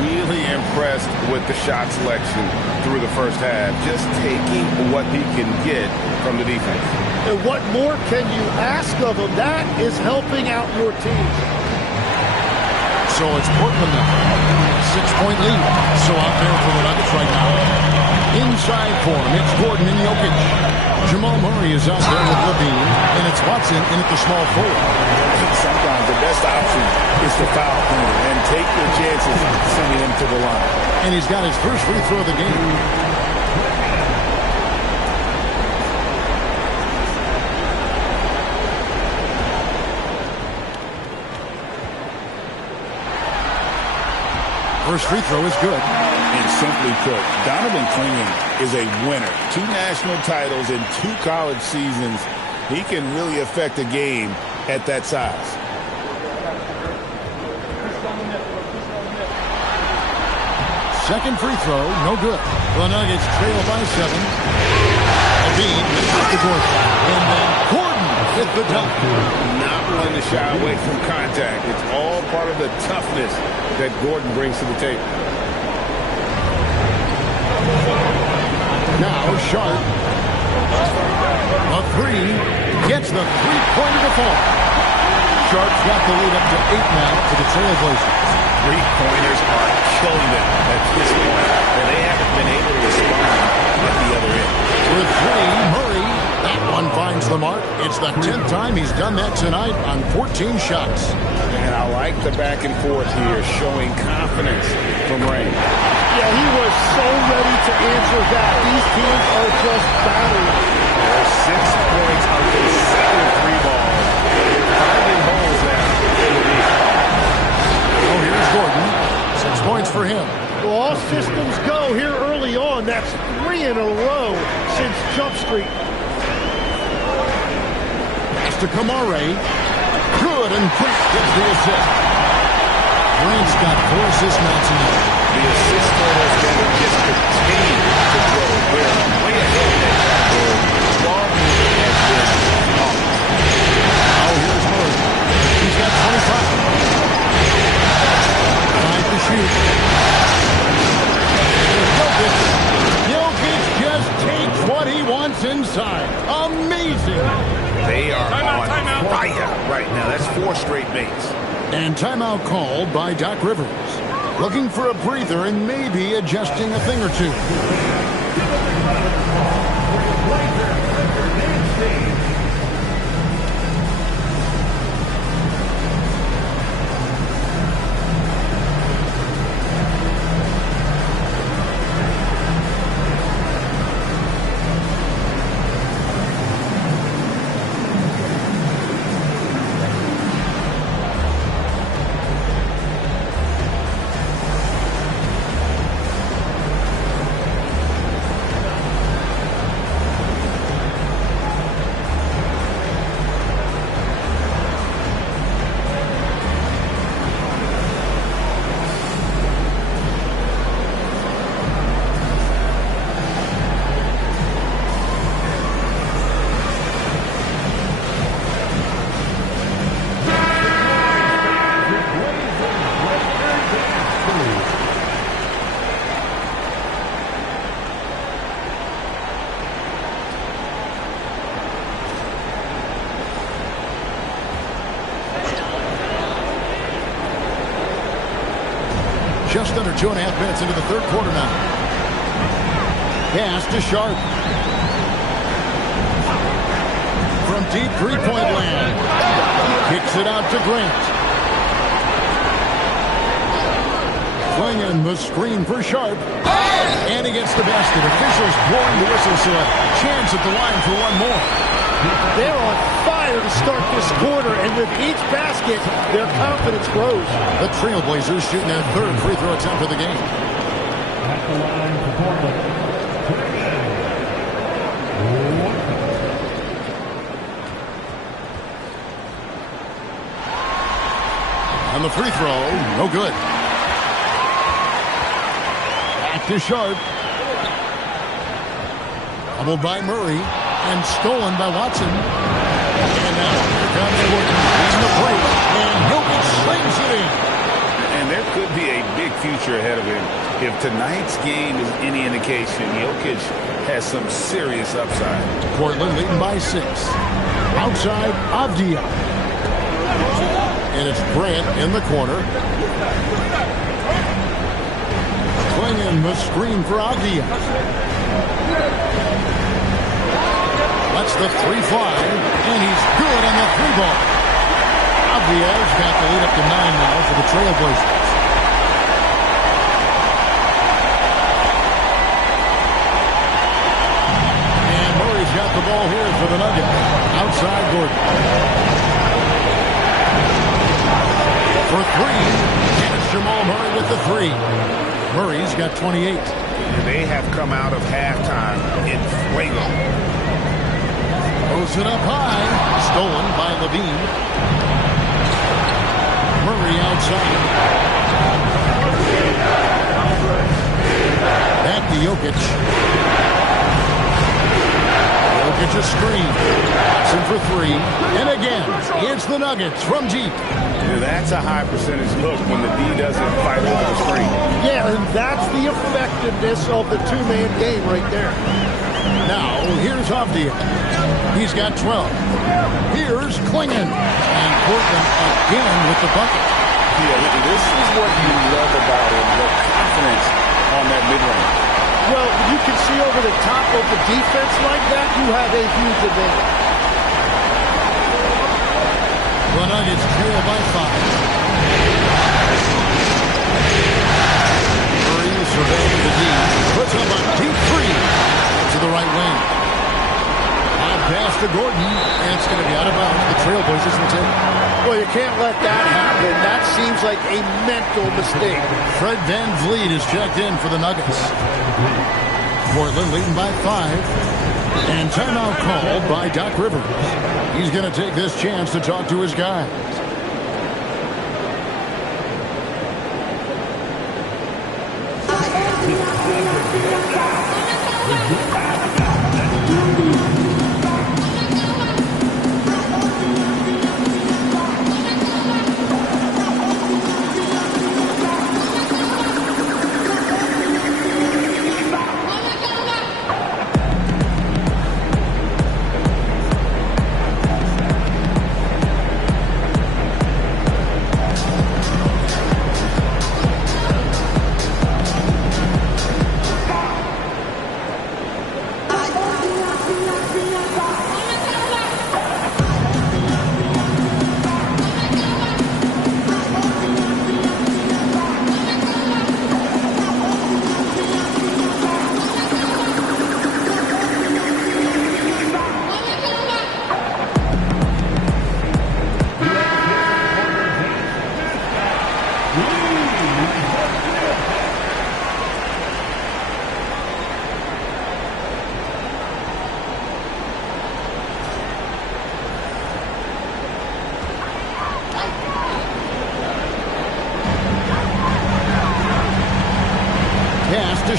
Really impressed with the shot selection through the first half. Just taking what he can get from the defense. And what more can you ask of him? That is helping out your team. So it's Portland now. 6-point lead. So out there for the Nuggets right now. Inside for him, it's Gordon and Jokic. Jamal Murray is out there with Levine, and it's Watson in at the small forward. Sometimes the best option is to foul corner and take your chances sending him to the line. And he's got his first free throw of the game. first free throw is good. And simply put, Donovan Clingan is a winner. 2 national titles in 2 college seasons. He can really affect a game at that size. Second free throw, no good. The Nuggets trail by 7. Embiid misses the Gordon. And then Gordon with the dunk. Not willing to shy away from contact. It's all part of the toughness that Gordon brings to the table. Now Sharp. A 3. Gets the three-pointer to fall. Sharp's got the lead up to 8 now for the Trailblazers. Three-pointers are killing them at this point, and they haven't been able to respond at the other end. With 3, Murray. That one finds the mark. It's the 10th time he's done that tonight on 14 shots. And I like the back and forth here, showing confidence from Ray. Yeah, he was so ready to answer that. These teams are just battling. There's 6 points on consecutive 3 balls. Finding holes now. Oh, here's Gordon. 6 points for him. Well, all systems go here early on. That's 3 in a row since Jump Street. That's to Kamare. Good, and Grant gets the assist. Grant's got 4 assists now tonight. The assist totals can just continue to grow. We're way ahead of that category. Ball movement has been awesome. Oh, here's Murray. He's got 25. Time to shoot. Jokic just takes what he wants inside. Amazing. They are on fire right now. That's 4 straight makes. And timeout called by Doc Rivers. Looking for a breather and maybe adjusting a thing or two. Just under 2.5 minutes into the third quarter now. Pass to Sharp. From deep three-point land. Kicks it out to Grant. Clingan the screen for Sharp. And he gets the basket. Officials blowing the whistle, so a chance at the line for one more. They're on fire to start this quarter, and with each basket, their confidence grows. The Trailblazers shooting their 3rd free throw attempt of the game. At the line for Portland, And the free throw, no good. Back to Sharp. Doubled by Murray. And stolen by Watson. And now here comes Gordon. He's the break. And Jokic slings it in. And there could be a big future ahead of him. If tonight's game is any indication, Jokic has some serious upside. Portland leading by 6. Outside, Avdia. And it's Grant in the corner. Clingan the screen for Avdia. Lets the 3 fly, and he's good on the 3 ball. Avdia's got the lead up to 9 now for the Trailblazers. And Murray's got the ball here for the Nuggets. Outside Gordon. For 3, and it's Jamal Murray with the three. Murray's got 28. And they have come out of halftime in fuego. Throws it up high. Stolen by Levine. Murray outside. Back to Jokic. Jokic a screen. That's in for three. And again, it's the Nuggets from deep. That's a high percentage look when the D doesn't fight over the screen. Yeah, and that's the effectiveness of the two-man game right there. Now, here's Avdia. He's got 12. Here's Klingon. And Portland again with the bucket. Yeah, this is what you love about him, the confidence on that mid-range. Well, you can see over the top of the defense like that, you have a huge advantage. The Nuggets trail by 5. Murray surveying the D. Puts up a deep three to the right wing. Now pass to Gordon. And it's going to be out of bounds. The Trailblazers will take it. Well, you can't let that happen. That seems like a mental mistake. Fred VanVleet is checked in for the Nuggets. Portland leading by 5. And timeout called by Doc Rivers. He's going to take this chance to talk to his guys.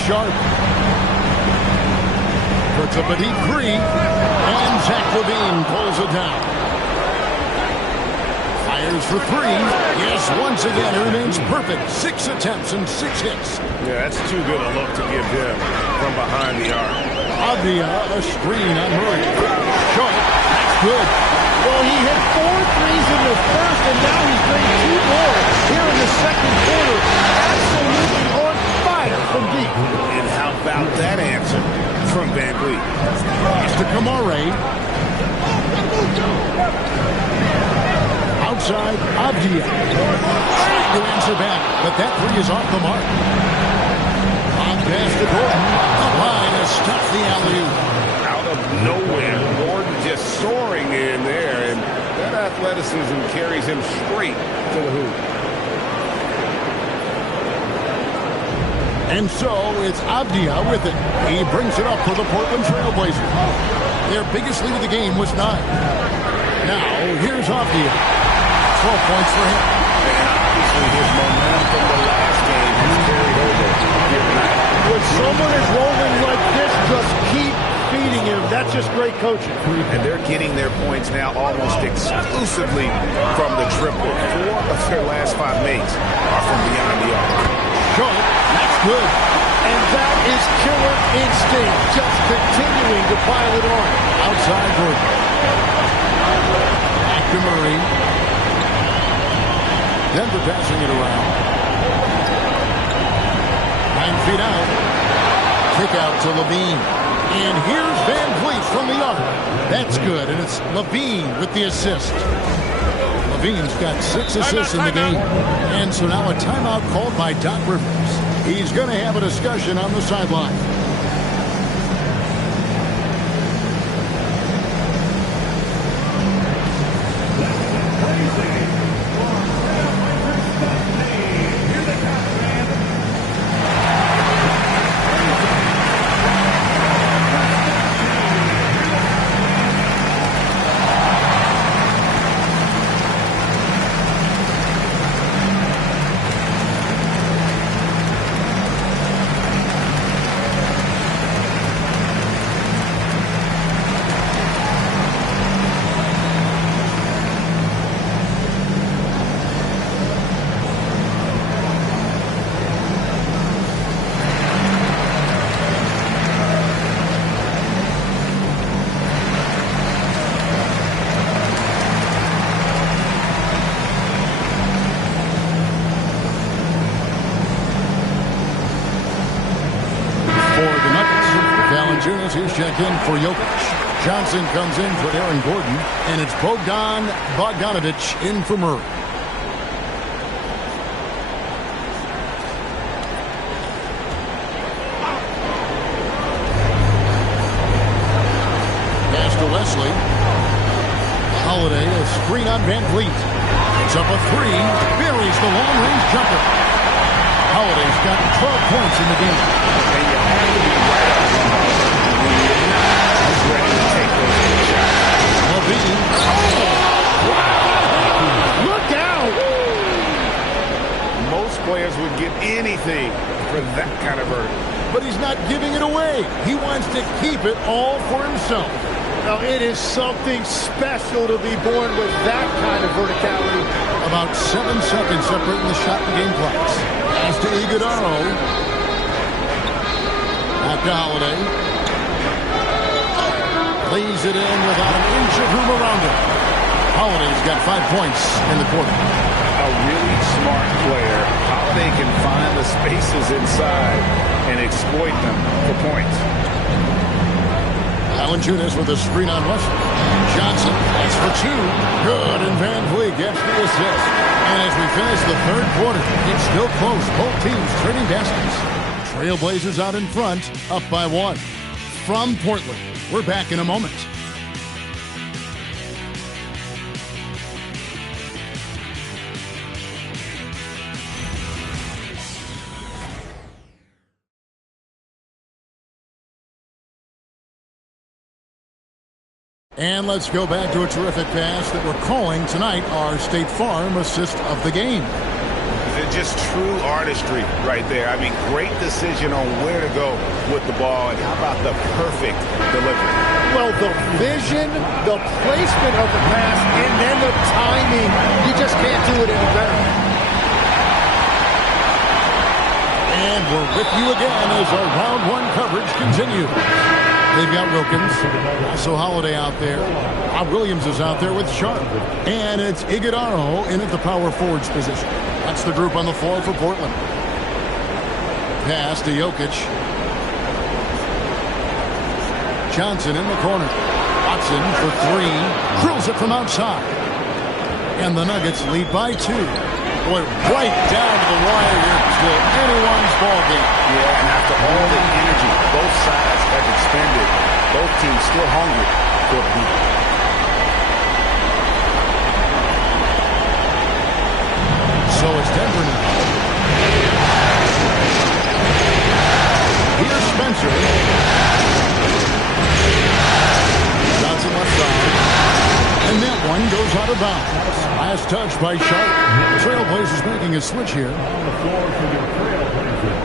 Sharp. Puts up a deep three. And Zach LaVine pulls it down. Fires for three. Yes, once again, it remains perfect. 6 attempts and 6 hits. Yeah, that's too good a look to give him from behind the arc. Avdia, a screen on Murray. Sharp. That's good. Well, he hit 4 threes in the first, and now he's made 2 more here in the second quarter. Absolutely on fire from deep. And how about that answer from VanVleet? Pass to Kamare. Outside, Avdia. Trying to answer back, but that three is off the mark. On pass to Gordon. The line has stopped the alley-oop. Out of nowhere, Gordon just soaring in there, and that athleticism carries him straight to the hoop. And so it's Avdia with it. He brings it up for the Portland Trailblazers. Their biggest lead of the game was 9. Now, here's Avdia. 12 points for him. And obviously his momentum from the last game has carried over here tonight. When someone is rolling like this, just keep feeding him. That's just great coaching. And they're getting their points now almost exclusively from the triple. 4 of their last 5 makes are from beyond the arc. Short. That's good. And that is killer instinct. Just continuing to pile it on. Outside Gordon. Back to Murray. Denver passing it around. 9 feet out. Kick out to LaVine. And here's VanVleet from the arc. That's good. And it's LaVine with the assist. LaVine's got 6 assists in the game. And so now a timeout called by Doc Rivers. He's going to have a discussion on the sideline. Substitutes check in for Jokic. Johnson comes in for Aaron Gordon, and it's Bogdan Bogdanovic in for Murray. Pass to Wesley. Holiday, a screen on Van Vliet. It's up a three, buries the long-range jumper. Holiday's got 12 points in the game. And you have to be right up on when you're not as ready to take those big shots. Levine. Oh! Wow! Look out! Most players would give anything for that kind of verdict. But he's not giving it away. He wants to keep it all for himself. Now, it is something special to be born with that kind of verticality. About 7 seconds separating the shot and game clocks. Pass to Iguodala. Back to Holiday. Lays it in without an inch of room around him. Holiday's got 5 points in the quarter. A really smart player. Holiday can find the spaces inside and exploit them for points. Valanciunas with a screen on Russell. Johnson, that's for two. Good, and Van Vliet gets the assist. And as we finish the third quarter, it's still close. Both teams trading baskets. Trailblazers out in front, up by 1. From Portland, we're back in a moment. And let's go back to a terrific pass that we're calling tonight our State Farm assist of the game. It's just true artistry right there. I mean, great decision on where to go with the ball, and how about the perfect delivery? Well, the vision, the placement of the pass, and then the timing. You just can't do it any better. And we're with you again as our round one coverage continues. They've got Wilkins, also Holiday out there. Williams is out there with Sharp. And it's Iguodala in at the power forwards position. That's the group on the floor for Portland. Pass to Jokic. Johnson in the corner. Watson for three. Drills it from outside. And the Nuggets lead by 2. Boy, right down to the wire here. Still anyone's ball game. Yeah, and after all the energy both sides have expended, both teams still hungry for the beat. So it's Denver now. Here's Spencer. Johnson left side. And that one goes out of bounds. Last touch by Sharp. Trailblazers making a switch here. On the floor for your Trailblazers,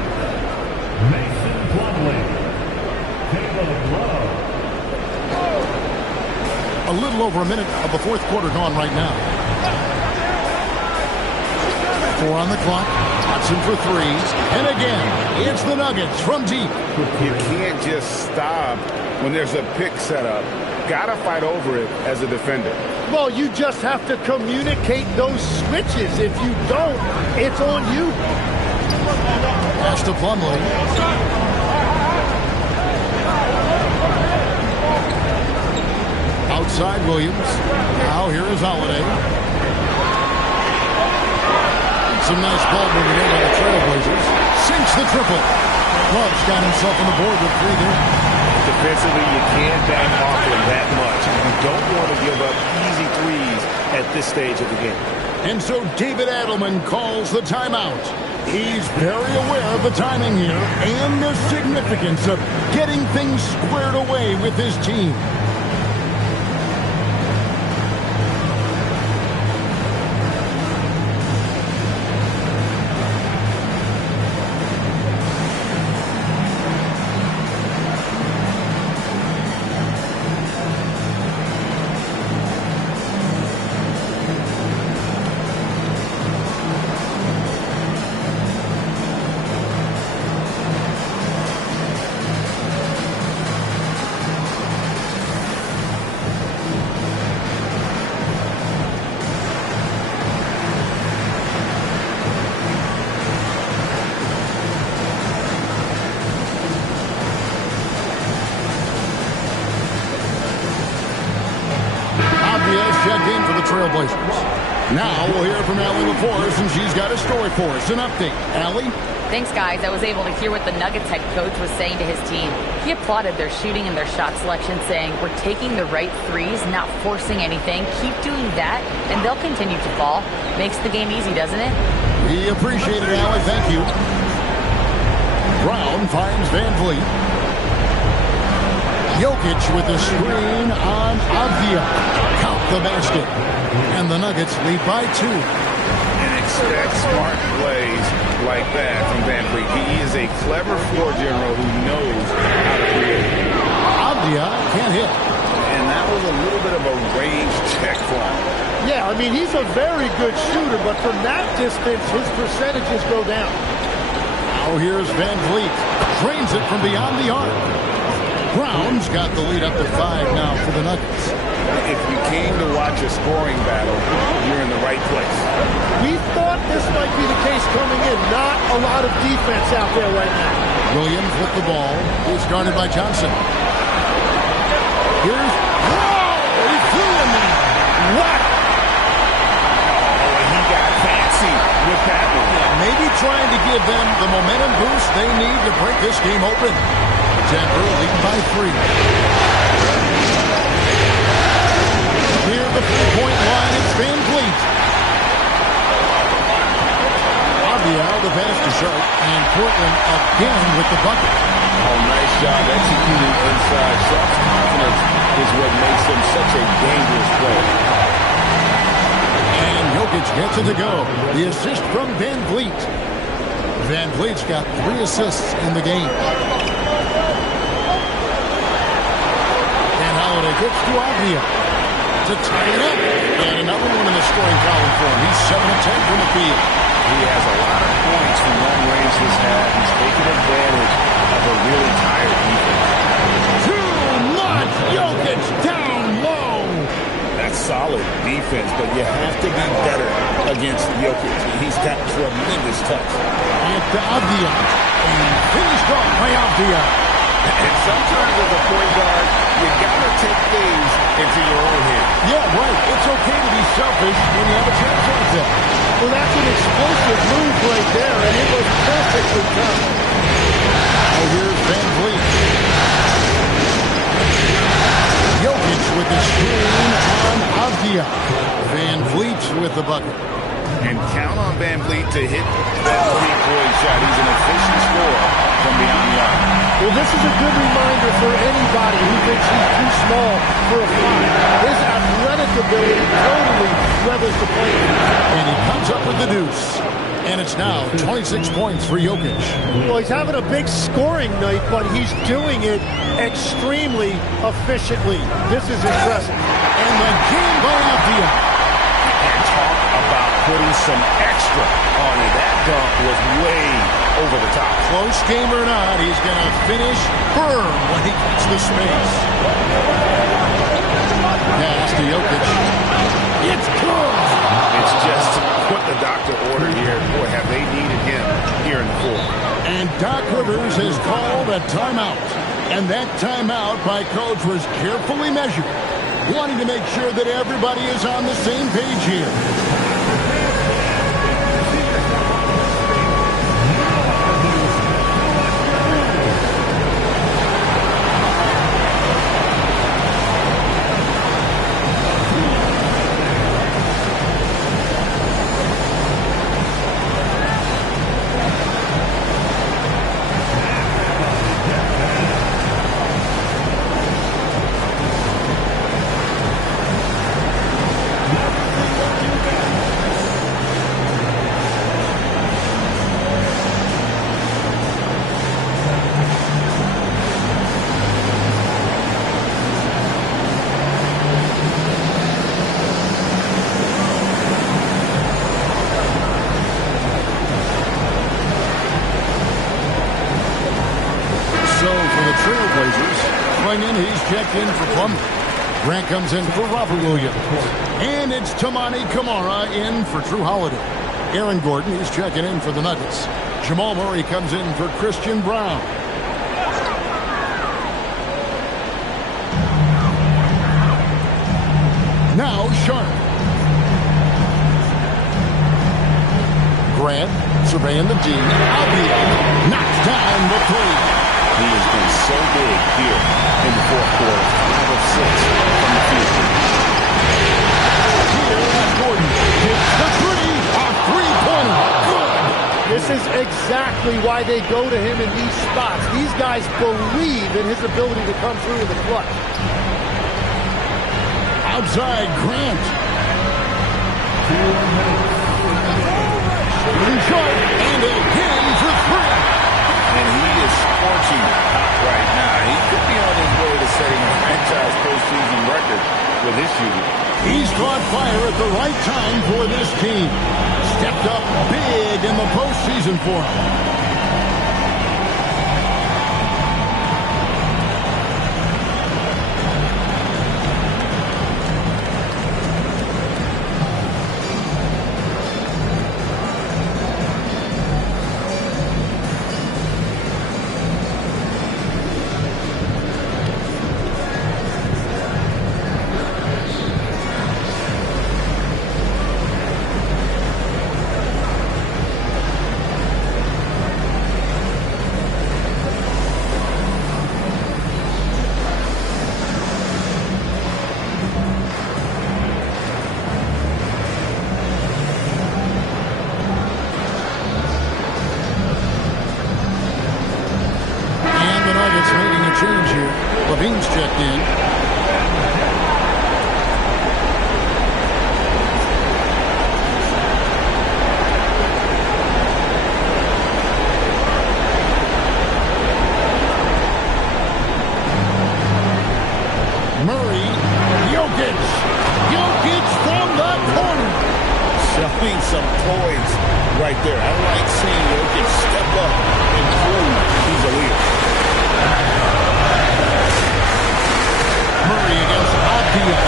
Mason Plumlee, Caleb Love. A little over a minute of the fourth quarter gone right now. 4 on the clock. Watson for 3. And again, it's the Nuggets from deep. You can't just stop when there's a pick set up. Gotta fight over it as a defender. Well, you just have to communicate those switches. If you don't, it's on you. Pass to Plumlee. Outside Williams. Now here is Holiday. Some nice ball moving in by the Trailblazers. Sinks the triple. Love's got himself on the board with 3 there. Defensively, you can't back off him that much. You don't want to give up easy threes at this stage of the game. And so David Adelman calls the timeout. He's very aware of the timing here and the significance of getting things squared away with his team. has checked in for the Trailblazers. Now we'll hear from Allie LaForce, and she's got a story for us. An update. Allie? Thanks, guys. I was able to hear what the Nuggets head coach was saying to his team. He applauded their shooting and their shot selection, saying, "We're taking the right threes, not forcing anything. Keep doing that, and they'll continue to fall." Makes the game easy, doesn't it? We appreciate it, Allie. Thank you. Brown finds Van Vliet. Jokic with the screen on Avdia. Count the basket. And the Nuggets lead by 2. And expect smart plays like that from Van Vliet. He is a clever floor general who knows how to create. Avdia can't hit. And that was a little bit of a range check for him. Yeah, I mean, he's a very good shooter, but from that distance, his percentages go down. Now here's Van Vliet. Drains it from beyond the arc. Brown's got the lead up to 5 now for the Nuggets. If you came to watch a scoring battle, you're in the right place. We thought this might be the case coming in. Not a lot of defense out there right now. Williams with the ball. He's guarded by Johnson. Here's... Whoa! He flew in there. What? Oh, he got fancy with that one. Yeah, maybe trying to give them the momentum boost they need to break this game open. Denver leading by 3. Near the three-point line, it's Van Vliet. Avdia, the pass to Sharp, and Portland again with the bucket. Oh, nice job executing inside. Sharp's confidence is what makes him such a dangerous player. And Jokic gets it to go. The assist from Van Vliet. Van Vliet's got 3 assists in the game. Holiday gets to Avdia to tie it up. And another one in the scoring column for him. He's 7 of 10 from the field. He has a lot of points from long range this half. He's taking advantage of a really tired defense. Too much! Jokic down low! That's solid defense, but you have to be better against Jokic. He's got tremendous touch. And to Avdia. And finished off by Avdia. And sometimes as a point guard, you gotta take things into your own hands. Yeah, right. It's okay to be selfish when you have a chance like that. Well, that's an explosive move right there, and it was perfectly timed. Now here's Van Vliet. Jokic with the screen on Avdia. Van Vliet with the bucket. And count on Van Vliet to hit that three-point shot. He's an efficient scorer from beyond the arc. Well, this is a good reminder for anybody who thinks he's too small for a 5. His athletic ability totally levels the playing field. And he comes up with the deuce. And it's now 26 points for Jokic. Well, he's having a big scoring night, but he's doing it extremely efficiently. This is impressive. And the game by Avdia. And talk about putting some extra on it. That dunk was way over the top. Close game or not, he's going to finish firm when he gets the space. Pass to Jokic. It's good. It's just what the doctor ordered here. Boy, have they needed him here in the fourth. And Doc Rivers has called a timeout. And that timeout by Coach was carefully measured, wanting to make sure that everybody is on the same page here. He's checked in for Plumlee. Grant comes in for Robert Williams. And it's Toumani Camara in for Drew Holiday. Aaron Gordon, he's checking in for the Nuggets. Jamal Murray comes in for Christian Brown. Now Sharp. Grant surveying the D. Albia knocks down the three. He has been so big here in the fourth quarter. 5 of 6 from the field. Here as Gordon hits the three. A three-pointer. Good. This is exactly why they go to him in these spots. These guys believe in his ability to come through in the clutch. Outside Grant. Shooting short. And again for three. And he is scorching hot right now. He could be on his way to setting a franchise postseason record with his shooting. He's caught fire at the right time for this team. Stepped up big in the postseason for him. Change here. Levine's checked in. Murray. Jokic. Jokic from the corner. Showing some poise right there. I like seeing Jokic step up and prove he's a leader. Murray against Albia.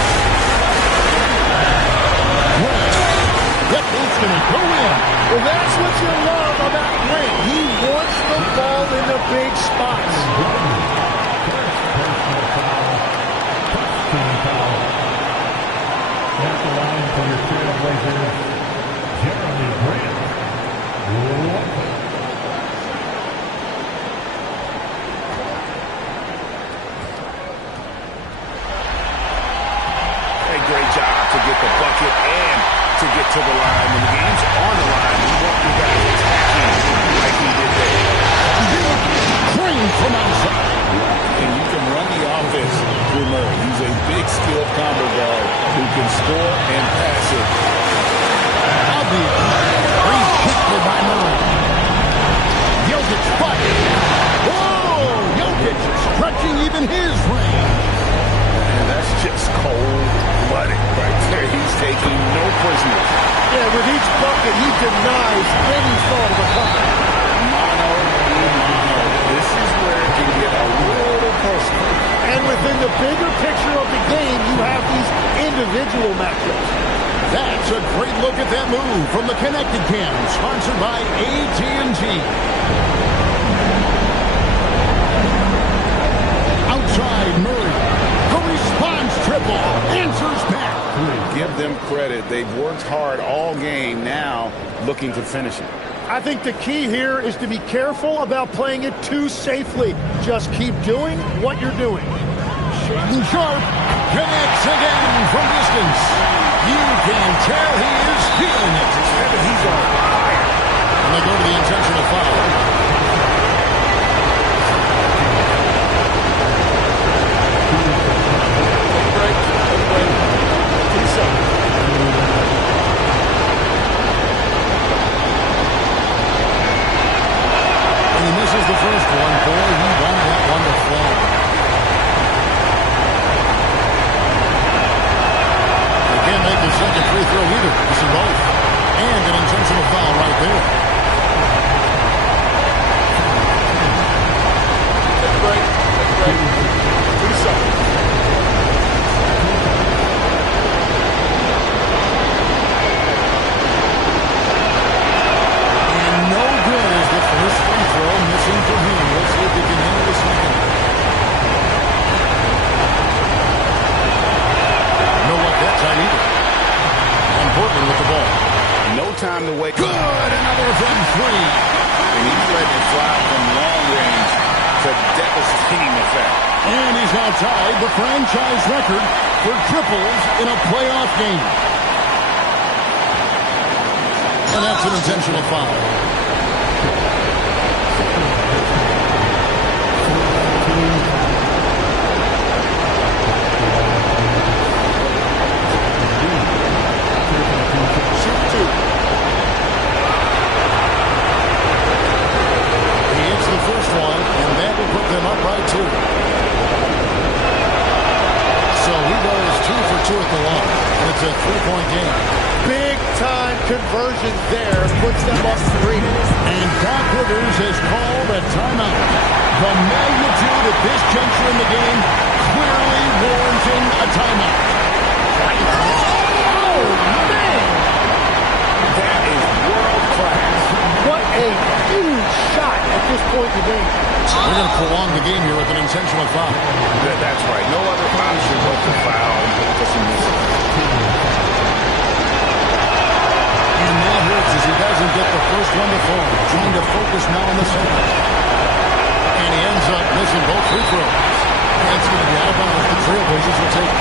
That is going to go in. Well, that's what you love about Grant. He wants the ball in the big spots. At the line for your Trailblazers, Jeremy Grant. Great job to get the bucket and to get to the line. When the game's on the line, you want your guys attacking like he did there. Green from outside. And you can run the offense with Murray. He's a big, skilled combo guard who can score and pass it. Albia. Great kicker by Murray. Jokic fight. Whoa! Jokic stretching even his range. And that's just cold-blooded right there. He's taking no prisoners. Yeah, with each bucket, he denies any thought of a comeback. Mano a mano. This is where it can get a little personal. And within the bigger picture of the game, you have these individual matchups. That's a great look at that move from the Connected Cam, sponsored by AT&T. Outside Murray. The response triple. Answers back. Give them credit. They've worked hard all game, now looking to finish it. I think the key here is to be careful about playing it too safely. Just keep doing what you're doing. Shooting sharp. Connects again from distance. You can tell he is feeling it. He's on fire. And they go to the intentional foul. And he misses the first one. Boy, he wanted that one to fall. They can't make the second free throw either. This is both. And an intentional foul right there. Take a break. 2 seconds. No good as the first free throw missing for him. Let's see if he can handle the second. You know what? That's not either. time to wait. Good, another from three. And he's letting it fly from long range to devastating effect. And he's now tied the franchise record for triples in a playoff game. And that's an intentional foul. Them up by two. So he goes 2 for 2 at the line. And it's a 3-point game. Big time conversion there. Puts them up 3. And Doc Rivers has called a timeout. The magnitude at this juncture in the game clearly warranting a timeout. Oh, man! That is world class. What a huge shot at this point in the game. They're going to prolong the game here with an intentional foul. That's right. No other option but to foul and put this in this. And that hurts as he doesn't get the first one to fall. Trying to focus now on the second. And he ends up missing both free throws. That's going to be out of bounds. The Trailblazers will take it.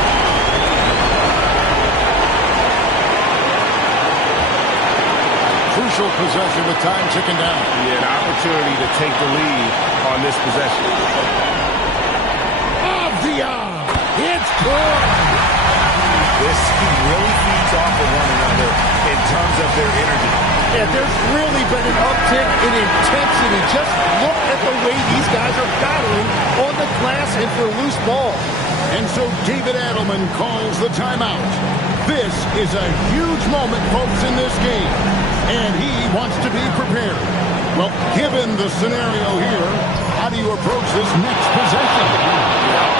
Crucial possession with time ticking down. Yeah, an opportunity to take the lead on this possession. Avdia! It's good! This team really feeds off of one another in terms of their energy. Yeah, there's really been an uptick in intensity. Just look at the way these guys are battling on the glass and for loose ball. And so David Adelman calls the timeout. This is a huge moment, folks, in this game. And he wants to be prepared. Well, given the scenario here, how do you approach this next possession?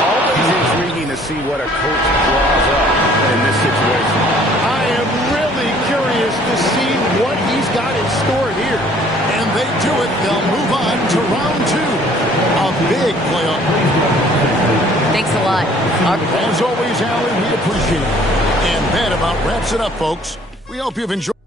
Always intriguing to see what a coach draws up in this situation. I am really curious to see what he's got in store here. And they do it. They'll move on to round 2. A big playoff. Thanks a lot. As always, Allie, we appreciate it. And that about wraps it up, folks. We hope you've enjoyed.